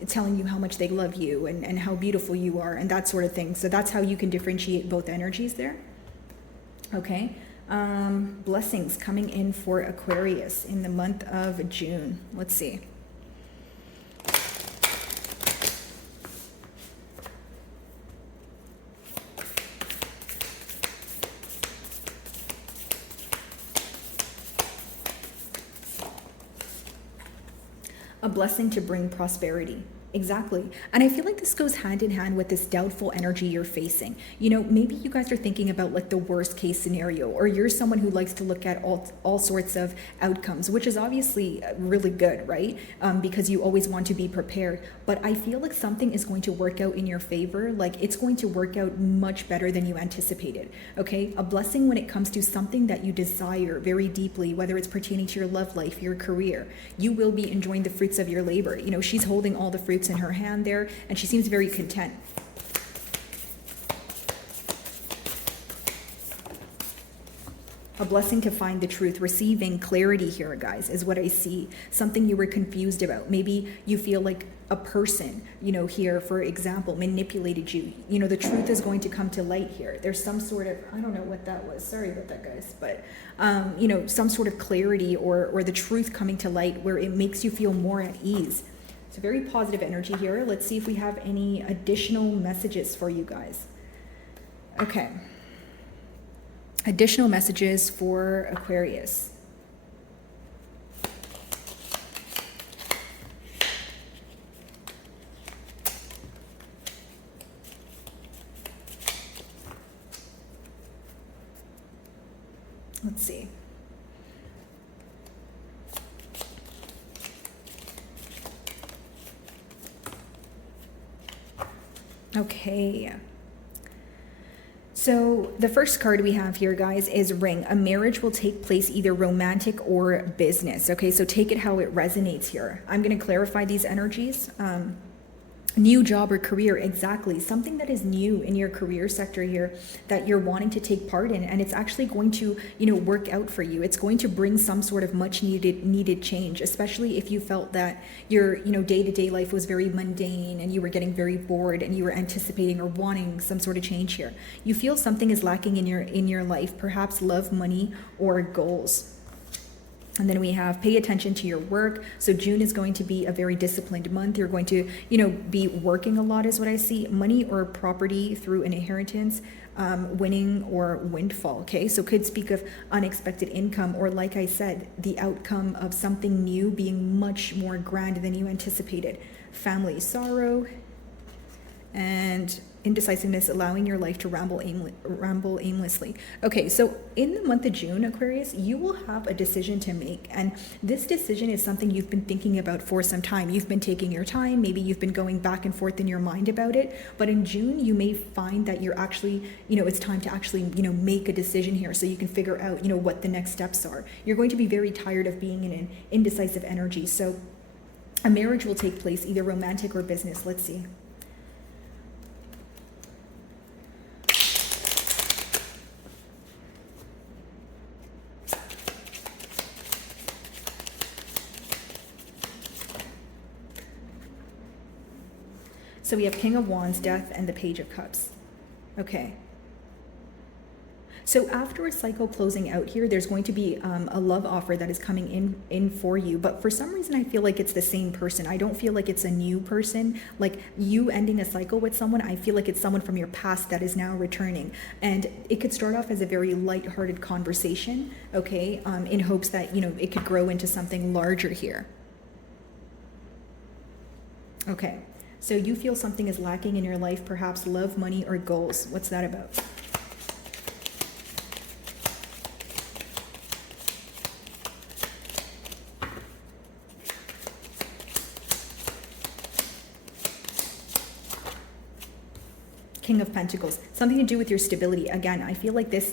telling you how much they love you and how beautiful you are and that sort of thing. So that's how you can differentiate both energies there. Okay. Blessings coming in for Aquarius in the month of June. Let's see. A blessing to bring prosperity. Exactly. And I feel like this goes hand in hand with this doubtful energy you're facing. You know, maybe you guys are thinking about like the worst case scenario, or you're someone who likes to look at all sorts of outcomes, which is obviously really good, right? Because you always want to be prepared. But I feel like something is going to work out in your favor. Like it's going to work out much better than you anticipated. Okay. A blessing when it comes to something that you desire very deeply, whether it's pertaining to your love life, your career. You will be enjoying the fruits of your labor. You know, she's holding all the fruits in her hand there, and she seems very content. A blessing to find the truth, receiving clarity here, guys, is what I see. Something you were confused about. Maybe you feel like a person, you know, here, for example, manipulated you. You know, the truth is going to come to light here. There's some sort of, I don't know what that was. Sorry about that, guys. But, you know, some sort of clarity or the truth coming to light where it makes you feel more at ease. It's a very positive energy here. Let's see if we have any additional messages for you guys. Okay. Additional messages for Aquarius. Let's see. Okay. So the first card we have here, guys, is Ring. A marriage will take place, either romantic or business. Okay, so take it how it resonates here. I'm going to clarify these energies. New job or career, exactly. Something that is new in your career sector here that you're wanting to take part in, and it's actually going to, you know, work out for you. It's going to bring some sort of much needed change, especially if you felt that your, you know, day-to-day life was very mundane and you were getting very bored and you were anticipating or wanting some sort of change here. You feel something is lacking in your life, perhaps love, money, or goals. And then we have pay attention to your work. So June is going to be a very disciplined month. You're going to, you know, be working a lot is what I see. Money or property through an inheritance, winning or windfall. Okay, so could speak of unexpected income, or like I said, the outcome of something new being much more grand than you anticipated. Family sorrow and indecisiveness, allowing your life to ramble aimlessly. Okay, so in the month of June, Aquarius, you will have a decision to make, and this decision is something you've been thinking about for some time. You've been taking your time, maybe you've been going back and forth in your mind about it, but in June you may find that you're actually, you know, it's time to actually, you know, make a decision here so you can figure out, you know, what the next steps are. You're going to be very tired of being in an indecisive energy. So a marriage will take place, either romantic or business. Let's see. So we have King of Wands, Death, and the Page of Cups. Okay. So after a cycle closing out here, there's going to be a love offer that is coming in for you. But for some reason, I feel like it's the same person. I don't feel like it's a new person. Like you ending a cycle with someone, I feel like it's someone from your past that is now returning. And it could start off as a very lighthearted conversation, okay, in hopes that, you know, it could grow into something larger here. Okay. So you feel something is lacking in your life, perhaps love, money, or goals. What's that about? King of Pentacles, something to do with your stability. Again, I feel like this,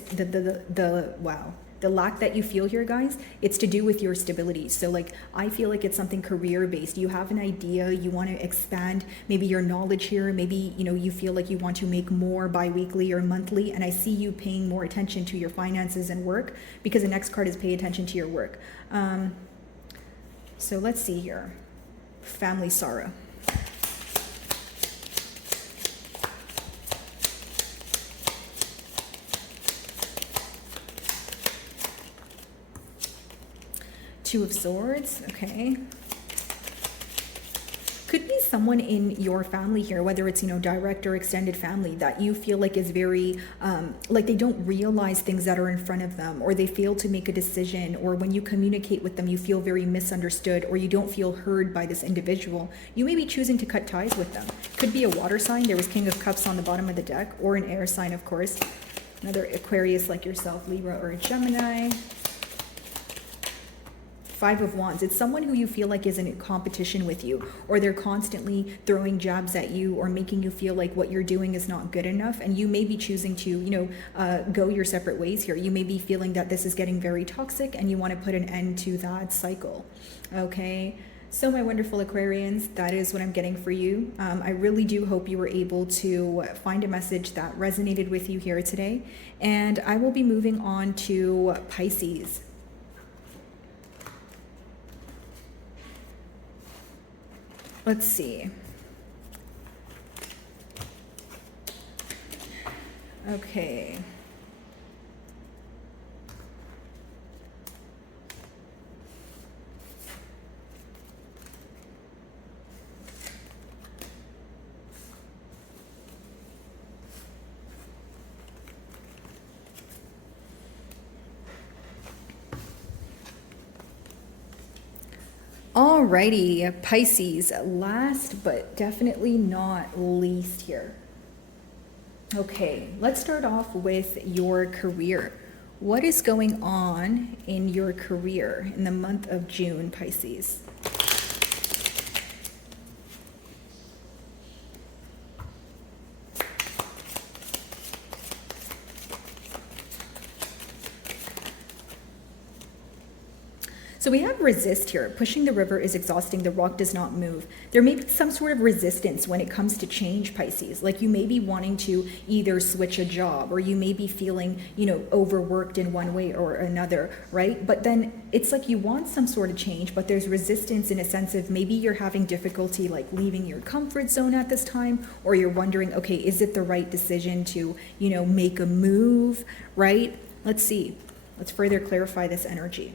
the lack that you feel here, guys, it's to do with your stability. So like, I feel like it's something career based. You have an idea, you want to expand maybe your knowledge here. Maybe, you know, you feel like you want to make more bi-weekly or monthly. And I see you paying more attention to your finances and work, because the next card is pay attention to your work. So let's see here. Family sorrow. Two of Swords, okay. could be someone in your family here, whether it's, direct or extended family, that you feel like is very, like they don't realize things that are in front of them, or they fail to make a decision, or when you communicate with them, you feel very misunderstood, or you don't feel heard by this individual. You may be choosing to cut ties with them. Could be a water sign. There was King of Cups on the bottom of the deck, or an air sign, of course. Another Aquarius like yourself, Libra or a Gemini. Five of Wands. It's someone who you feel like is in competition with you, or they're constantly throwing jabs at you, or making you feel like what you're doing is not good enough, and you may be choosing to, go your separate ways here. You may be feeling that this is getting very toxic, and you want to put an end to that cycle. Okay. So my wonderful Aquarians, that is what I'm getting for you. I really do hope you were able to find a message that resonated with you here today. And I will be moving on to Pisces. Let's see. Okay. Alrighty, Pisces, last but definitely not least here. Okay, let's start off with your career. What is going on in your career in the month of June, Pisces? So we have resist here. Pushing the river is exhausting. The rock does not move. There may be some sort of resistance when it comes to change, Pisces. Like you may be wanting to either switch a job, or you may be feeling, overworked in one way or another, right? But then it's like you want some sort of change, but there's resistance in a sense of maybe you're having difficulty like leaving your comfort zone at this time, or you're wondering, okay, is it the right decision to, make a move, right? Let's see. Let's further clarify this energy.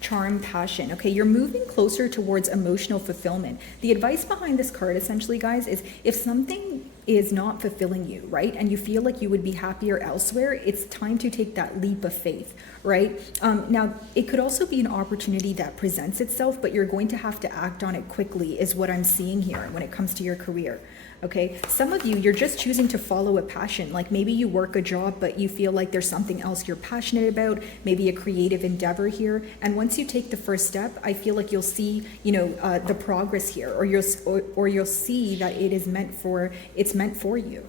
Charm, passion. Okay, you're moving closer towards emotional fulfillment. The advice behind this card, essentially, guys, is if something is not fulfilling you, right, and you feel like you would be happier elsewhere, it's time to take that leap of faith, right? Now, it could also be an opportunity that presents itself, but you're going to have to act on it quickly, is what I'm seeing here when it comes to your career. Okay, some of you, you're just choosing to follow a passion. Like maybe you work a job, but you feel like there's something else you're passionate about, maybe a creative endeavor here. And once you take the first step, I feel like you'll see, the progress here, or you'll see that it's meant for you.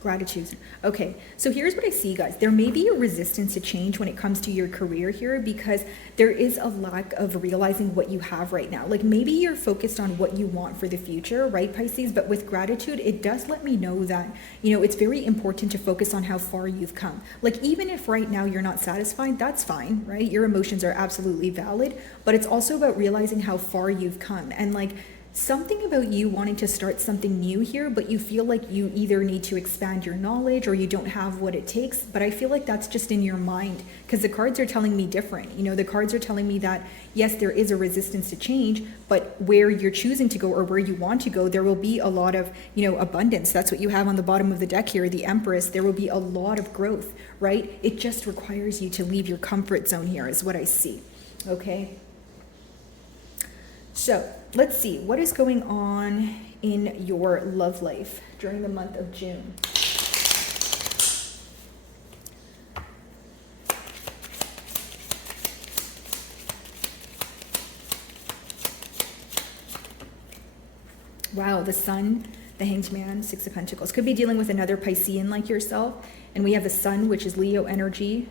Gratitude. Okay, so here's what I see, guys. There may be a resistance to change when it comes to your career here, because there is a lack of realizing what you have right now. Like maybe you're focused on what you want for the future, right, Pisces? But with gratitude, it does let me know that, it's very important to focus on how far you've come. Like even if right now you're not satisfied, that's fine, right? Your emotions are absolutely valid, but it's also about realizing how far you've come. And like, something about you wanting to start something new here, but you feel like you either need to expand your knowledge or you don't have what it takes. But I feel like that's just in your mind, because the cards are telling me different. The cards are telling me that, yes, there is a resistance to change, but where you're choosing to go or where you want to go, there will be a lot of, abundance. That's what you have on the bottom of the deck here, the Empress. There will be a lot of growth, right? It just requires you to leave your comfort zone here, is what I see. Okay. So let's see, what is going on in your love life during the month of June? Wow, the Sun, the Hanged Man, Six of Pentacles. Could be dealing with another Piscean like yourself. And we have the Sun, which is Leo energy.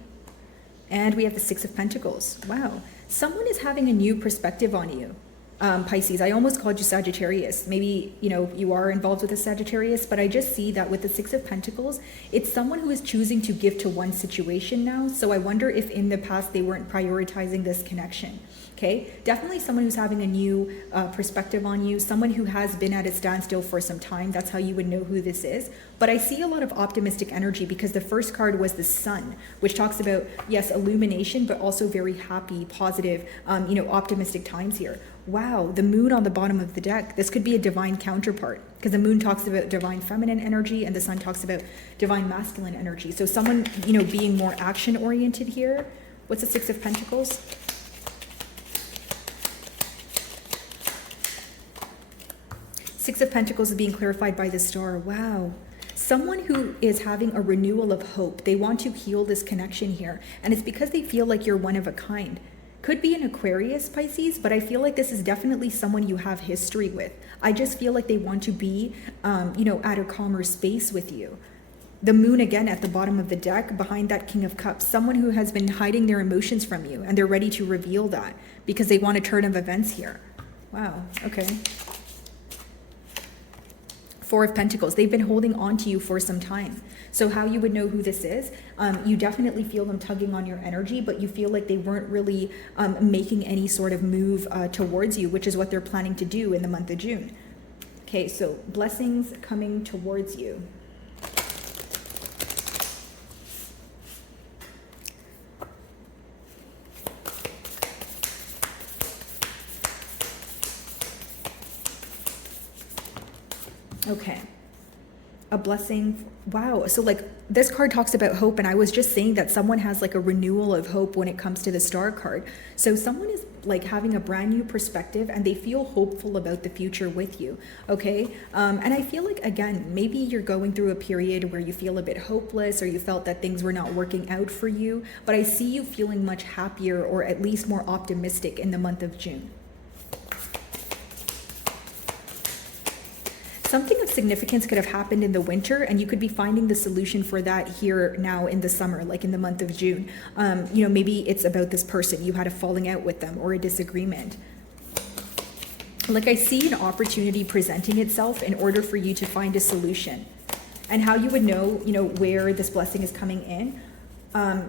And we have the Six of Pentacles. Wow. Someone is having a new perspective on you. Pisces. I almost called you Sagittarius. Maybe, you know, you are involved with a Sagittarius, but I just see that with the Six of Pentacles, it's someone who is choosing to give to one situation now. So I wonder if in the past they weren't prioritizing this connection. Okay, definitely someone who's having a new perspective on you, someone who has been at a standstill for some time. That's how you would know who this is. But I see a lot of optimistic energy because the first card was the Sun, which talks about, yes, illumination, but also very happy, positive, you know, optimistic times here. Wow, the Moon on the bottom of the deck. This could be a divine counterpart because the Moon talks about divine feminine energy and the Sun talks about divine masculine energy. So someone, you know, being more action oriented here. What's the Six of Pentacles? Six of Pentacles is being clarified by the Star. Wow. Someone who is having a renewal of hope. They want to heal this connection here. And it's because they feel like you're one of a kind. Could be an Aquarius, Pisces, but I feel like this is definitely someone you have history with. I just feel like they want to be, you know, at a calmer space with you. The Moon again at the bottom of the deck behind that King of Cups. Someone who has been hiding their emotions from you and they're ready to reveal that because they want a turn of events here. Wow. Okay. Four of Pentacles. They've been holding on to you for some time. So how you would know who this is, you definitely feel them tugging on your energy, but you feel like they weren't really making any sort of move towards you, which is what they're planning to do in the month of June. Okay, so blessings coming towards you. Okay. A blessing. Wow. So like this card talks about hope, and I was just saying that someone has like a renewal of hope when it comes to the Star card. So someone is like having a brand new perspective and they feel hopeful about the future with you. Okay. And I feel like, again, maybe you're going through a period where you feel a bit hopeless or you felt that things were not working out for you, but I see you feeling much happier or at least more optimistic in the month of June. Something of significance could have happened in the winter and you could be finding the solution for that here now in the summer, like in the month of June. You know, maybe it's about this person. You had a falling out with them or a disagreement. Like I see an opportunity presenting itself in order for you to find a solution. And how you would know, you know, where this blessing is coming in.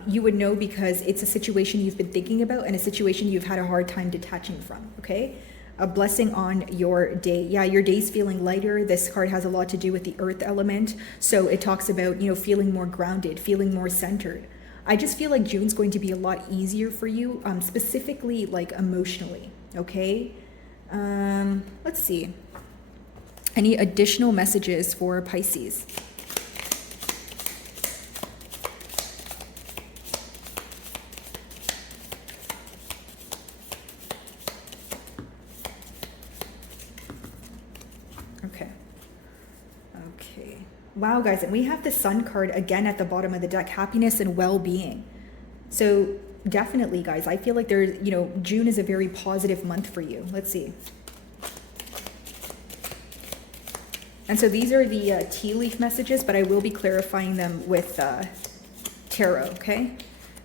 You would know because it's a situation you've been thinking about and a situation you've had a hard time detaching from, okay? A blessing on your day. Yeah, your day's feeling lighter. This card has a lot to do with the earth element. So it talks about, you know, feeling more grounded, feeling more centered. I just feel like June's going to be a lot easier for you, specifically like emotionally, okay? Let's see. Any additional messages for Pisces? Okay. Wow, guys, and we have the Sun card again at the bottom of the deck, happiness and well-being. So definitely, guys, I feel like there's, you know, June is a very positive month for you. Let's see. And so these are the tea leaf messages, but I will be clarifying them with tarot, okay?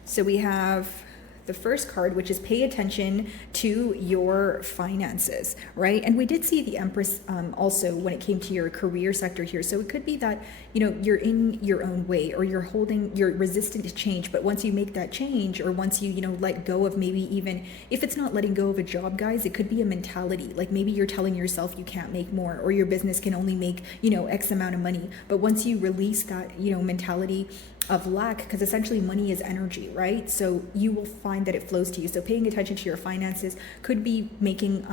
So we have the first card, which is pay attention to your finances, right? And we did see the Empress also when it came to your career sector here. So it could be that, you know, you're in your own way or you're resistant to change. But once you make that change or once you, you know, let go of maybe even, if it's not letting go of a job, guys, it could be a mentality. Like maybe you're telling yourself you can't make more or your business can only make, you know, X amount of money. But once you release that, you know, mentality of lack, because essentially money is energy, right? So you will find that it flows to you. So paying attention to your finances could be making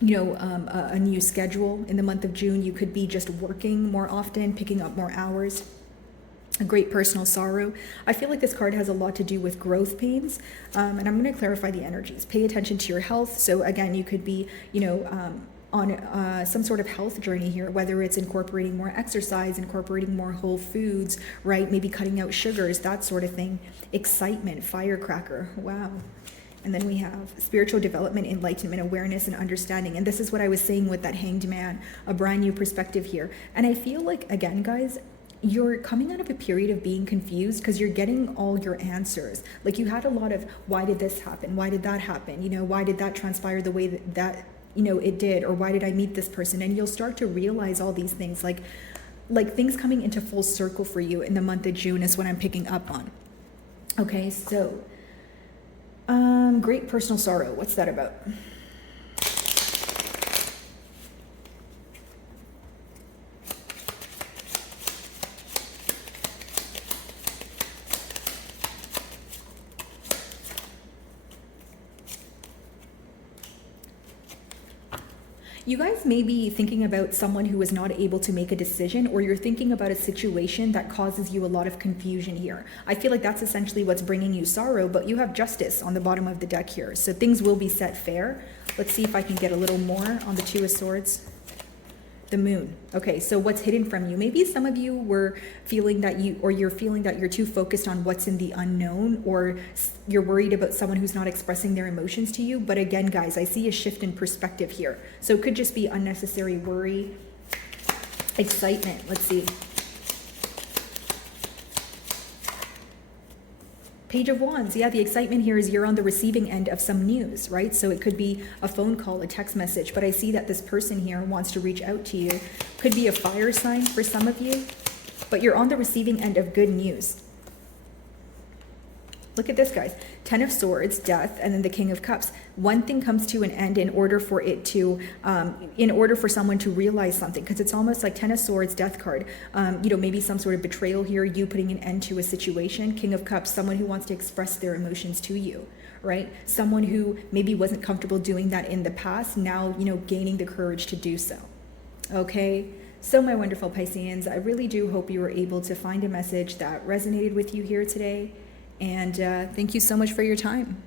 a new schedule in the month of June. You could be just working more often, picking up more hours. A great personal sorrow. I feel like this card has a lot to do with growth pains, and I'm going to clarify the energies. Pay attention to your health. So again, you could be, you know, on some sort of health journey here, whether it's incorporating more exercise, incorporating more whole foods, right? Maybe cutting out sugars, that sort of thing. Excitement, firecracker, wow. And then we have spiritual development, enlightenment, awareness, and understanding. And this is what I was saying with that Hanged Man, a brand new perspective here. And I feel like, again, guys, you're coming out of a period of being confused because you're getting all your answers. Like you had a lot of, why did this happen? Why did that happen? You know, why did that transpire the way that you know, it did? Or why did I meet this person? And you'll start to realize all these things, like things coming into full circle for you in the month of June is what I'm picking up on. Okay, so great personal sorrow. What's that about? You guys may be thinking about someone who is not able to make a decision, or you're thinking about a situation that causes you a lot of confusion here. I feel like that's essentially what's bringing you sorrow, but you have justice on the bottom of the deck here. So things will be set fair. Let's see if I can get a little more on the Two of Swords. The Moon. Okay, so what's hidden from you? Maybe some of you were feeling that you're feeling that you're too focused on what's in the unknown, or you're worried about someone who's not expressing their emotions to you. But again, guys, I see a shift in perspective here. So it could just be unnecessary worry, excitement. Let's see. Page of Wands. Yeah, the excitement here is you're on the receiving end of some news, right? So it could be a phone call, a text message, but I see that this person here wants to reach out to you. Could be a fire sign for some of you, but you're on the receiving end of good news. Look at this, guys. Ten of Swords, death, and then the King of Cups. One thing comes to an end in order for it to, in order for someone to realize something, because it's almost like Ten of Swords, death card. You know, maybe some sort of betrayal here, you putting an end to a situation. King of Cups, someone who wants to express their emotions to you, right? Someone who maybe wasn't comfortable doing that in the past, now, you know, gaining the courage to do so. Okay? So my wonderful Pisceans, I really do hope you were able to find a message that resonated with you here today. And thank you so much for your time.